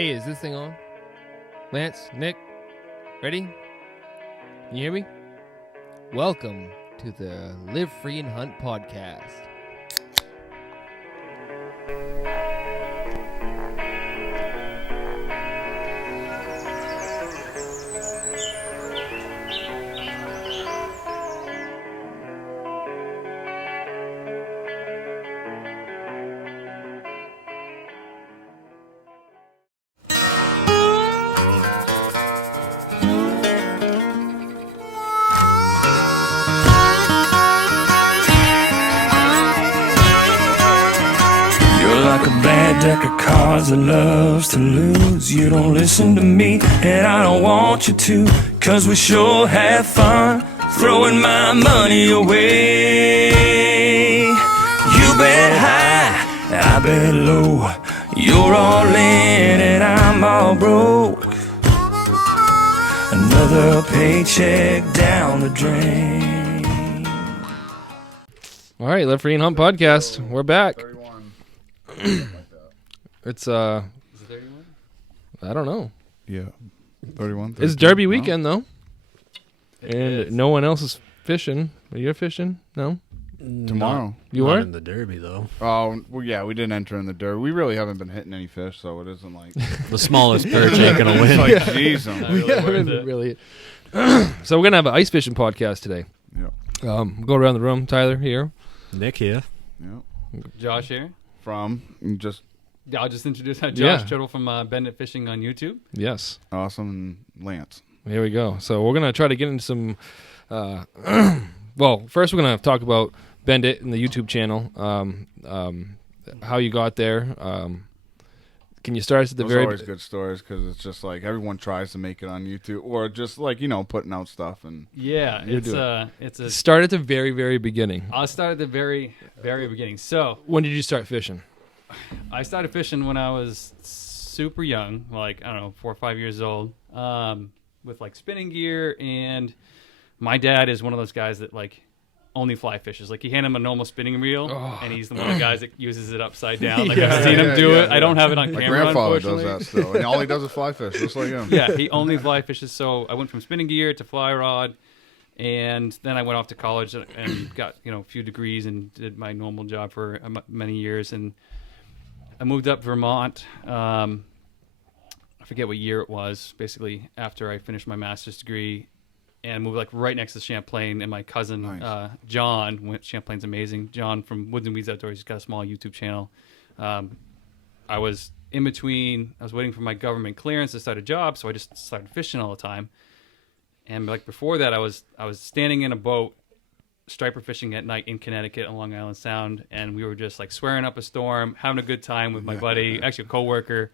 Hey, is this thing on? Lance, Nick, ready? Can you hear me? Welcome to the Live Free and Hunt podcast. Deck of cards that loves to lose. You don't listen to me, and I don't want you to, 'cause we sure have fun throwing my money away. You bet high, I bet low. You're all in and I'm all broke. Another paycheck down the drain. All right, Live Free and Hunt podcast. We're back. 31. It's Is it 31? I don't know. Yeah. 31. It's Derby weekend though, and no one else is fishing. Are you fishing? No. Tomorrow. You Not are in the Derby though. Oh, well, yeah, we didn't enter in the Derby. We really haven't been hitting any fish, so it isn't like... The smallest perch ain't gonna It's win. like, jeez. really. So we're gonna have an ice fishing podcast today. Yeah. Go around the room. Tyler here. Nick here. Yeah. Josh here. Just Yeah, I'll just introduce Josh Yeah. Turtle from Bendit Fishing on YouTube. Yes. awesome and Lance. Here we go. So we're gonna try to get into some. Well, first we're gonna talk about Bendit and the YouTube channel. How you got there. Can you start us at the Those very? are always good stories because it's just like everyone tries to make it on YouTube or just like, putting out stuff. And Yeah, You it's do a. Start at the very, very beginning. I'll start at the very, very beginning. So When did you start fishing? I started fishing when I was super young, like I don't know, 4 or 5 years old, with like spinning gear. And my dad is one of those guys that like only fly fishes. Like you hand him a normal spinning reel, and he's the one of the guys that uses it upside down. Like I've seen him do it. I don't have it on my camera. grandfather does Unfortunately. that still. And all he does is fly fish, just like him. Yeah, he only fly fishes. So I went from spinning gear to fly rod, and then I went off to college and got a few degrees and did my normal job for many years. And I moved up Vermont. I forget what year it was. Basically, after I finished my master's degree, and moved like right next to Champlain. And my cousin Nice. John, Champlain's amazing. John from Woods and Weeds Outdoors. He's got a small YouTube channel. I was in between. I was waiting for my government clearance to start a job, so I just started fishing all the time. And like before that, I was standing in a boat, striper fishing at night in Connecticut on Long Island Sound, and we were just like swearing up a storm, having a good time with my buddy, actually a coworker,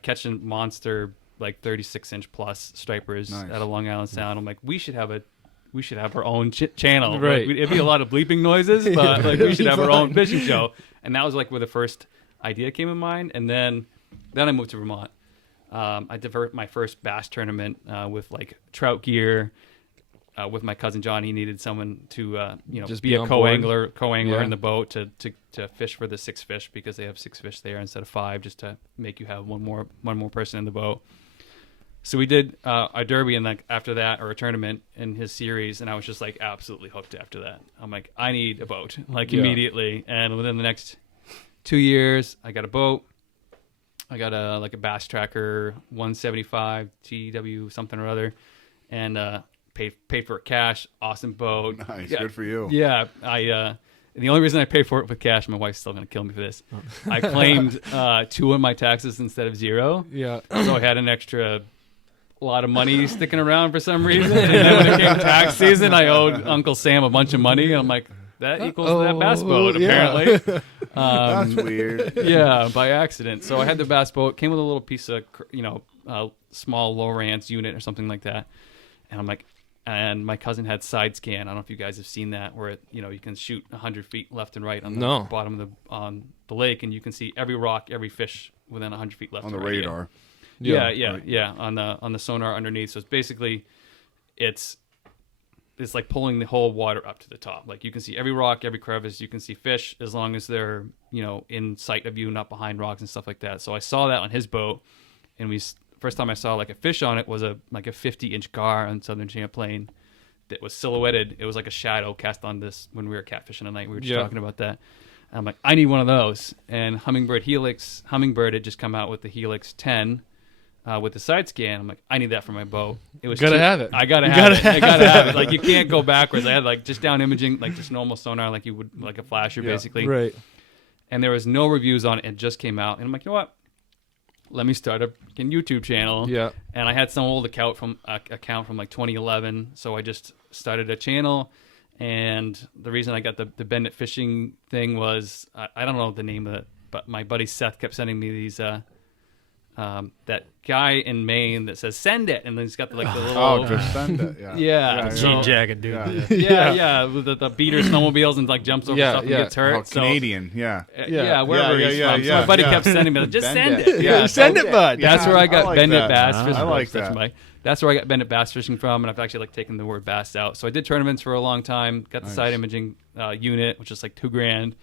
catching monster like 36-inch plus stripers Nice. at a Long Island Sound. I'm like, we should have our own channel. Right. Like, it'd be a lot of bleeping noises, but like we should have our own fishing show. And that was like where the first idea came in mind. And then I moved to Vermont. I did my first bass tournament with like trout gear. With my cousin John, he needed someone to Just be be a on co-angler Yeah. in the boat to fish for the 6 fish, because they have 6 fish there instead of 5, just to make you have one more person in the boat. So we did a derby, and like after that, or a tournament in his series, and I was just like absolutely hooked after that. I'm like, I need a boat, like immediately. And within the next 2 years, I got a boat. I got a Bass Tracker 175 TW something or other, and paid for it cash. Awesome boat. Nice. Yeah. Good for you. Yeah, the only reason I paid for it with cash, my wife's still gonna kill me for this. I claimed 2 on my taxes instead of 0. Yeah. So I had an extra lot of money sticking around for some reason. And then when it came tax season, I owed Uncle Sam a bunch of money. And I'm like, that equals that bass boat, apparently. That's weird. Yeah, by accident. So I had the bass boat. Came with a little piece of, small Lowrance unit or something like that. And I'm like, and my cousin had side scan. I don't know if you guys have seen that, where you can shoot 100 feet left and right on the bottom of the lake, and you can see every rock, every fish within 100 feet left On the and right. radar. Yeah, on the sonar underneath. So it's basically, it's like pulling the whole water up to the top. Like you can see every rock, every crevice. You can see fish as long as they're in sight of you, not behind rocks and stuff like that. So I saw that on his boat, and first time I saw like a fish on it was a 50-inch gar on Southern Champlain that was silhouetted. It was like a shadow cast on this when we were catfishing at night. We were just talking about that. And I'm like, I need one of those. And Humminbird had just come out with the Helix 10 with the side scan. I'm like, I need that for my boat. It was Gotta have it. I gotta have it. I gotta have it. Like, you can't go backwards. I had like just down imaging, like just normal sonar, like you would like a flasher basically. Right. And there was no reviews on it. It just came out, and I'm like, you know what? Let me start a fucking YouTube channel. Yeah. And I had some old account from like 2011, so I just started a channel. And the reason I got the Bendit fishing thing was I don't know the name of it, but my buddy Seth kept sending me these that guy in Maine that says send it, and then he's got the little just send it. Yeah. Jean jacket, dude. yeah, with the beater snowmobiles and like jumps over stuff and gets hurt. Oh, Canadian, wherever he's from. So my buddy kept sending me, just send it. Yeah, send it, bud. That's where I got like Bendit that. bass fishing. I like that. That's where I got Bendit bass fishing from, and I've actually like taken the word bass out. So I did tournaments for a long time. Got the side imaging unit, which is like $2,000.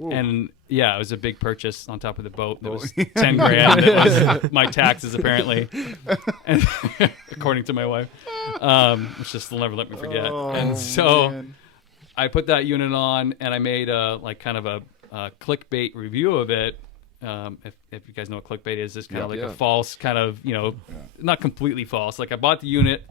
And yeah, it was a big purchase on top of the boat. That was $10,000. It was my taxes apparently, and, according to my wife, which just will never let me forget. And so I put that unit on, and I made a clickbait review of it. If you guys know what clickbait is, it's kind of like a false kind of, not completely false. Like I bought the unit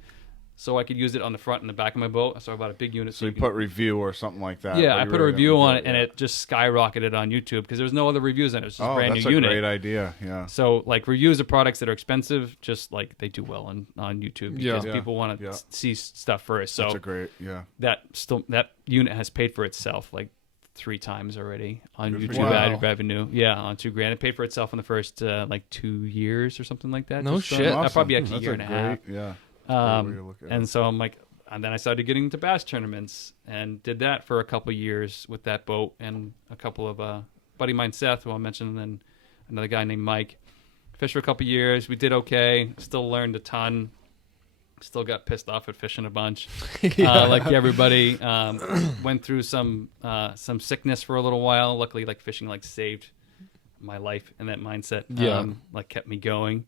so I could use it on the front and the back of my boat. So I bought a big unit. So you put review or something like that. Yeah, I put a review on it, and it just skyrocketed on YouTube because there was no other reviews on it. It was just a brand new unit. That's a great idea, yeah. So, like, reviews of products that are expensive, just, like, they do well on YouTube because people want to see stuff first. So that's a great, that unit has paid for itself, like, 3 times already on Good for YouTube you. added revenue. Yeah, on $2,000. It paid for itself in the first, 2 years or something like that. No shit. Awesome. Probably actually That's a year and a half. Yeah. And so I'm like, and then I started getting into bass tournaments and did that for a couple of years with that boat and a couple of buddy of mine, Seth, who I'll mention, and then another guy named Mike. Fished for a couple of years. We did okay. Still learned a ton. Still got pissed off at fishing a bunch, like everybody. Went through some sickness for a little while. Luckily, like fishing like saved my life and that mindset like kept me going.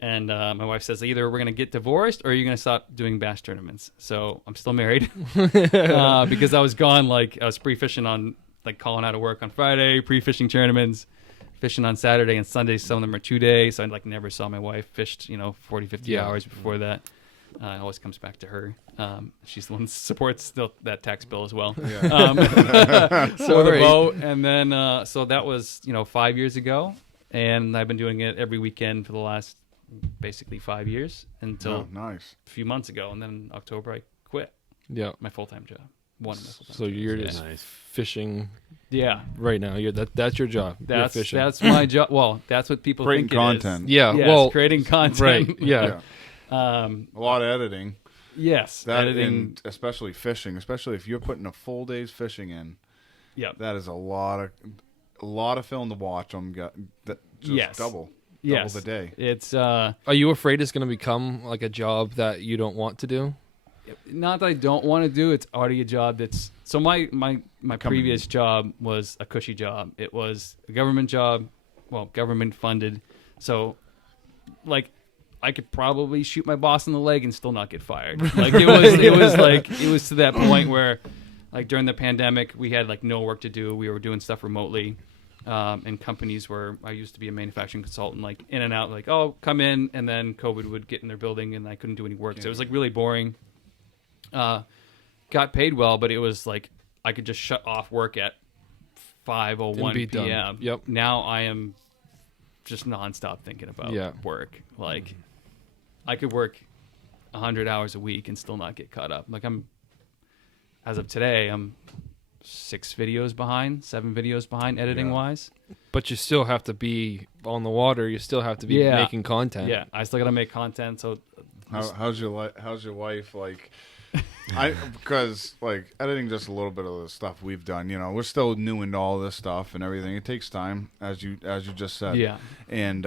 And my wife says either we're gonna get divorced or you're gonna stop doing bass tournaments. So I'm still married because I was gone. Like I was pre-fishing on, like, calling out of work on Friday, pre-fishing tournaments, fishing on Saturday and Sunday. Some of them are 2 days, so I like never saw my wife. Fished 40-50 hours before that. It always comes back to her. She's the one that supports that tax bill as well. For the boat. And then, so that was, 5 years ago. And I've been doing it every weekend for the last basically 5 years until a few months ago. And then in October, I quit my full-time job. So you're just fishing right now. That's your job. That's my job. Well, that's what people creating think content. It is. Yeah, yes, creating content. Right, yeah. A lot of editing. Yes, editing, and especially fishing, especially if you're putting a full day's fishing in. Yeah, that is a lot of film to watch. Double the day. It's. Are you afraid it's going to become like a job that you don't want to do? Not that I don't want to do. It's already a job that's. So my previous job was a cushy job. It was a government job, government funded. So, like, I could probably shoot my boss in the leg and still not get fired. Like it was to that point where, like, during the pandemic, we had like no work to do. We were doing stuff remotely, and companies were. I used to be a manufacturing consultant, like in and out, like, oh, come in, and then COVID would get in their building, and I couldn't do any work. So it was like really boring. Got paid well, but it was like I could just shut off work at 5:01 p.m. Yep. Now I am just nonstop thinking about work. Like, I could work 100 hours a week and still not get caught up. Like, as of today, I'm 7 videos behind editing wise. But you still have to be on the water. You still have to be making content. Yeah, I still got to make content. So, how's your wife like? Because like editing just a little bit of the stuff we've done. We're still new into all this stuff and everything. It takes time, as you just said. Yeah. And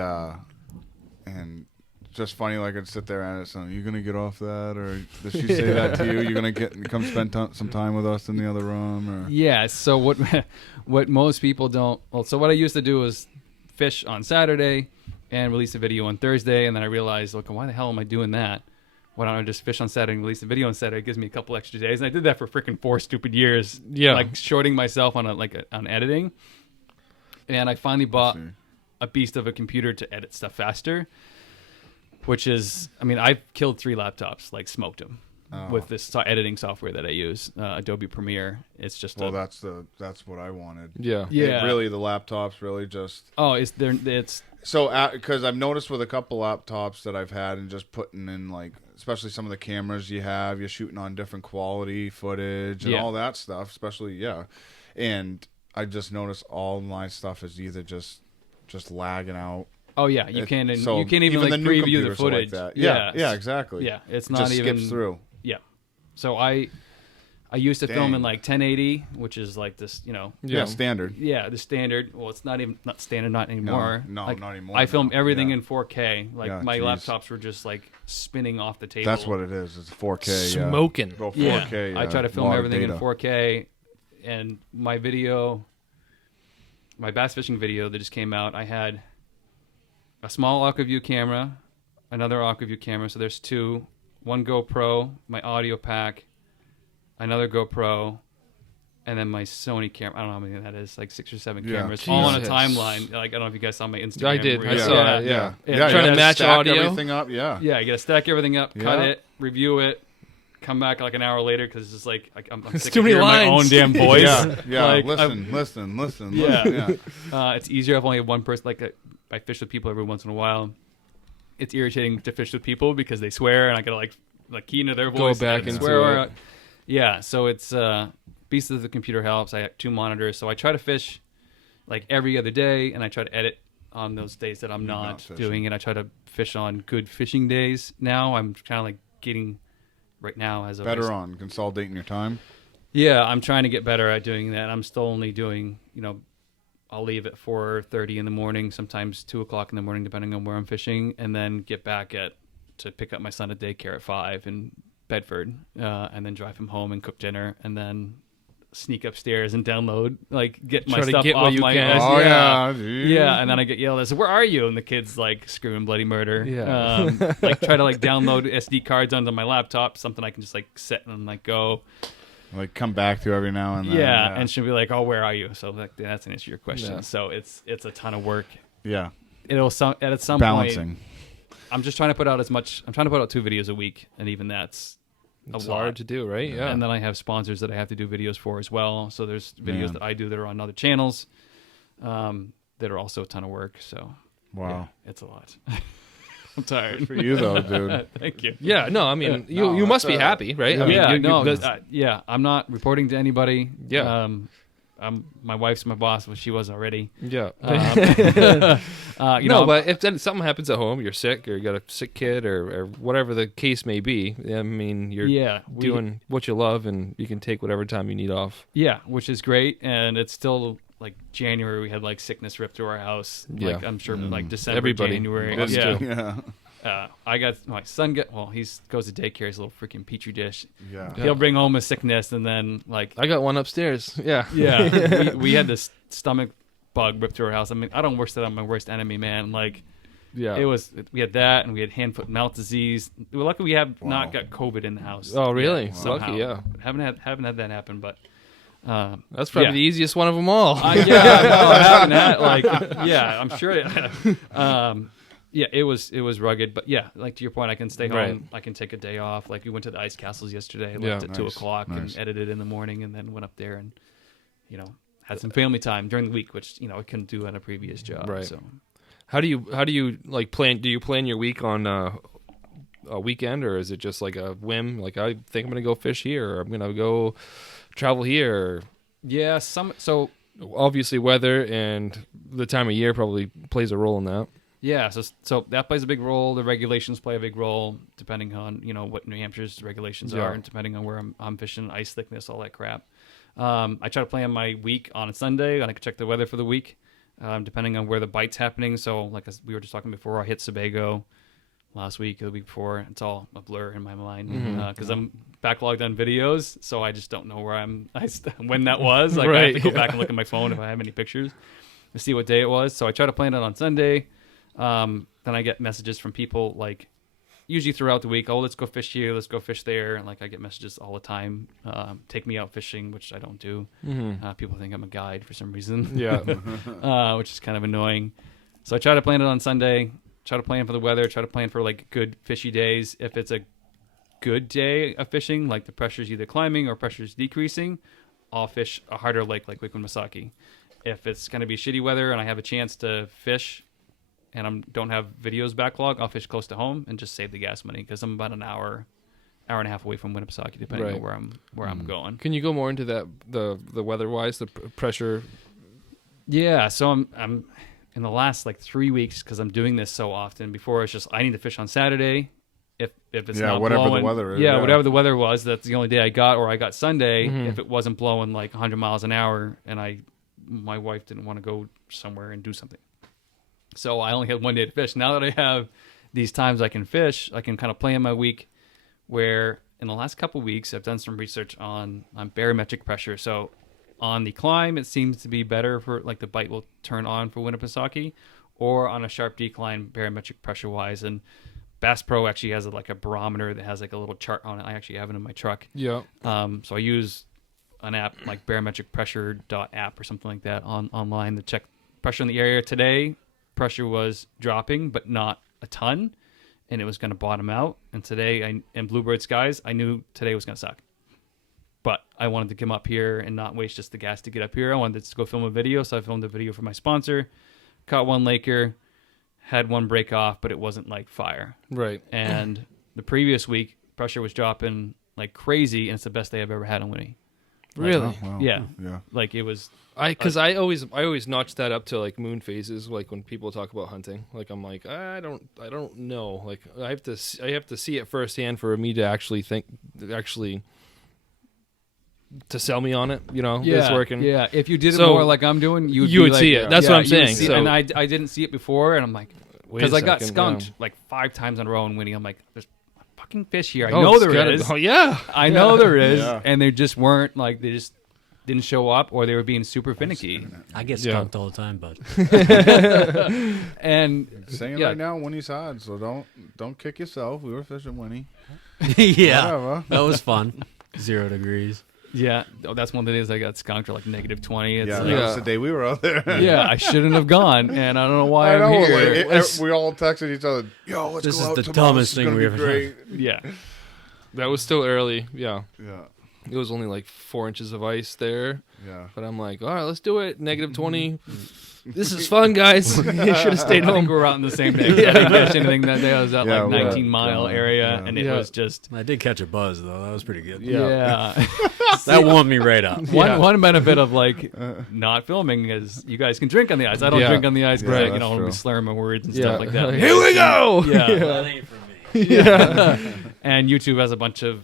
just funny, like I'd sit there and it's you're gonna get off that, or does she say that to you? You're gonna come spend some time with us in the other room, or So what most people don't. Well, so what I used to do was fish on Saturday, and release a video on Thursday. And then I realized, look, why the hell am I doing that? Why don't I just fish on Saturday and release a video on Saturday? It gives me a couple extra days. And I did that for freaking 4 stupid years. Yeah. Like shorting myself on on editing. And I finally bought a beast of a computer to edit stuff faster, which is, I mean, I've killed 3 laptops, like smoked them with this editing software that I use, Adobe Premiere. It's just that's what I wanted. Yeah. Yeah. Really, the laptops really just. Oh, it's So, because I've noticed with a couple laptops that I've had and just putting in, like, especially some of the cameras you're shooting on different quality footage and all that stuff, especially, And I just noticed all my stuff is either just lagging out. Oh yeah, you can't even like the new preview the computers are footage. Like that. Yeah, exactly. Yeah, it's It not just even skips through. Yeah. So I used to film in Dang. like 1080, which is like this, Yeah, standard. Yeah, the standard. Well, it's not standard not anymore. No, like, not anymore. I film everything Yeah. in 4K. Like Yeah, my geez. laptops were just like spinning off the table. That's what it is. It's 4K. Smoking. Go 4K. Yeah. I try to film Lot of everything in data. 4K, and my bass fishing video that just came out, I had a small Aquaview camera, another Aquaview camera, so there's 2, one GoPro, my audio pack, another GoPro, and then my Sony camera. I don't know how many that is, like 6 or 7 Yeah. cameras, all on a Jesus. timeline. Like, I don't know if you guys saw my Instagram. I did. I reel. saw it. Yeah. Yeah. Yeah, Trying you to gotta match stack audio. everything up. Yeah. Yeah, you gotta stack everything up, cut Yeah. it, review it, come back like an hour later because it's just like I'm sick too of many hearing my lines. own damn voice. Yeah. Like, Listen. Yeah. It's easier if only one person. Like I fish with people every once in a while. It's irritating to fish with people because they swear and I gotta like key into their voice. back and into swear. it. Yeah, so it's beast of the computer helps. I have 2 monitors, so I try to fish like every other day, and I try to edit on those days that I'm not fishing. doing, and I try to fish on good fishing days. Now I'm kind of like getting right now as a Better on consolidating your time. Yeah, I'm trying to get better at doing that. I'm still only doing, I'll leave at 4:30 in the morning, sometimes 2 o'clock in the morning, depending on where I'm fishing, and then get back to pick up my son at daycare at 5 in Bedford, and then drive him home and cook dinner, and then sneak upstairs and download, get my Try to stuff get off what you my can. Oh yeah. dude. Yeah, and then I get yelled at. So where are you? And the kid's like screaming bloody murder. Yeah. Try to download SD cards onto my laptop, something I can just set and go. Like come back to every now and then. Yeah, and she'll be like, "Oh, where are you?" So that's an answer to your question. Yeah. So it's a ton of work. Yeah. At some Balancing. point, I'm just trying to put out as much. I'm trying to put out 2 videos a week, and even that's It's a lot hard to do, right? Yeah. And then I have sponsors that I have to do videos for as well. So there's videos Man. that I do that are on other channels, that are also a ton of work. So Wow. yeah, it's a lot. I'm tired. For you though, dude. Thank you. Yeah, no, I mean, No, you must that's be happy, right? yeah. I mean, Yeah, you- no, that's- yeah. I'm not reporting to anybody. Yeah. My wife's my boss, well, she was already. yeah. No, but if then something happens at home, you're sick, or you got a sick kid, or whatever the case may be, I mean, you're doing what you love, and you can take whatever time you need off. Yeah, which is great, and it's still January. We had sickness ripped through our house. Yeah. I'm sure December, Everybody. January. Us Yeah. too. Yeah. I got my son. He goes to daycare. He's a little freaking petri dish. Yeah. Yeah. He'll bring home a sickness, and then I got one upstairs. Yeah. yeah, we had this stomach bug ripped through our house. I mean, I don't wish that on my worst enemy, man. Yeah. We had that, and we had hand, foot, mouth disease. Well, luckily we have Wow. not got COVID in the house. Oh, really? yet, somehow. Lucky, yeah. Haven't had that happen, but That's probably yeah. the easiest one of them all. I haven't had yeah, I'm sure. Yeah, it was rugged, but yeah, to your point, I can stay home. Right. I can take a day off. We went to the ice castles yesterday. Yeah. Left at 2 Nice, o'clock nice. and edited in the morning, and then went up there and had some family time during the week, which I couldn't do at a previous job. Right. So How do you plan? Do you plan your week on a weekend, or is it just like a whim? I think I'm gonna go fish here, or I'm gonna go travel here. yeah, so Obviously, weather and the time of year probably plays a role in that. yeah, so that plays a big role. The regulations play a big role, depending on what New Hampshire's regulations Yeah. are, and depending on where I'm fishing, ice thickness, all that crap. I try to plan my week on a Sunday, and I can check the weather for the week, depending on where the bite's happening. So, as we were just talking before, I hit Sebago last week or the week before. It's all a blur in my mind because I'm backlogged on videos, so I just don't know where when that was. I have to go back and look at my phone if I have any pictures to see what day it was. So I try to plan it on Sunday. Then I get messages from people like usually throughout the week. Oh, let's go fish here. Let's go fish there. And like I get messages all the time. Take me out fishing, which I don't do. People think I'm a guide for some reason. Yeah. Which is kind of annoying. So I try to plan it on Sunday. Try to plan for the weather. Try to plan for like good fishy days. If it's a good day of fishing, like the pressure's either climbing or pressure's decreasing, I'll fish a harder lake like Wickwinmasaki. If it's going to be shitty weather and I have a chance to fish and I don't have videos backlog, I'll fish close to home and just save the gas money because I'm about an hour and a half away from Winnipesaukee, depending on where I'm going. Can you go more into that, the weather wise, the pressure? Yeah, so I'm in the last like 3 weeks because I'm doing this so often. Before it's just I need to fish on Saturday. If it's not whatever blowing, the weather is. yeah, whatever the weather was, that's the only day I got. Or I got Sunday if it wasn't blowing like 100 miles an hour, and my wife didn't want to go somewhere and do something. So I only had one day to fish. Now that I have these times I can fish, I can kind of plan my week. Where in the last couple of weeks, I've done some research on barometric pressure. So on the climb, it seems to be better for like the bite will turn on for Winnipesaukee, or on a sharp decline, barometric pressure wise. And Bass Pro actually has like a barometer that has like a little chart on it. I actually have it in my truck. Yeah. So I use an app like barometricpressure.app or something like that online to check pressure in the area. Today, pressure was dropping, but not a ton, and it was going to bottom out. And today, in Bluebird Skies, I knew today was going to suck. But I wanted to come up here and not waste just the gas to get up here. I wanted to go film a video, so I filmed a video for my sponsor. Caught one laker. Had one break off, but it wasn't like fire. Right. And the previous week, pressure was dropping like crazy, and it's the best day I've ever had on Winnie. Really? Wow. Yeah. Yeah. Like it was. I always notch that up to like moon phases. Like when people talk about hunting, like I'm like I don't know. Like I have to see it firsthand for me to actually to sell me on it. You know, it's working. Yeah. If you did it So, more like I'm doing, you would like, see it. That's what I'm you would saying. see it. So- And I didn't see it before, and I'm like, Wait because a I got second, skunked yeah. like 5 times in a row in Winnie. I'm like, there's fucking fish here. I Oh, know it's there gotta- is. Oh yeah. I know there is, Yeah. and they just weren't like they just didn't show up, or they were being super finicky. I get Yeah. skunked all the time, bud. And Saying yeah. right now, Winnie's hard, so don't kick yourself. We were fishing Winnie. Yeah, Whatever. that was fun. 0 degrees. yeah, that's one of the days I got skunked, or like -20. It's Yeah, like, that was the day we were out there. yeah, I shouldn't have gone, and I don't know why I know. I'm here. Like, we all texted each other. Yo, let's This go is out the tomorrow. dumbest This is thing gonna we be ever great. Yeah, That was still early. Yeah. Yeah, It was only like 4 inches of ice there, yeah. but I'm like, all right, let's do it. -20. This is fun, guys. You should have stayed I think home. we were out in the same day. I didn't catch anything that day. I was at Yeah, like we were 19 Mile gone. area, Yeah. and it Yeah. was just I did catch a buzz though. That was pretty good. yeah. That warmed me right up. One benefit of like not filming is you guys can drink on the ice. I don't Yeah. drink on the ice because Right, you know that's I'm true. slurring my words and Yeah. stuff like that. Here we go. Yeah. That ain't for me. Yeah. And YouTube has a bunch of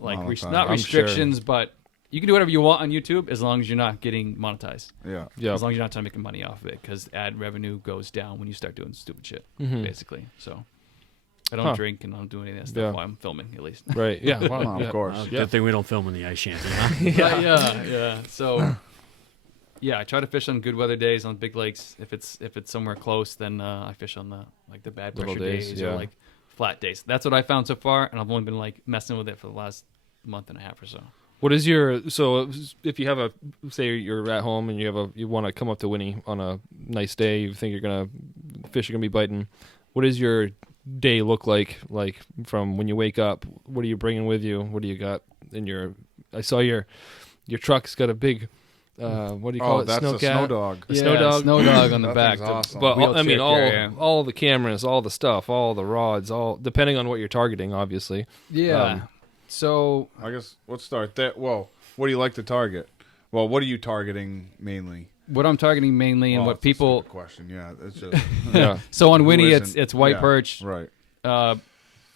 like Monetized. not I'm restrictions, but you can do whatever you want on YouTube as long as you're not getting monetized. Yeah. Yeah. As long as you're not trying to make money off of it, because ad revenue goes down when you start doing stupid shit, basically. So I don't Huh. drink and I don't do any of that stuff Yeah. while I'm filming, at least. Right. Yeah. Well, Well, yeah. of course. Well, Yeah. Good thing we don't film in the ice shanty. Huh? Yeah. So yeah, I try to fish on good weather days on big lakes. If it's somewhere close, then I fish on the like the bad Little pressure days, days yeah. or like flat days. That's what I found so far, and I've only been like messing with it for the last month and a half or so. What is so if you have say you're at home and you want to come up to Winnie on a nice day, you think fish are gonna be biting, what does your day look like from when you wake up? What are you bringing with you? What do you got in I saw your truck's got a big what do you call Oh, it? that's a Snowcat? snow dog. A snow dog? Snow dog on the That back. thing's awesome. But I mean Wheelchair carrier. all the cameras, all the stuff, all the rods, all depending on what you're targeting, obviously. Yeah. So I guess let's start there. Well, what do you like to target? Well, what are you targeting mainly? what I'm targeting mainly and Oh, what that's a people. stupid question. Yeah, it's just Yeah. So on Winnie, Who it's isn't- white yeah, perch, right.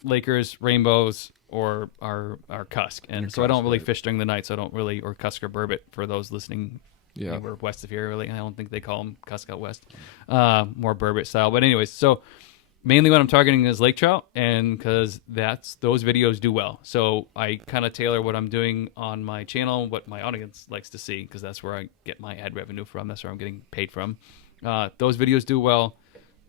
Lakers, rainbows, or our cusk. And Your so I don't cusk, really right. fish during the night. So I don't really, or cusk or burbot for those listening. Yeah. Anywhere west of here, really. I don't think they call them cusk out west. More burbot style. But anyways, so mainly what I'm targeting is lake trout, and because those videos do well. So I kind of tailor what I'm doing on my channel, what my audience likes to see, because that's where I get my ad revenue from. That's where I'm getting paid from. Those videos do well.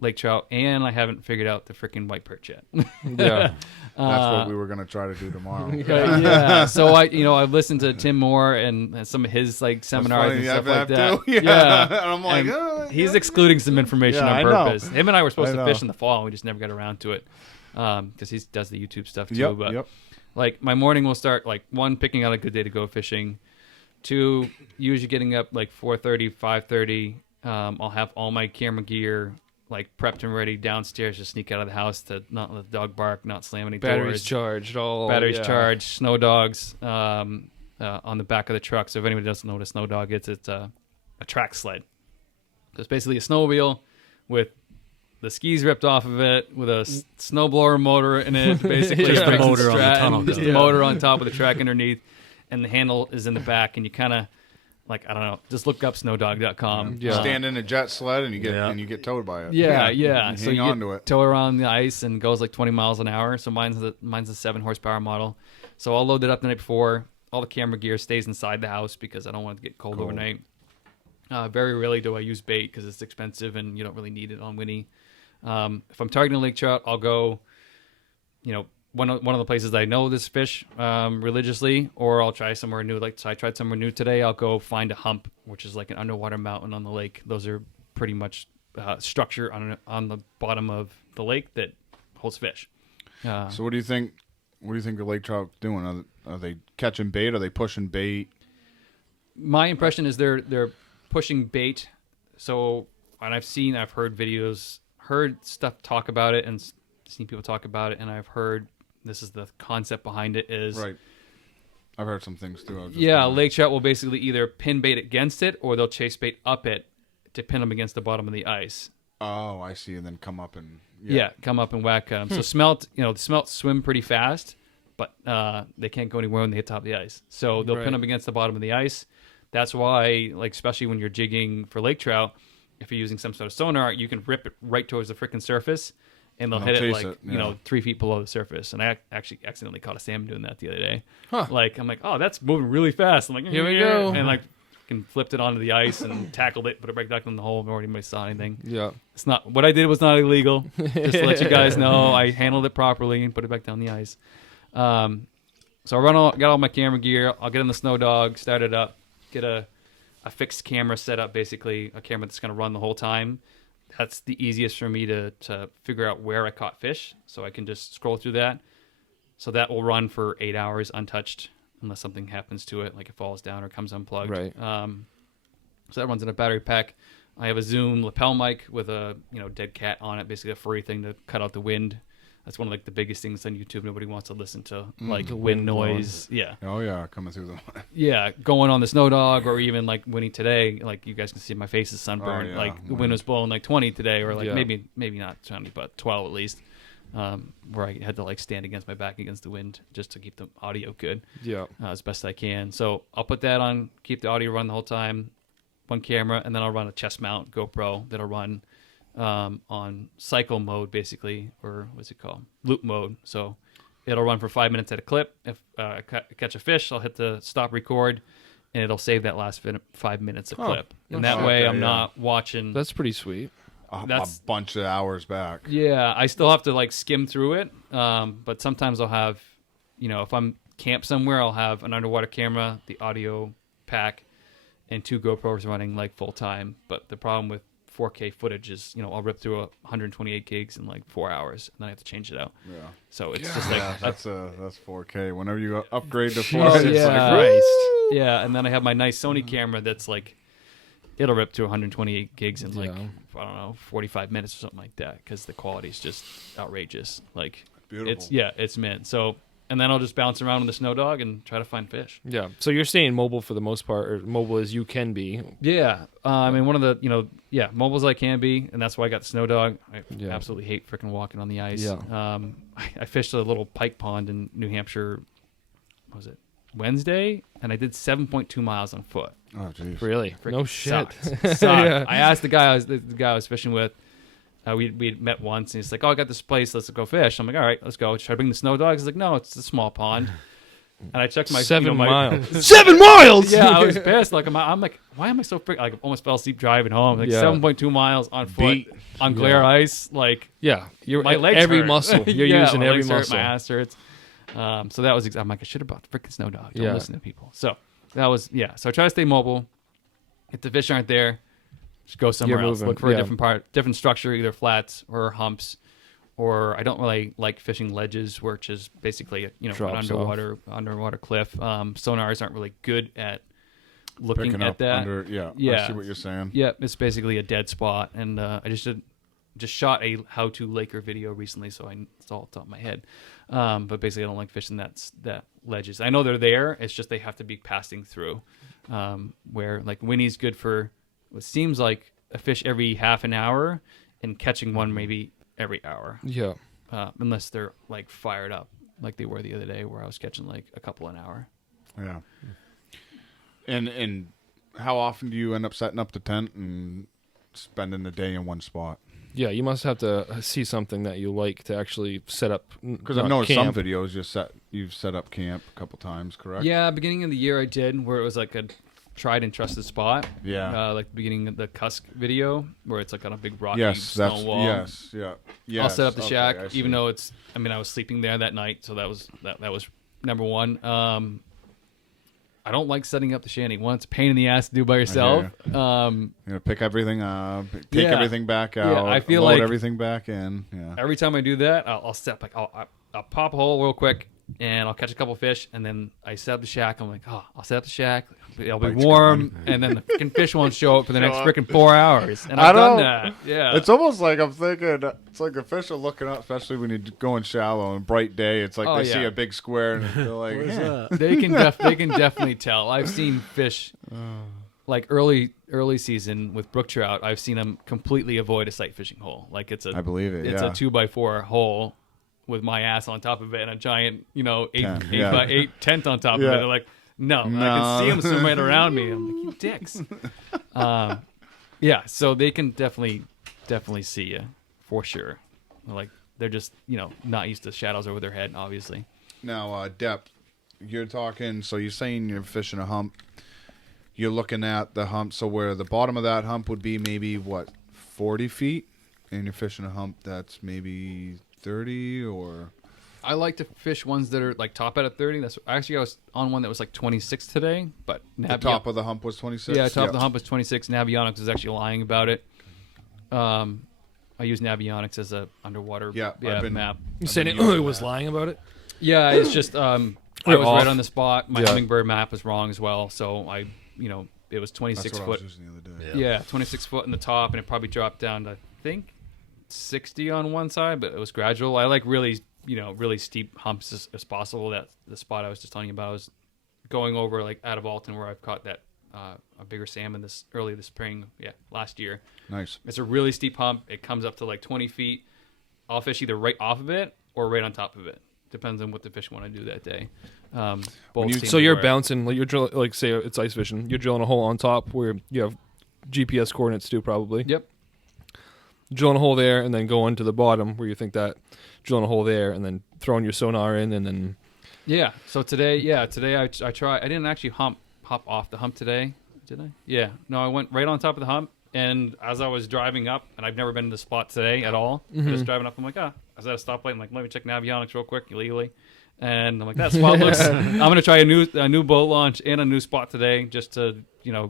lake trout, and I haven't figured out the freaking white perch yet. Yeah. That's what we were gonna try to do tomorrow. Yeah. So I've listened to Tim Moore and some of his like seminars and stuff like that. Too. Yeah. And I'm like, And he's excluding some information Yeah, on I know. purpose. Him and I were supposed I to know. fish in the fall, and we just never got around to it because he does the YouTube stuff too. Yep. But Yep. like my morning will start like 1, picking out a good day to go fishing. 2, usually getting up like 4:30, 5:30. I'll have all my camera gear like prepped and ready downstairs to sneak out of the house to not let the dog bark, not slam any Batteries doors. charged. Batteries yeah. charged. Snow dogs on the back of the truck. So if anybody doesn't know what a snow dog is, it's a track sled. So it's basically a snowmobile with the skis ripped off of it with a snowblower motor in it. Basically, Just the Fixing motor on the strat- tunnel Just gun. the motor on top with the track underneath, and the handle is in the back. And you kind of like, I don't know, just look up snowdog.com. Yeah. Stand in a jet sled and you get Yeah. and you get towed by it. Yeah. You So hang you on to it. tow around the ice and goes like 20 miles an hour. So mine's a 7 horsepower model. So I'll load it up the night before. All the camera gear stays inside the house because I don't want it to get cold overnight. Very rarely do I use bait because it's expensive and you don't really need it on Winnie. If I'm targeting a lake trout, I'll go, one of the places I know this fish religiously, or I'll try somewhere new. Like, so I tried somewhere new today. I'll go find a hump, which is like an underwater mountain on the lake. Those are pretty much structure on the bottom of the lake that holds fish. So what do you think? What do you think the lake trout doing? Are they catching bait? Are they pushing bait? My impression is they're pushing bait. So, and I've heard videos, heard stuff talk about it, and seen people talk about it, and I've heard this is the concept behind it is Right. I've heard some things too. I was just yeah, wondering. lake trout will basically either pin bait against it or they'll chase bait up it to pin them against the bottom of the ice. Oh, I see. And then come up and Yeah, come up and whack them. So smelt, the smelt swim pretty fast, but they can't go anywhere when they hit top of the ice. So they'll pin Right. them against the bottom of the ice. That's why, like, especially when you're jigging for lake trout, if you're using some sort of sonar, you can rip it right towards the freaking surface, and they'll And hit they'll it chase like it, yeah. 3 feet below the surface. And I actually accidentally caught a salmon doing that the other day. Huh. Like, I'm like, oh, that's moving really fast. I'm like, Here we "Yeah," go. and like, flipped it onto the ice and tackled it, put it right back in the hole before anybody saw anything. Yeah. It's not what I did was not illegal. Just to let you guys know, I handled it properly and put it back down the ice. So I got all my camera gear. I'll get in the snow dog, start it up, get a fixed camera set up, basically a camera that's going to run the whole time. That's the easiest for me to figure out where I caught fish, so I can just scroll through that. So that will run for 8 hours untouched, unless something happens to it, like it falls down or comes unplugged. Right. So that runs in a battery pack. I have a Zoom lapel mic with a dead cat on it, basically a furry thing to cut out the wind. That's one of like the biggest things on YouTube. Nobody wants to listen to like the wind wind noise. Yeah, Oh yeah, coming through the. yeah, going on the snow dog, or even like winning today. Like you guys can see my face is sunburned. Oh, yeah, Like the wind wind. was blowing like 20 today, or like Yeah. maybe not 20, but 12 at least. Where I had to like stand against my back against the wind just to keep the audio good Yeah. as best I can. So I'll put that on, keep the audio run the whole time, one camera, and then I'll run a chest mount GoPro that'll run on cycle mode, basically, or what's it called? Loop mode. So it'll run for 5 minutes at a clip. If I catch a fish, I'll hit the stop record, and it'll save that last 5 minutes a Huh. clip. And that Okay, way I'm yeah. not watching. That's pretty sweet. A That's- bunch of hours back. Yeah, I still have to like skim through it. But sometimes I'll have, if I'm camped somewhere, I'll have an underwater camera, the audio pack, and 2 GoPros running like full time. But the problem with 4K footage is, I'll rip through 128 gigs in like 4 hours, and then I have to change it out. Yeah. So it's just like, That's 4K. Whenever you upgrade to 4K, Oh, it's yeah. like, yeah. And then I have my nice Sony camera that's like, it'll rip through 128 gigs in like, Yeah. I don't know, 45 minutes or something like that, because the quality is just outrageous. Like, beautiful. it's mint. So, and then I'll just bounce around with the snow dog and try to find fish. Yeah. So you're staying mobile for the most part, or mobile as you can be. Yeah. I mean, one of the, mobile as I can be, and that's why I got the snow dog. I Yeah. absolutely hate freaking walking on the ice. Yeah. I fished a little pike pond in New Hampshire, what was it, Wednesday? And I did 7.2 miles on foot. oh jeez. Really? Freaking No shit. Sucked. Yeah. I asked the guy I was fishing with. We'd met once, and he's like, "Oh, I got this place. Let's go fish." I'm like, "All right, let's go." Should I bring the snow dogs? He's like, "No, it's a small pond." And I checked my 7 my, miles. 7 miles. Yeah, I was pissed. Like I'm like, why am I so like I almost fell asleep driving home. Like Yeah. 7.2 miles on foot on glare ice. Like Yeah, you're my legs every hurt. muscle. You're Yeah, using my every legs hurt, muscle. my ass hurts. So that was. I'm like, I should have brought the freaking snow dog. Don't Yeah. listen to people. So that was So I try to stay mobile. If the fish aren't there, just go somewhere You're else. moving, Look for yeah. a different structure, either flats or humps. Or I don't really like fishing ledges, which is basically an Drops underwater cliff. Sonars aren't really good at looking Picking at up that. under, I see what you're saying. Yeah, it's basically a dead spot, and I just shot a how-to Laker video recently, so it's all off the top of my head. But basically, I don't like fishing that ledges. I know they're there. It's just they have to be passing through. Where like Winnie's good for what seems like a fish every half an hour, and catching one maybe every hour. Yeah. Unless they're like fired up, like they were the other day, where I was catching like a couple an hour. Yeah. And how often do you end up setting up the tent and spending the day in one spot? Yeah, you must have to see something that you like to actually set up. Because I've noticed some videos you've set up camp a couple times, correct? Yeah, beginning of the year I did, where it was like a tried and trusted spot. Yeah. Like the beginning of the Cusk video, where it's like on a big rocky Yes, stone wall. yes. I'll set up the shack, I see. even though I was sleeping there that night, so that was number one. I don't like setting up the shanty. One, it's a pain in the ass to do by yourself. You know, pick everything up, take Yeah. everything back out, I feel load like everything back in. Yeah. every time I do that, I'll set like I'll pop a hole real quick, and I'll catch a couple fish, and then I set up the shack. I'm like, I'll set up the shack. It'll be Bite's warm, and then the freaking fish won't show up for the next freaking 4 hours. And I've done that. Yeah. It's almost like I'm thinking. It's like the fish are looking up, especially when you're going shallow and bright day. It's like they see a big square and they're like, They can definitely tell. I've seen fish like early season with brook trout. I've seen them completely avoid a sight fishing hole. Like it's I believe it. It's Yeah. a 2x4 hole with my ass on top of it and a giant, 8 Yeah. by 8 tent on top of it. Yeah. They're like, no, I can see them swimming right around me. I'm like, you dicks. So they can definitely see you for sure. Like they're just not used to shadows over their head, obviously. Now, depth. You're talking. So you're saying you're fishing a hump. You're looking at the hump. So where the bottom of that hump would be maybe 40 feet, and you're fishing a hump that's maybe 30 or. I like to fish ones that are like top out at 30. I was on one that was like 26 today, but The top of the hump was 26. Yeah, top of the hump was 26. Navionics was actually lying about it. I use Navionics as a underwater map. You saying it was lying about it? Yeah, it's just I was off. right on the spot. My Yeah. Hummingbird map was wrong as well, so it was 26 That's what I foot. was using the other day. Yeah, 26 foot in the top, and it probably dropped down to I think 60 on one side, but it was gradual. I like really steep humps as possible. That the spot I was just telling you about, I was going over like out of Alton where I've caught that a bigger salmon this spring, last year. Nice. It's a really steep hump. It comes up to like 20 feet. I'll fish either right off of it or right on top of it. Depends on what the fish want to do that day. So you're bouncing, like you're drilling, like say it's ice fishing. You're drilling a hole on top where you have GPS coordinates too, probably. Yep. Drilling a hole there, and then going to the bottom where you think that drilling a hole there, and then throwing your sonar in, and then. Yeah. So today I tried. I didn't actually hop off the hump today, did I? Yeah. No, I went right on top of the hump, and as I was driving up, and I've never been to the spot today at all. Just driving up, I'm like, I was at a stoplight. I'm like, let me check Navionics real quick illegally, and I'm like, that spot looks. I'm gonna try a new boat launch and a new spot today, just to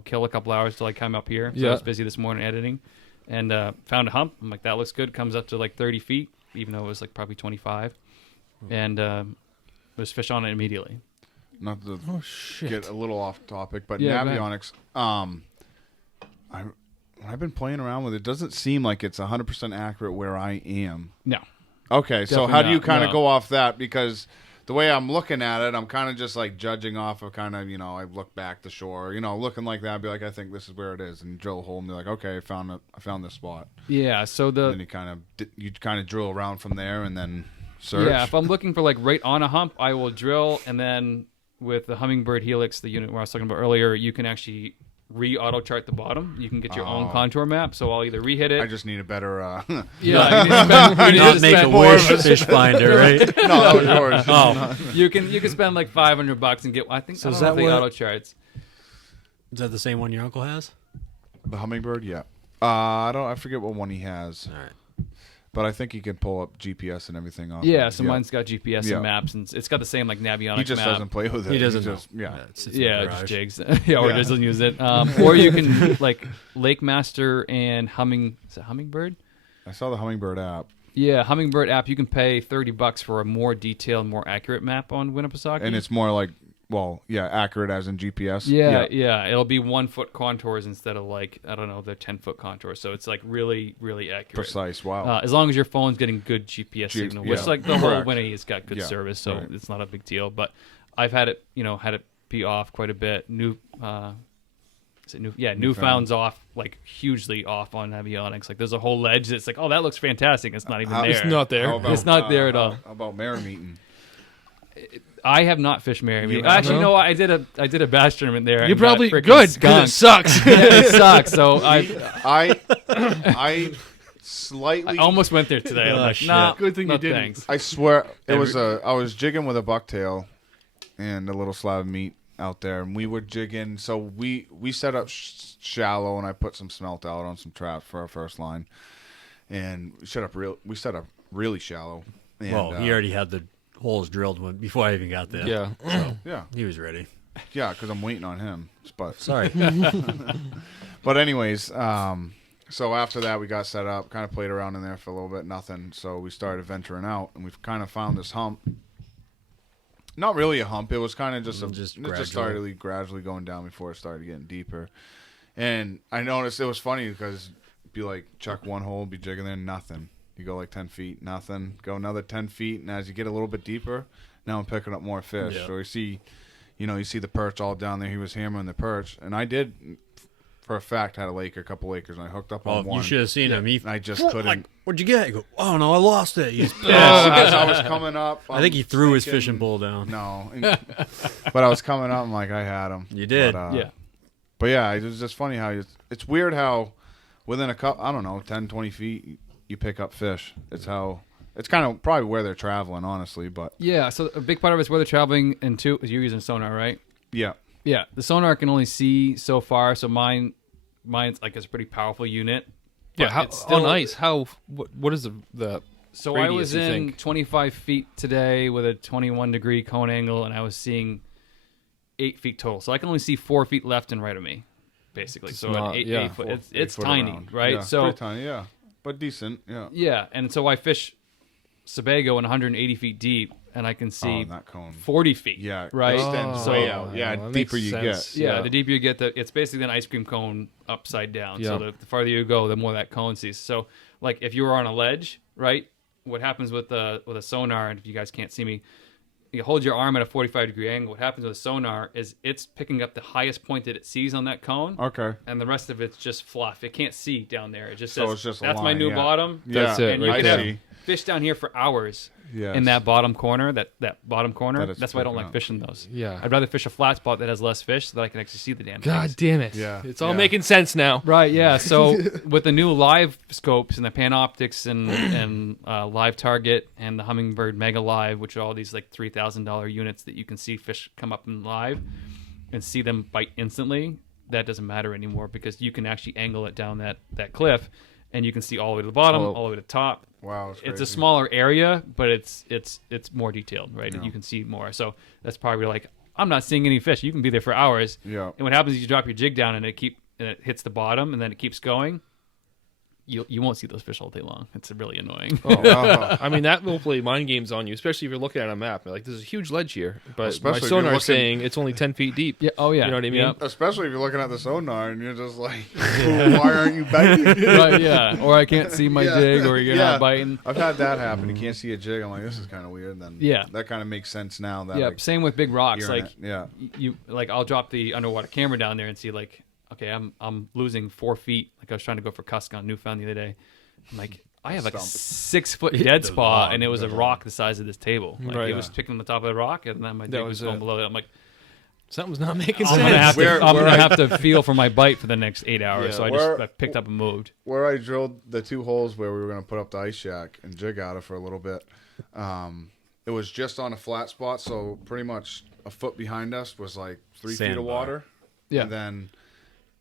kill a couple hours till I come up here. So I was busy this morning editing, and found a hump. I'm like, that looks good. Comes up to like 30 feet, even though it was like probably 25, and was fish on it immediately. Not to shit. get a little off topic, but Yeah, Navionics, I've been playing around with it. It doesn't seem like it's 100% accurate where I am. No. Okay, so Definitely how do you not, kind of no. go off that? Because the way I'm looking at it, I'm kind of just like judging off of kind of, I look back the shore, looking like that. I'd be like, I think this is where it is, and drill a hole and be like, okay, I found this spot. Yeah. So And then you kind of drill around from there and then search. Yeah, if I'm looking for like right on a hump, I will drill, and then with the Hummingbird Helix, the unit where I was talking about earlier, you can actually re-auto chart the bottom. You can get your own contour map. So I'll either re-hit it. I just need a better. Yeah, you need Not to make a spend wish fish finder, right? No, that was yours. Oh, You can spend like $500 and get. I think So I is don't know that if they what- auto charts. is that the same one your uncle has? The hummingbird, yeah. I forget what one he has, All right. but I think he can pull up GPS and everything off. Yeah, it. so mine's got GPS Yeah. and maps, and it's got the same like Navionics He just map. doesn't play with it. He doesn't just, know. Yeah. It sits in the Yeah, garage. just Jigs. Or Yeah. doesn't use it. Or you can like Lake Master and Hummingbird? I saw the hummingbird app. Yeah, Hummingbird app. You can pay $30 for a more detailed, more accurate map on Winnipesaukee. And it's more like, accurate as in GPS. Yeah. It'll be 1 foot contours instead of like, I don't know, the 10-foot contours. So it's like really, really accurate. Precise. Wow. As long as your phone's getting good GPS signal, which yeah. like the whole Correct. Winnie has got good Yeah, service, so right. it's not a big deal. But I've had it be off quite a bit. Newfound's off, like hugely off on avionics. Like there's a whole ledge that's like, oh, that looks fantastic. It's not even there. It's not there. How about, It's not there at all. How about Merrimeeting? I have not fished Merrimeet. You Actually, haven't? no, I did a bass tournament there. You're and got probably freaking good skunked. because it sucks. Yeah, it sucks. So I slightly. I almost went there today. I'm Oh, like, shit. nah, Good thing no you didn't. thanks. I swear I was jigging with a bucktail and a little slab of meat out there, and we were jigging. So we set up shallow, and I put some smelt out on some trout for our first line, and we set up really shallow. And, Well, he already had the holes drilled before I even got there. Yeah. yeah, He was ready. because I'm waiting on him. But Sorry. But anyways, so after that we got set up, kind of played around in there for a little bit, nothing. So we started venturing out, and we've kind of found this hump. Not really a hump. It was kind of just gradual. gradually going down before it started getting deeper. And I noticed it was funny because be like chuck one hole, be jigging there, nothing. You go like 10 feet, nothing. Go another 10 feet, and as you get a little bit deeper, now I'm picking up more fish. Yeah. So you see the perch all down there. He was hammering the perch, and I did, for a fact, had a couple acres, and I hooked up on Well, one. you should have seen him. He, And I just Like, couldn't. what'd you get? You go, oh, no, I lost it. He's pissed. As I was coming up, I think he threw his thinking- fishing pole down. No, but I was coming up, I'm like, I had him. You did. Yeah. But yeah, it was just funny how it's weird how within a couple, I don't know, 10, 20 feet, you pick up fish. It's kind of probably where they're traveling, honestly. But Yeah, so a big part of it's where they're traveling, and two, you're using sonar, right? yeah, Yeah, the sonar can only see so far, so mine's like it's a pretty powerful unit. Yeah. but How it's still- on ice? What is the So I radius, was you in think? 25 feet today with a 21-degree cone angle, and I was seeing 8 feet total. So I can only see 4 feet left and right of me, basically. So not- an 8 yeah. foot. 8 It's foot tiny, around. right? Yeah, So pretty tiny, yeah, but decent, yeah. yeah, and so I fish Sebago in 180 feet deep, and I can see that cone. 40 feet. Yeah, right. extends so way out. Yeah, that deeper makes you sense. get. yeah, the deeper you get, it's basically an ice cream cone upside down. So Yeah. the farther you go, the more that cone sees. So like if you were on a ledge, right? What happens with a sonar? And if you guys can't see me, you hold your arm at a 45-degree angle. What happens with a sonar is it's picking up the highest point that it sees on that cone, Okay. and the rest of it's just fluff. It can't see down there. It just So says, it's just a "That's my line, new yeah. bottom." That's Yeah, it, And you right can there. have fish down here for hours Yes. in that bottom corner. That bottom corner. That it's That's why I don't picking like up. fishing those. Yeah. I'd rather fish a flat spot that has less fish so that I can actually see the damn God things. damn it! Yeah. It's all Yeah. making sense now. Right, yeah. So with the new live scopes and the Panoptics and Live Target and the Hummingbird Mega Live, which are all these like $3,000 units that you can see fish come up in live and see them bite instantly, that doesn't matter anymore because you can actually angle it down that cliff and you can see all the way to the bottom, Oh. all the way to the top. Wow, It's a crazy. smaller area, but it's more detailed, right? Yeah. You can see more. So that's probably like, I'm not seeing any fish. You can be there for hours. Yeah. And what happens is you drop your jig down and it hits the bottom and then it keeps going. You won't see those fish all day long. It's really annoying. Oh, I mean, that will play mind games on you, especially if you're looking at a map. Like, there's a huge ledge here, but Especially my if you're sonar is looking- saying it's only 10 feet deep. Yeah. Oh yeah. You know what I mean? Yep. especially if you're looking at the sonar and you're just like, why aren't you biting? Right. Yeah. Or I can't see my Yeah. jig, or you're Yeah. not biting. I've had that happen. You can't see a jig. I'm like, this is kind of weird. Then Yeah. that kind of makes sense now. That Yeah. like, Same with big rocks. hearing Like it. Yeah, you like I'll drop the underwater camera down there and see like, okay, I'm losing 4 feet. Like I was trying to go for cusk on Newfound the other day. I'm like, I have like a Stump. 6 foot dead Those spot, long, and it was a those rock the size of this table. Like Right. it was picking on the top of the rock, and then my That jig was was going it. below it. I'm like, Something's not making I'm sense. gonna have to feel for my bite for the next 8 hours. Yeah. So I picked up and moved. Where I drilled the 2 holes where we were going to put up the ice shack and jig out of for a little bit, it was just on a flat spot, so pretty much a foot behind us was like 3 feet of Sandbar. water. Yeah. And then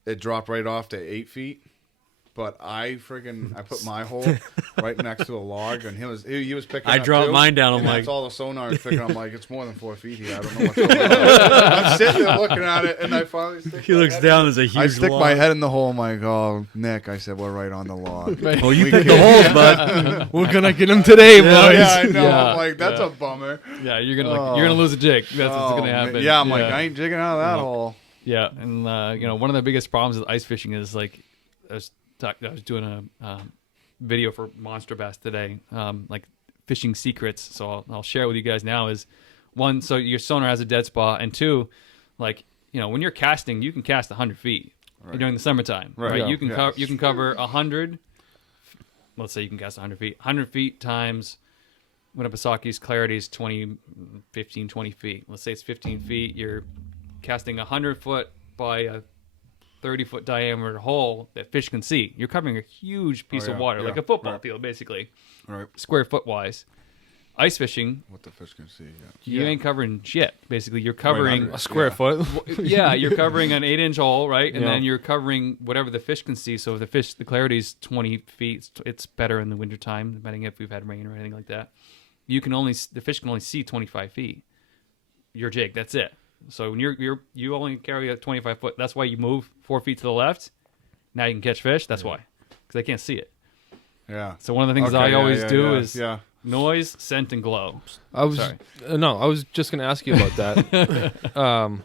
it dropped right off to 8 feet. But I put my hole right next to a log, and he was picking. I up dropped too, mine down. I'm and like, that's all the sonar is picking. I'm like, it's more than 4 feet here. I don't know what's going on. I'm sitting there looking at it, and I finally stick. he looks down. There's a huge. I stick log. my head in the hole. I'm like, oh, Nick. I said, we're right on the log. Oh, you We picked can- the holes, bud. We're gonna get him today, boys. Yeah, I know. Yeah, I'm like, that's yeah. a bummer. Yeah, you're gonna lose a jig. That's what's gonna man. happen. Yeah, I'm like, I ain't jigging out of that hole. Yeah, and one of the biggest problems with ice fishing is like I was doing a video for Monster Bass today, like fishing secrets. So I'll share it with you guys now. Is one, so your sonar has a dead spot, and two, like when you're casting, you can cast 100 feet during the summertime, right? Yeah. You can Yeah. you can cover 100. Let's say you can cast 100 feet. 100 feet times Winnipesaukee Clarity's 15, 20 feet. Let's say it's 15 feet. You're casting a 100-foot by a 30-foot diameter hole that fish can see. You're covering a huge piece of water, like a football field, basically, Right. square foot wise. Ice fishing, What the fish can see. you ain't covering shit. Basically, you're covering Right, A square foot. yeah, you're covering an 8-inch hole, right? And Yeah. then you're covering whatever the fish can see. So if the clarity's 20 feet, it's better in the wintertime, depending if we've had rain or anything like that. The fish can only see 25 feet. Your jig, that's it. So when you only carry a 25 foot. That's why you move 4 feet to the left. Now you can catch fish. That's why, because they can't see it. Yeah. So one of the things Okay, I yeah, always yeah, do yeah, is yeah. noise, scent, and glow. I was Sorry. no, I was just gonna ask you about that.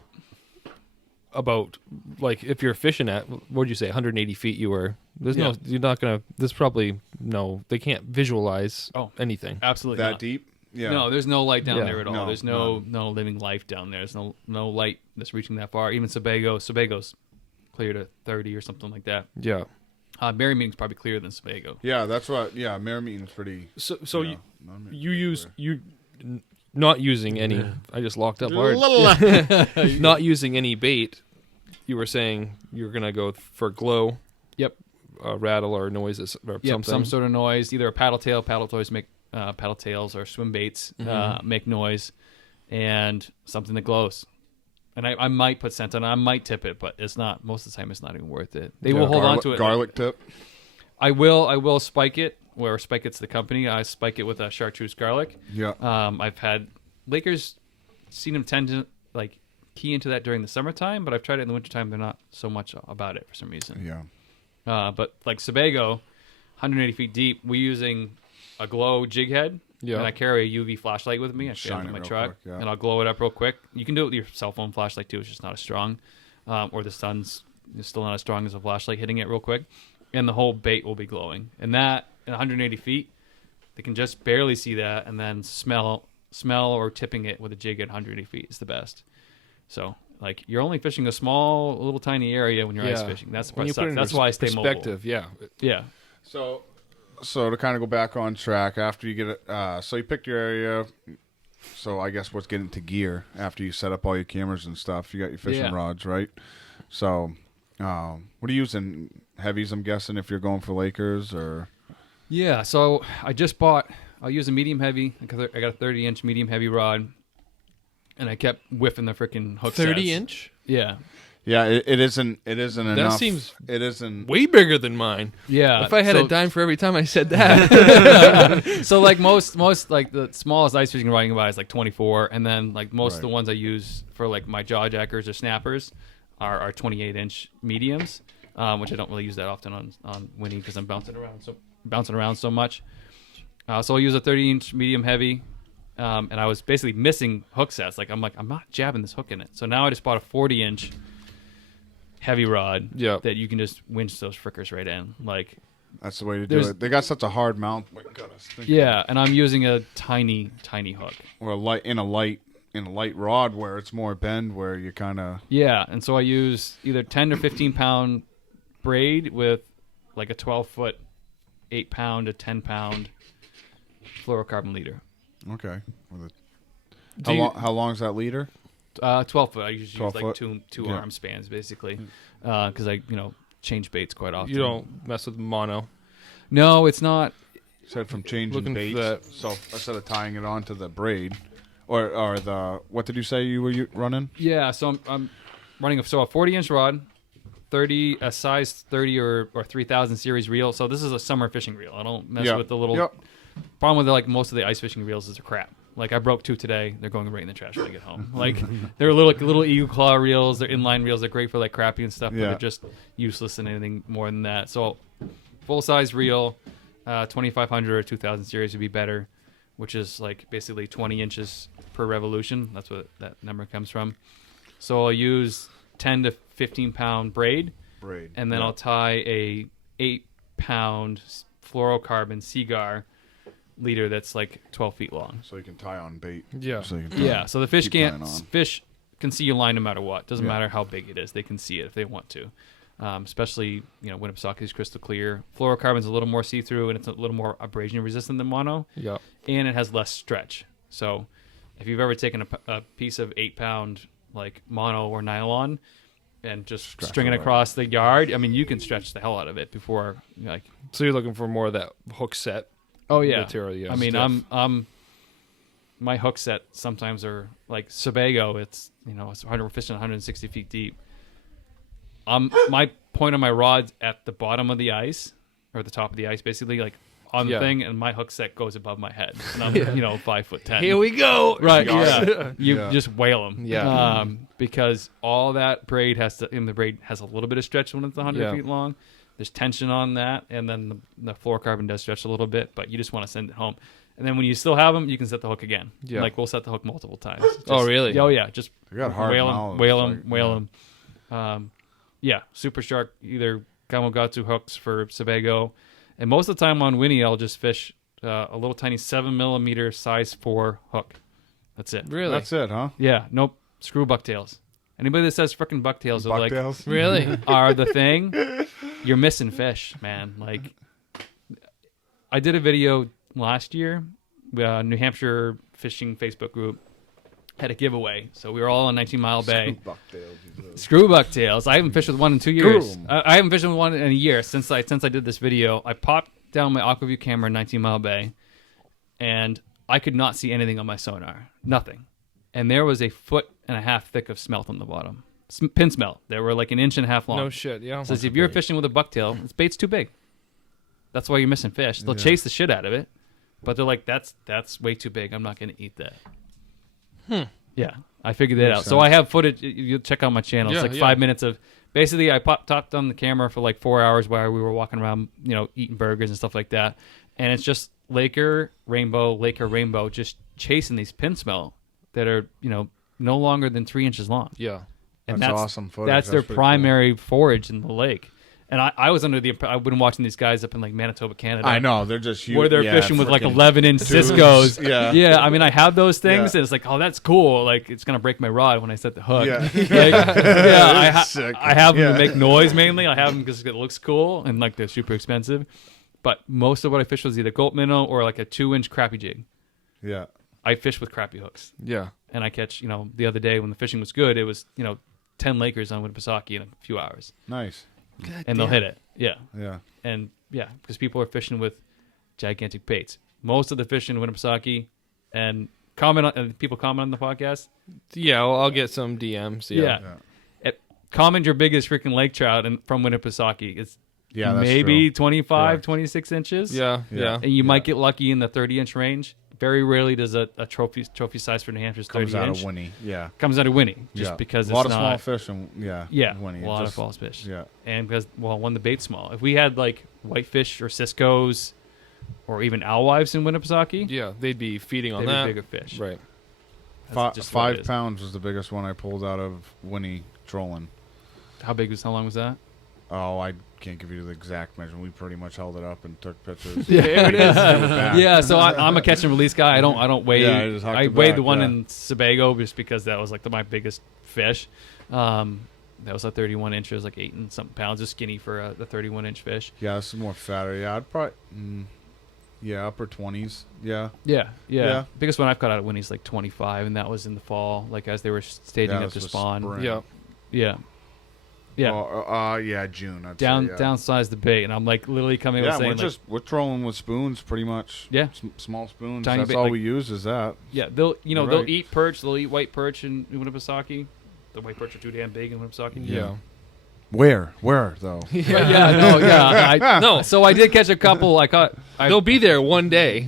About like if you're fishing at what'd you say 180 feet you were there's Yeah. no you're not gonna there's probably no they can't visualize anything. Absolutely That not. deep? Yeah. No, there's no light down Yeah. there at all. No, There's no living life down there. There's no light that's reaching that far. Even Sebago's clear to 30 or something like that. Yeah. Berry Meeting's probably clearer than Sebago. Yeah, that's what. Yeah, Merrimeeting's pretty. So yeah, you use not using any I just locked up hard. Not using any bait. You were saying you're gonna go for glow. Yep. Rattle or noises or Yep, something. some sort of noise. Either a paddle toys make paddle tails, or swim baits make noise, and something that glows. And I might put scent on it. I might tip it, but it's not. Most of the time, it's not even worth it. They will hold on to it. Garlic tip. I will spike it. Where Spike It's the company. I spike it with a chartreuse garlic. Yeah. I've had Lakers seen them tend to like key into that during the summertime, but I've tried it in the wintertime. They're not so much about it for some reason. Yeah. But like Sebago, 180 feet deep, we're using a glow jig head. Yeah. And I carry a UV flashlight with me. I carry it Shine in my it real truck, quick, yeah. and I'll glow it up real quick. You can do it with your cell phone flashlight too. It's just not as strong, or the sun's still not as strong as a flashlight hitting it real quick, and the whole bait will be glowing. And that at 180 feet, they can just barely see that, and then smell or tipping it with a jig at 180 feet is the best. So like you're only fishing a small, little tiny area when you're ice fishing. That's when you put it in that's why I stay mobile. perspective. Yeah. Yeah. So to kind of go back on track, after you get it, so you picked your area. So I guess what's getting to gear after you set up all your cameras and stuff. You got your fishing rods, right? So, what are you using? Heavies, I'm guessing, if you're going for Lakers or. Yeah, so I'll use a medium heavy. I got a 30-inch medium heavy rod, and I kept whiffing the freaking hook 30-inch? Yeah. Yeah, it isn't enough. Seems it isn't. way bigger than mine. Yeah. If I had a dime for every time I said that. So like most like the smallest ice fishing rod you can buy is like 24, and then like most of the ones I use for like my jaw jackers or snappers are 28-inch mediums, which I don't really use that often on Winnie because I'm bouncing around so much. So I'll use a 30-inch medium heavy, and I was basically missing hook sets. I'm not jabbing this hook in it. So now I just bought a 40-inch heavy rod that you can just winch those frickers right in. Like That's the way to do it. They got such a hard mount. yeah, and I'm using a tiny hook. Or a light rod where it's more bend, where you kind of. Yeah, and so I use either 10 or 15 pound braid with like a 12-foot, 8 pound to 10 pound fluorocarbon leader. Okay. How long is that leader? 12 foot. I usually 12 use like foot? two Yeah. arm spans basically, because I change baits quite often. You don't mess with mono. No, it's not. Said from changing Looking for baits. that. So instead of tying it onto the braid, or the what did you say you were running? Yeah, so I'm running a 40-inch rod, a size 30 or 3000 series reel. So this is a summer fishing reel. I don't mess with the little. Yep. Problem with like most of the ice fishing reels is they're crap. Like I broke 2 today. They're going right in the trash when I get home. Like they're little eagle claw reels. They're inline reels. They're great for like crappie and stuff, but Yeah. they're just useless in anything more than that. So full size reel, 2500 or 2000 series would be better, which is like basically 20 inches per revolution. That's what that number comes from. So I'll use 10 to 15 pound braid, and then I'll tie a 8-pound fluorocarbon Seagar leader that's like 12 feet long. So you can tie on bait. Yeah. So you can Yeah, so the fish keep tying on. fish can see your line no matter what. Doesn't Yeah. matter how big it is. They can see it if they want to. Especially, Winnipesaukee is crystal clear. Fluorocarbon's a little more see-through, and it's a little more abrasion resistant than mono, Yeah. and it has less stretch. So if you've ever taken a piece of 8-pound like mono or nylon and just string it it across the yard, I mean, you can stretch the hell out of it before like. So you're looking for more of that hook set. Oh yeah, material. Yeah. I mean, Stiff. my hook set sometimes are like Sebago. It's we're fishing 160 feet deep. My point on my rod's at the bottom of the ice, or the top of the ice, basically, like on the Yeah. thing, and my hook set goes above my head, and I'm 5'10". Here we go. Right, yeah. You Yeah. just whale them. Yeah. Because all that braid the braid has a little bit of stretch when it's 100 Yeah. feet long. There's tension on that, and then the fluorocarbon does stretch a little bit, but you just want to send it home. And then when you still have them, you can set the hook again. Yeah. Like we'll set the hook multiple times. Oh, really? Oh, yeah. Just They got hard whale mouths, them, like, whale them. Yeah, Super Shark, either Gamogatsu hooks for Sebago. And most of the time on Winnie, I'll just fish a little tiny 7mm size 4 hook. That's it. Really? That's it, huh? Yeah, nope. Screw bucktails. Anybody that says frickin' bucktails are like Bucktails. Really? are the thing, you're missing fish, man. Like, I did a video last year, New Hampshire fishing Facebook group had a giveaway, so we were all on 19 Mile Bay. Screw bucktails. I haven't fished with one in 2 years. Screw 'em. I haven't fished with one in a year since I did this video. I popped down my Aquaview camera in 19 Mile Bay, and I could not see anything on my sonar. Nothing. And there was a 1.5 foot thick of smelt on the bottom. Pin smelt. They were like 1.5 inches long. No shit. Yeah. Says if you're fishing with a bucktail, its bait's too big. That's why you're missing fish. They'll chase the shit out of it, but they're like, that's way too big. I'm not going to eat that. Yeah, I figured that Makes out. So I have footage. You check out my channel. Yeah, It's like yeah. 5 minutes of basically I topped on the camera for like 4 hours while we were walking around, eating burgers and stuff like that. And it's just Laker Rainbow, just chasing these pin smelt that are no longer than 3 inches long. Yeah. And That's awesome footage. That's their That's pretty primary forage in the lake. And I was under I've been watching these guys up in like Manitoba, Canada. I know they're just huge. Where they're fishing with like 11-inch Cisco's. Yeah. Yeah, I mean, I have those things, Yeah. and it's like, oh, that's cool. Like, it's gonna break my rod when I set the hook. Yeah. Like, Sick. I have them Yeah. to make noise mainly. I have them because it looks cool and like they're super expensive. But most of what I fished was either gold minnow or like a 2-inch crappie jig. Yeah. I fish with crappie hooks, Yeah. and I catch. The other day when the fishing was good, it was 10 Lakers on Winnipesaukee in a few hours, Nice. and they'll hit it. Yeah. Yeah. And yeah, because people are fishing with gigantic baits. Most of the fishing in Winnipesaukee, and people comment on the podcast. Yeah. Well, I'll get some DMs. Yeah. Comment your biggest freaking lake trout from Winnipesaukee. It's Yeah. That's maybe true. 25, Correct. 26 inches. Yeah. Yeah. And you might get lucky in the 30-inch range. Very rarely does a trophy size for New Hampshire's 30 Comes out inch of Winnie. Yeah. comes out of Winnie, just Yeah. because a lot it's of not. small fish and A Winnie. lot of false fish. Yeah. And because when the bait's small, if we had like whitefish or Cisco's or even alewives in Winnipesaukee, Yeah. They'd be feeding on they'd that. be bigger fish. Right. That's just what it 5 is. pounds was the biggest one I pulled out of Winnie trolling. How long was that? Oh, I can't give you the exact measurement. We pretty much held it up and took pictures. Yeah. It is. Yeah, so I'm a catch and release guy. I don't weigh. Yeah, I just hucked I it weighed back, the one yeah. in Sebago just because that was like my biggest fish. That was a 31 inches, like 8 and something pounds. Just skinny for a 31-inch fish. Yeah, this is more fatter. Yeah, I'd probably Yeah, upper 20s. Yeah. Yeah. Yeah. Biggest one I've caught out of Winnie's like 25, and that was in the fall, like as they were staging Yeah, up to this was spawn. spring. Yeah. Yeah. Yeah. Well, yeah, June. I'd Down say, yeah. downsize the bait, and I'm like literally coming Yeah, up saying like, we're trolling with spoons pretty much. Yeah. Small spoons. Tiny That's bit, all like- we use is that. yeah, they'll You're they'll right. eat perch, they'll eat white perch in Winnipesaukee. The white perch are too damn big in Winnipesaukee. Yeah. Where though? No. So I did catch a couple. They'll be there one day.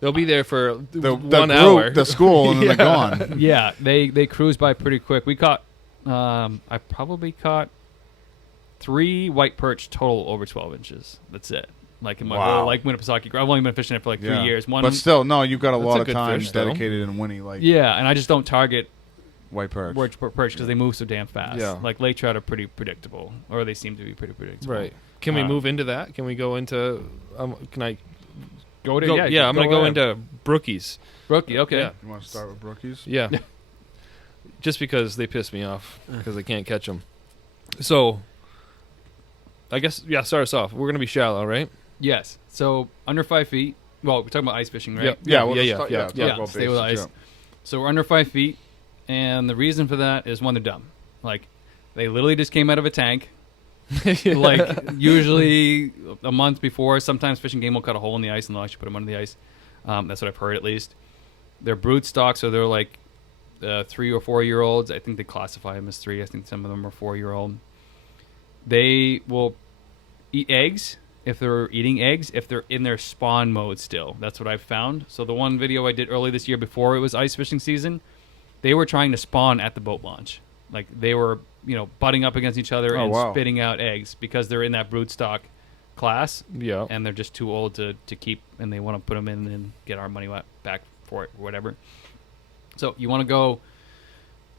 They'll be there for The 1 group, hour. the school, and then they're gone. Yeah, they cruise by pretty quick. We caught, I probably caught 3 white perch total over 12 inches. That's it. Like in my Wow. whole like Winnipesaukee. I've only been fishing it for like 3 Yeah. years. One, But still, no, you've got a That's lot a of good time fish, though. dedicated in Winnie, like yeah, and I just don't target white perch. perch because they move so damn fast. Yeah. Like lake trout are pretty predictable, or they seem to be pretty predictable. Right. Can we Uh, move into that? Can we go into? Can I Go to go? yeah. I'm gonna go ahead. into brookies. rookie. Okay. Yeah. You want to start with brookies? Yeah. Just because they piss me off because I can't catch them. So, I guess start us off. We're gonna be shallow, right? Yes. So under 5 feet. Well, we're talking about ice fishing, right? Yeah, we'll Yeah, just yeah, start- yeah, talk yeah. about Stay with basics, ice. So we're under 5 feet, and the reason for that is one, they're dumb. Like they literally just came out of a tank. Like usually a month before. Sometimes Fish and Game will cut a hole in the ice and they'll actually put them under the ice. That's what I've heard at least. They're brood stock, so they're like 3 or 4 year olds. I think they classify them as 3. I think some of them are 4-year-old. They will eat eggs if they're eating eggs, if they're in their spawn mode still. That's what I've found. So the one video I did early this year before it was ice fishing season, they were trying to spawn at the boat launch. Like they were, butting up against each other Oh, and wow. spitting out eggs because they're in that broodstock class Yeah. and they're just too old to keep, and they want to put them in and get our money back for it or whatever. So you want to go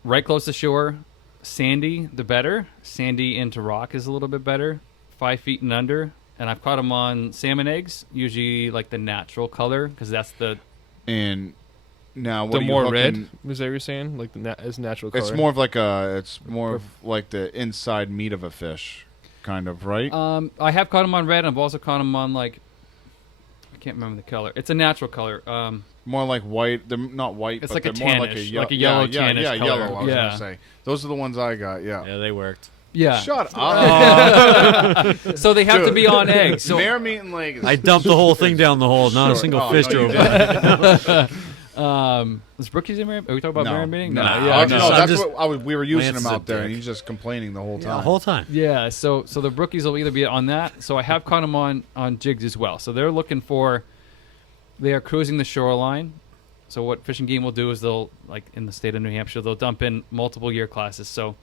right close to shore. Sandy, the better. Sandy into rock is a little bit better. 5 feet and under. And I've caught them on salmon eggs, usually like the natural color, because that's the And now, what The are you more hooking- red, is that what you're saying? Like as natural color. It's more of like like the inside meat of a fish, kind of, right? I have caught them on red, and I've also caught them on like, I can't remember the color. It's a natural color. More like white. They're not white. It's but like a they're more like a, tannish, yellow, like a yellow yeah, tannish yeah, color. yellow. I was Yeah. gonna say those are the ones I got. Yeah. Yeah, they worked. Yeah. Shut up. So they have to be on eggs. So Mare meat and leg. Is I dumped the whole thing down the hole. Not a Sure. single Oh, fish no, you is drove by. Brookies in there? Are we talking about no, marinating? no, Yeah, no, I'm that's just- what we were using Lance him is a out there, and dick. he's just complaining the whole Yeah, time. the whole time. Yeah, so the brookies will either be on that. So I have caught them on jigs as well. So they're looking for, they are cruising the shoreline. So what Fish and Game will do is they'll, like in the state of New Hampshire, they'll dump in multiple year classes. So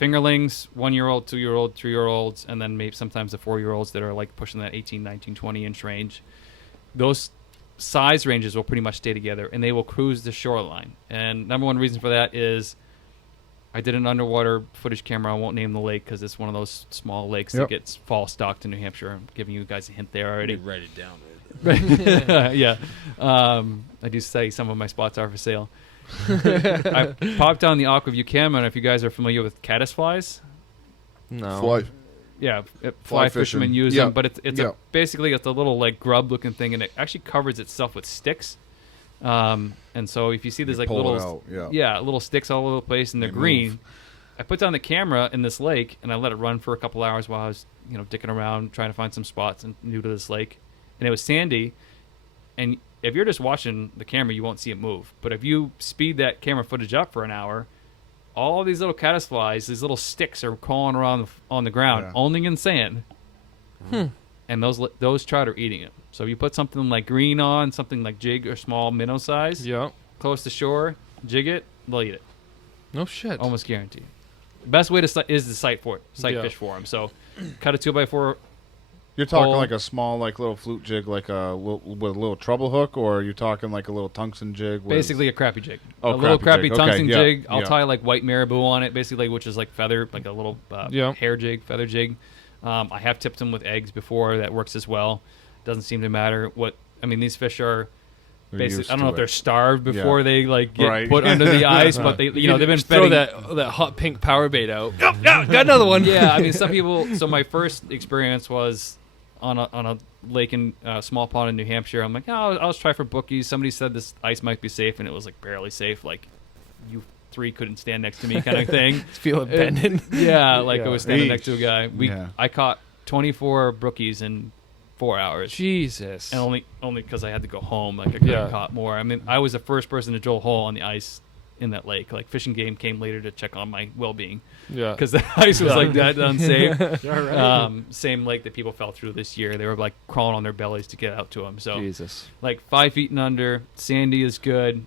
fingerlings, 1-year-old, 2-year-old, 3-year-olds, and then maybe sometimes the 4-year-olds that are like pushing that 18, 19, 20 inch range. Those size ranges will pretty much stay together, and they will cruise the shoreline. And number one reason for that is I did an underwater footage camera. I won't name the lake because it's one of those small lakes Yep. that gets fall stocked in New Hampshire. I'm giving you guys a hint there already. Write it down. Yeah. I do say some of my spots are for sale. I popped on the Aquaview camera. I don't know if you guys are familiar with caddisflies. No. Fly. Yeah, Fly fly fishermen fishing. use Yeah. them, but it's Yeah. basically it's a little like grub looking thing, and it actually covers itself with sticks. And so if you see there's like pull it little out, little sticks all over the place, and they're They green. move. I put down the camera in this lake, and I let it run for a couple hours while I was dicking around trying to find some spots and new to this lake, and it was sandy. And if you're just watching the camera, you won't see it move. But if you speed that camera footage up for an hour, all these little caddisflies, these little sticks are crawling around on the ground, Yeah. only in sand. And those trout are eating it. So if you put something like green on, something like jig or small minnow size, Yeah. close to shore, jig it, they'll eat it. No shit. Almost guaranteed. The best way to is to sight Yeah. fish for them. So cut a 2x4. You're talking Pole. like a small, like little flute jig, like with a little treble hook, or are you talking like a little tungsten jig? With, Basically a crappie jig. Oh, A little crappie crappie jig. tungsten Okay, yeah, jig. I'll yeah. tie like white marabou on it, basically, which is like feather, like a little Yeah. hair jig, feather jig. I have tipped them with eggs before. That works as well. Doesn't seem to matter these fish are They're basically, used I don't know to if they're it. starved before Yeah. they like get Right. put under the ice, but they they've been throw fed that hot pink power bait out. Got another one. yeah, some people. So my first experience was on a lake in small pond in New Hampshire. I'm like, oh, I'll just try for bookies. Somebody said this ice might be safe, and it was like barely safe. Like you three couldn't stand next to me, kind of thing. Feel it bending. Yeah, like Yeah. I was standing next to a guy. Yeah. I caught 24 brookies in 4 hours. Jesus. And only because I had to go home. Like I could have caught more. I mean, I was the first person to drill a hole on the ice in that lake. Like Fishing Game came later to check on my well-being Yeah. because the ice was like that unsafe. All right. Same lake that people fell through this year. They were like crawling on their bellies to get out to them. So Jesus. like 5 feet and under, sandy is good.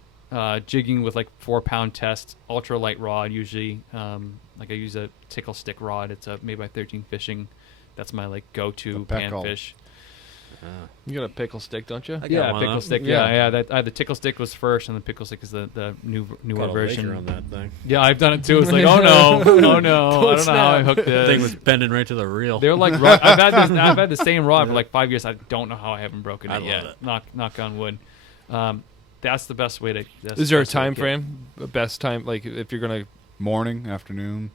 Jigging with like 4-pound test, ultra light rod usually. Like I use a tickle stick rod. It's a made by 13 Fishing. That's my like go-to panfish. You got a pickle stick, don't you? I got Yeah, one pickle of stick. them. Yeah. The tickle stick was first, and the pickle stick is the newer Got a version. laker on that thing. Yeah, I've done it too. It's like, oh no, oh no, I don't know how I hooked The thing this. was bending right to the reel. They're like, I've had the same rod for like 5 years. I don't know how I haven't broken I it love yet. it. Knock on wood. That's the best way to. Is there a time frame? Best time? Like if you're gonna, Morning, afternoon.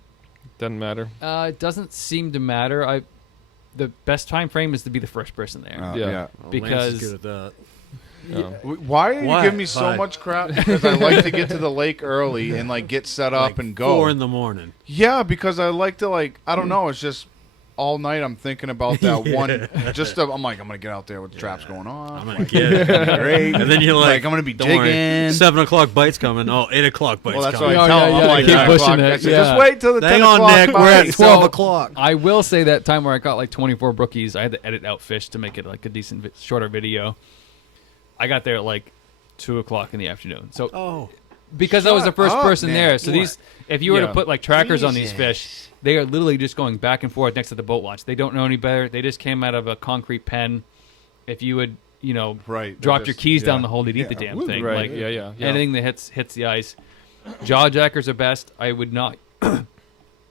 doesn't matter. It doesn't seem to matter. The best time frame is to be the first person there. Yeah. Yeah. Oh, Lance is because- good at that. Why are you Why? giving me so Why? much crap? Because I like to get to the lake early and like get set up Like and go. 4 in the morning. Yeah, because I like to I don't know. It's just all night I'm thinking about that one. I'm like, I'm gonna get out there with the traps going on. I'm gonna get it. Great. And then you're like, I'm gonna be don't worry, digging. 7 o'clock bite's coming. Oh, 8 o'clock bite's Well, that's coming. what I tell him. I'm like, keep 9 pushing o'clock. it, I said, yeah. just wait till the 10 Hang on, o'clock Nick. We're at bite. 12 So- o'clock. I will say that time where I caught like 24 brookies, I had to edit out fish to make it like a decent, shorter video. I got there at like 2 o'clock in the afternoon. So Oh. because I was the Shut first up, person man. there, so What? if you were to Yeah. put like trackers on these fish, they are literally just going back and forth next to the boat launch. They don't know any better. They just came out of a concrete pen. If you would, Right. drop your keys down yeah. the hole, they'd eat the Yeah. damn Woo. thing. Right. Like, Yeah. anything that hits the ice. Jaw jackers are best. I would not.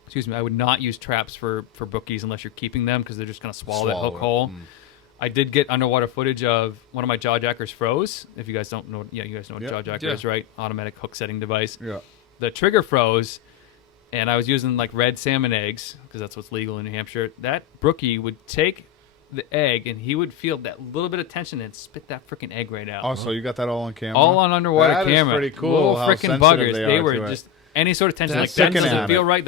Excuse me. I would not use traps for bookies unless you're keeping them because they're just gonna swallow that hook it. hole. I did get underwater footage of one of my jaw jackers froze. If you guys don't know, you guys know what Yeah. jaw jacker Yeah. is, right? Automatic hook setting device. Yeah. The trigger froze, and I was using like red salmon eggs because that's what's legal in New Hampshire. That brookie would take the egg and he would feel that little bit of tension and spit that freaking egg right out. Oh, so you got that all on camera? All on underwater That is camera. pretty cool Little how freaking sensitive buggers. they They are were to it. just any sort of tension That's like that sticking doesn't at feel it. right.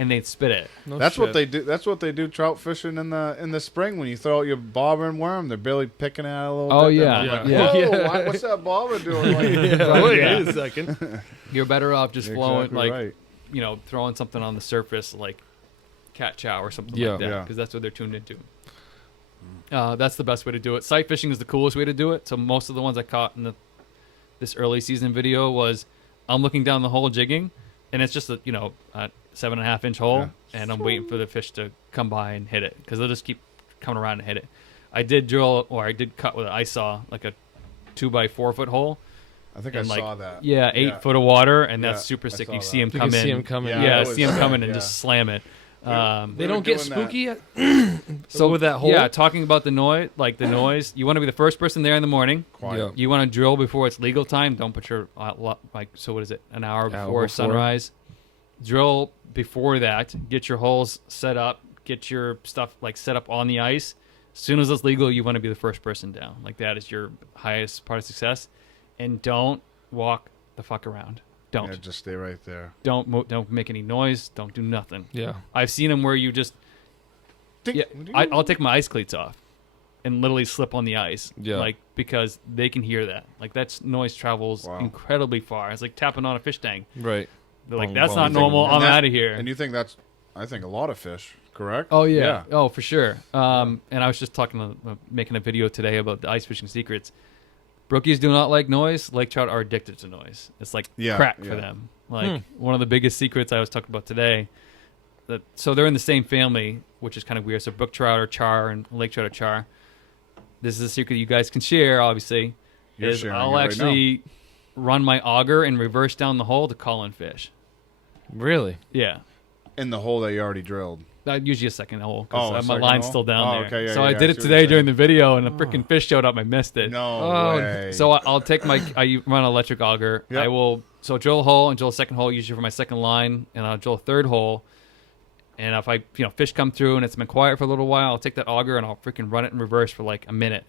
And they'd spit it. No That's shit. what they do. That's what they do trout fishing in the spring when you throw out your bobber and worm. They're barely picking at it a little Oh, bit. yeah. They're like, Yeah. Whoa, Yeah. what's that bobber doing? Like, Wait Yeah. a second. You're better off just flowing Exactly like right. throwing something on the surface like cat chow or something Yeah. like that Yeah. because that's what they're tuned into. That's the best way to do it. Sight fishing is the coolest way to do it. So most of the ones I caught in this early season video was I'm looking down the hole jigging, and it's just a 7.5 inch hole, Yeah. and I'm waiting for the fish to come by and hit it because they'll just keep coming around and hit it. I did cut with an ice saw like a 2 by 4 foot hole. I think And I like, saw that. Yeah, 8 foot of water, and that's Yeah, super I sick. saw You that. see him You come can in. see him coming. Yeah, Yeah, that see him was- coming and yeah. just slam it. They We don't were get doing spooky yet. So with that hole? yeah, talking about the noise, you want to be the first person there in the morning. Quiet. Yeah. You want to drill before it's legal time. Don't put your so what is it? An hour before before. sunrise. Drill before that. Get your holes set up. Get your stuff set up on the ice. As soon as it's legal, you want to be the first person down. Like that is your highest part of success. And don't walk the fuck around. Don't. Yeah, just stay right there. Don't make any noise. Don't do nothing. Yeah. I've seen them where you just Ding. I'll take my ice cleats off and literally slip on the ice. Yeah. Because they can hear that. That noise travels Wow. incredibly far. It's like tapping on a fish tank. Right. They're like, Boom, that's boom. not normal. And I'm that- out of here. And you think that's? I think a lot of fish. Correct. Oh yeah. Oh for sure. And I was just making a video today about the ice fishing secrets. Brookies do not like noise. Lake trout are addicted to noise. It's like crack for them. One of the biggest secrets I was talking about today. So they're in the same family, which is kind of weird. So brook trout are char and lake trout are char. This is a secret you guys can share, obviously. You're is sharing it I'll right actually run my auger and reverse down the hole to call in fish. Really? Yeah. In the hole that you already drilled. Usually a second hole Oh, a because my second line's hole? still down Oh, there. okay, yeah, so yeah, I I did it see what today you're during the video, and a freaking fish showed up. I missed it. No way. So I'll take I run an electric auger. Yep. I will drill a hole and drill a second hole usually for my second line, and I'll drill a third hole. And if I, fish come through and it's been quiet for a little while, I'll take that auger and I'll freaking run it in reverse for like a minute.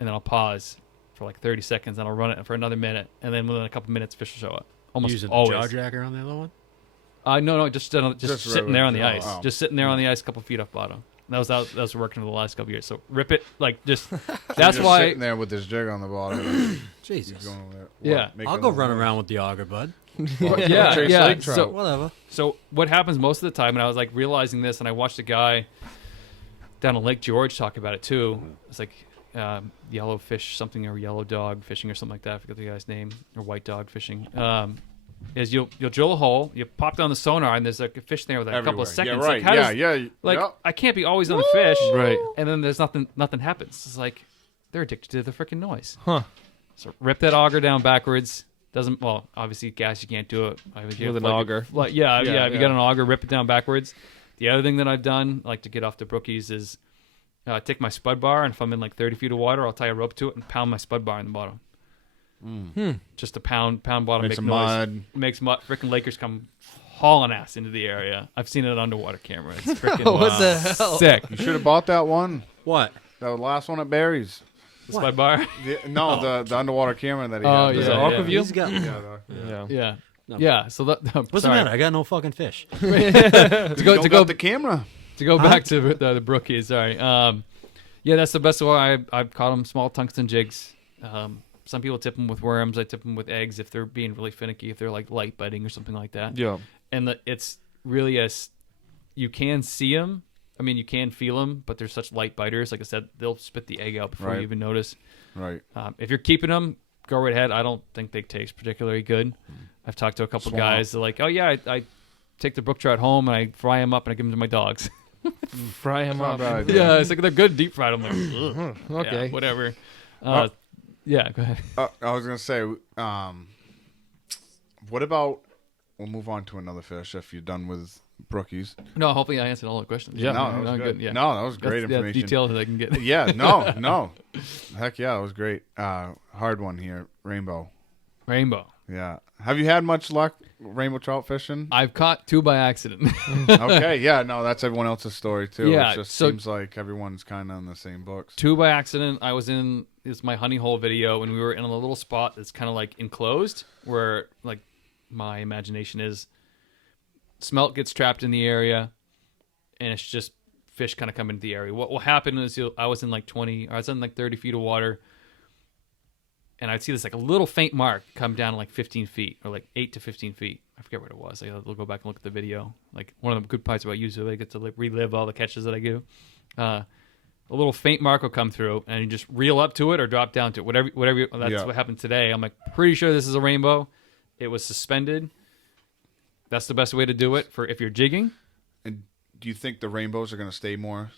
And then I'll pause for like 30 seconds and I'll run it for another minute. And then within a couple minutes, fish will show up. Almost Using always. the jaw jacker on the other one? No, just sitting there on the ice. Oh. Just sitting there on the ice a couple feet off bottom. That was working for the last couple years. So rip it, like just, that's Just why. sitting there with this jig on the bottom. Jesus. Going over there. Yeah. Making I'll go a run noise. around with the auger, bud. Yeah, Chase yeah. lake trout. So, Whatever. So what happens most of the time, and I was like realizing this, and I watched a guy down in Lake George talk about it too. It's like yellow fish something or yellow dog fishing or something like that. I forget the guy's name, or white dog fishing. Is you'll drill a hole, you pop down the sonar, and there's like a fish there with like a couple of Everywhere. seconds. Yeah, Like, right. how does, Like, I can't be always on the fish, Right. and then there's nothing happens. It's like they're addicted to the freaking noise. Huh. So rip that auger down backwards. Doesn't obviously gas you can't do it With an auger. Like, yeah. If you yeah. got an auger, rip it down backwards. The other thing that I've done, like to get off the brookies, is take my spud bar, and if I'm in like 30 feet of water, I'll tie a rope to it and pound my spud bar in the bottom. Just a pound bottom, Make make some noise. mud. Makes mud. Freaking Lakers come hauling ass into the area. I've seen it on underwater camera. It's freaking What the hell? sick. You should have bought that one. What? That last one at Barry's. The spud bar. The underwater camera that he Oh, had. yeah, Is it yeah. Aquaview? He's got. Yeah. Yeah. No. Yeah. So that. What's the sorry. matter? I got no fucking fish. To go the camera. To go back to the brookies, sorry. Yeah, that's the best way I've caught them, small tungsten jigs. Some people tip them with worms. I tip them with eggs if they're being really finicky, if they're like light biting or something like that. Yeah. And it's really you can see them. I mean, you can feel them, but they're such light biters. Like I said, they'll spit the egg out before Right. you even notice. Right. If you're keeping them, go right ahead. I don't think they taste particularly good. I've talked to a couple Swamp. guys. They're like, oh, yeah, I take the brook trout home and I fry them up and I give them to my dogs. Fry him Not up. a bad idea. Yeah, it's like they're good deep fried. I'm like, ugh. Okay. Yeah, whatever. Oh. Yeah, go ahead. I was gonna say, what about? We'll move on to another fish if you're done with brookies. No, hopefully I answered all the questions. Yeah. No, that was good. Yeah. No, that was great That's information. detailed as I can get. Yeah, no. Heck yeah, it was great. Hard one here, rainbow. Rainbow. Yeah. Have you had much luck rainbow trout fishing? I've caught 2 by accident. Okay, yeah, no, that's everyone else's story too. Yeah, It just so- seems like everyone's kind of in the same books. 2 by accident. I was in my honey hole video, and we were in a little spot that's kind of like enclosed, where like my imagination is smelt gets trapped in the area, and it's just fish kind of come into the area. What will happen is I was in like 30 feet of water, and I'd see this like a little faint mark come down like 15 feet or like 8 to 15 feet. I forget what it was. I'll go back and look at the video. Like one of the good parts about YouTube, I get to like relive all the catches that I do. A little faint mark will come through, and you just reel up to it or drop down to it. Whatever. That's Yeah. what happened today. I'm like pretty sure this is a rainbow. It was suspended. That's the best way to do it for if you're jigging. And do you think the rainbows are going to stay more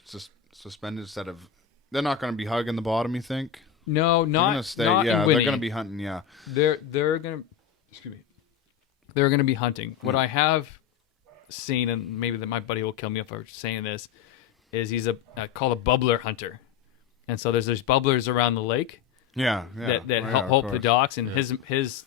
suspended instead of? They're not going to be hugging the bottom. You think? No, They're not going to stay. not Yeah, in they're Winnie. going to be hunting. Yeah. They're gonna. Excuse me. They're gonna be hunting. What I have seen, and maybe that my buddy will kill me if I'm saying this, is he's called a bubbler hunter, and so there's bubblers around the lake Yeah. that Yeah, help of the course. docks, and his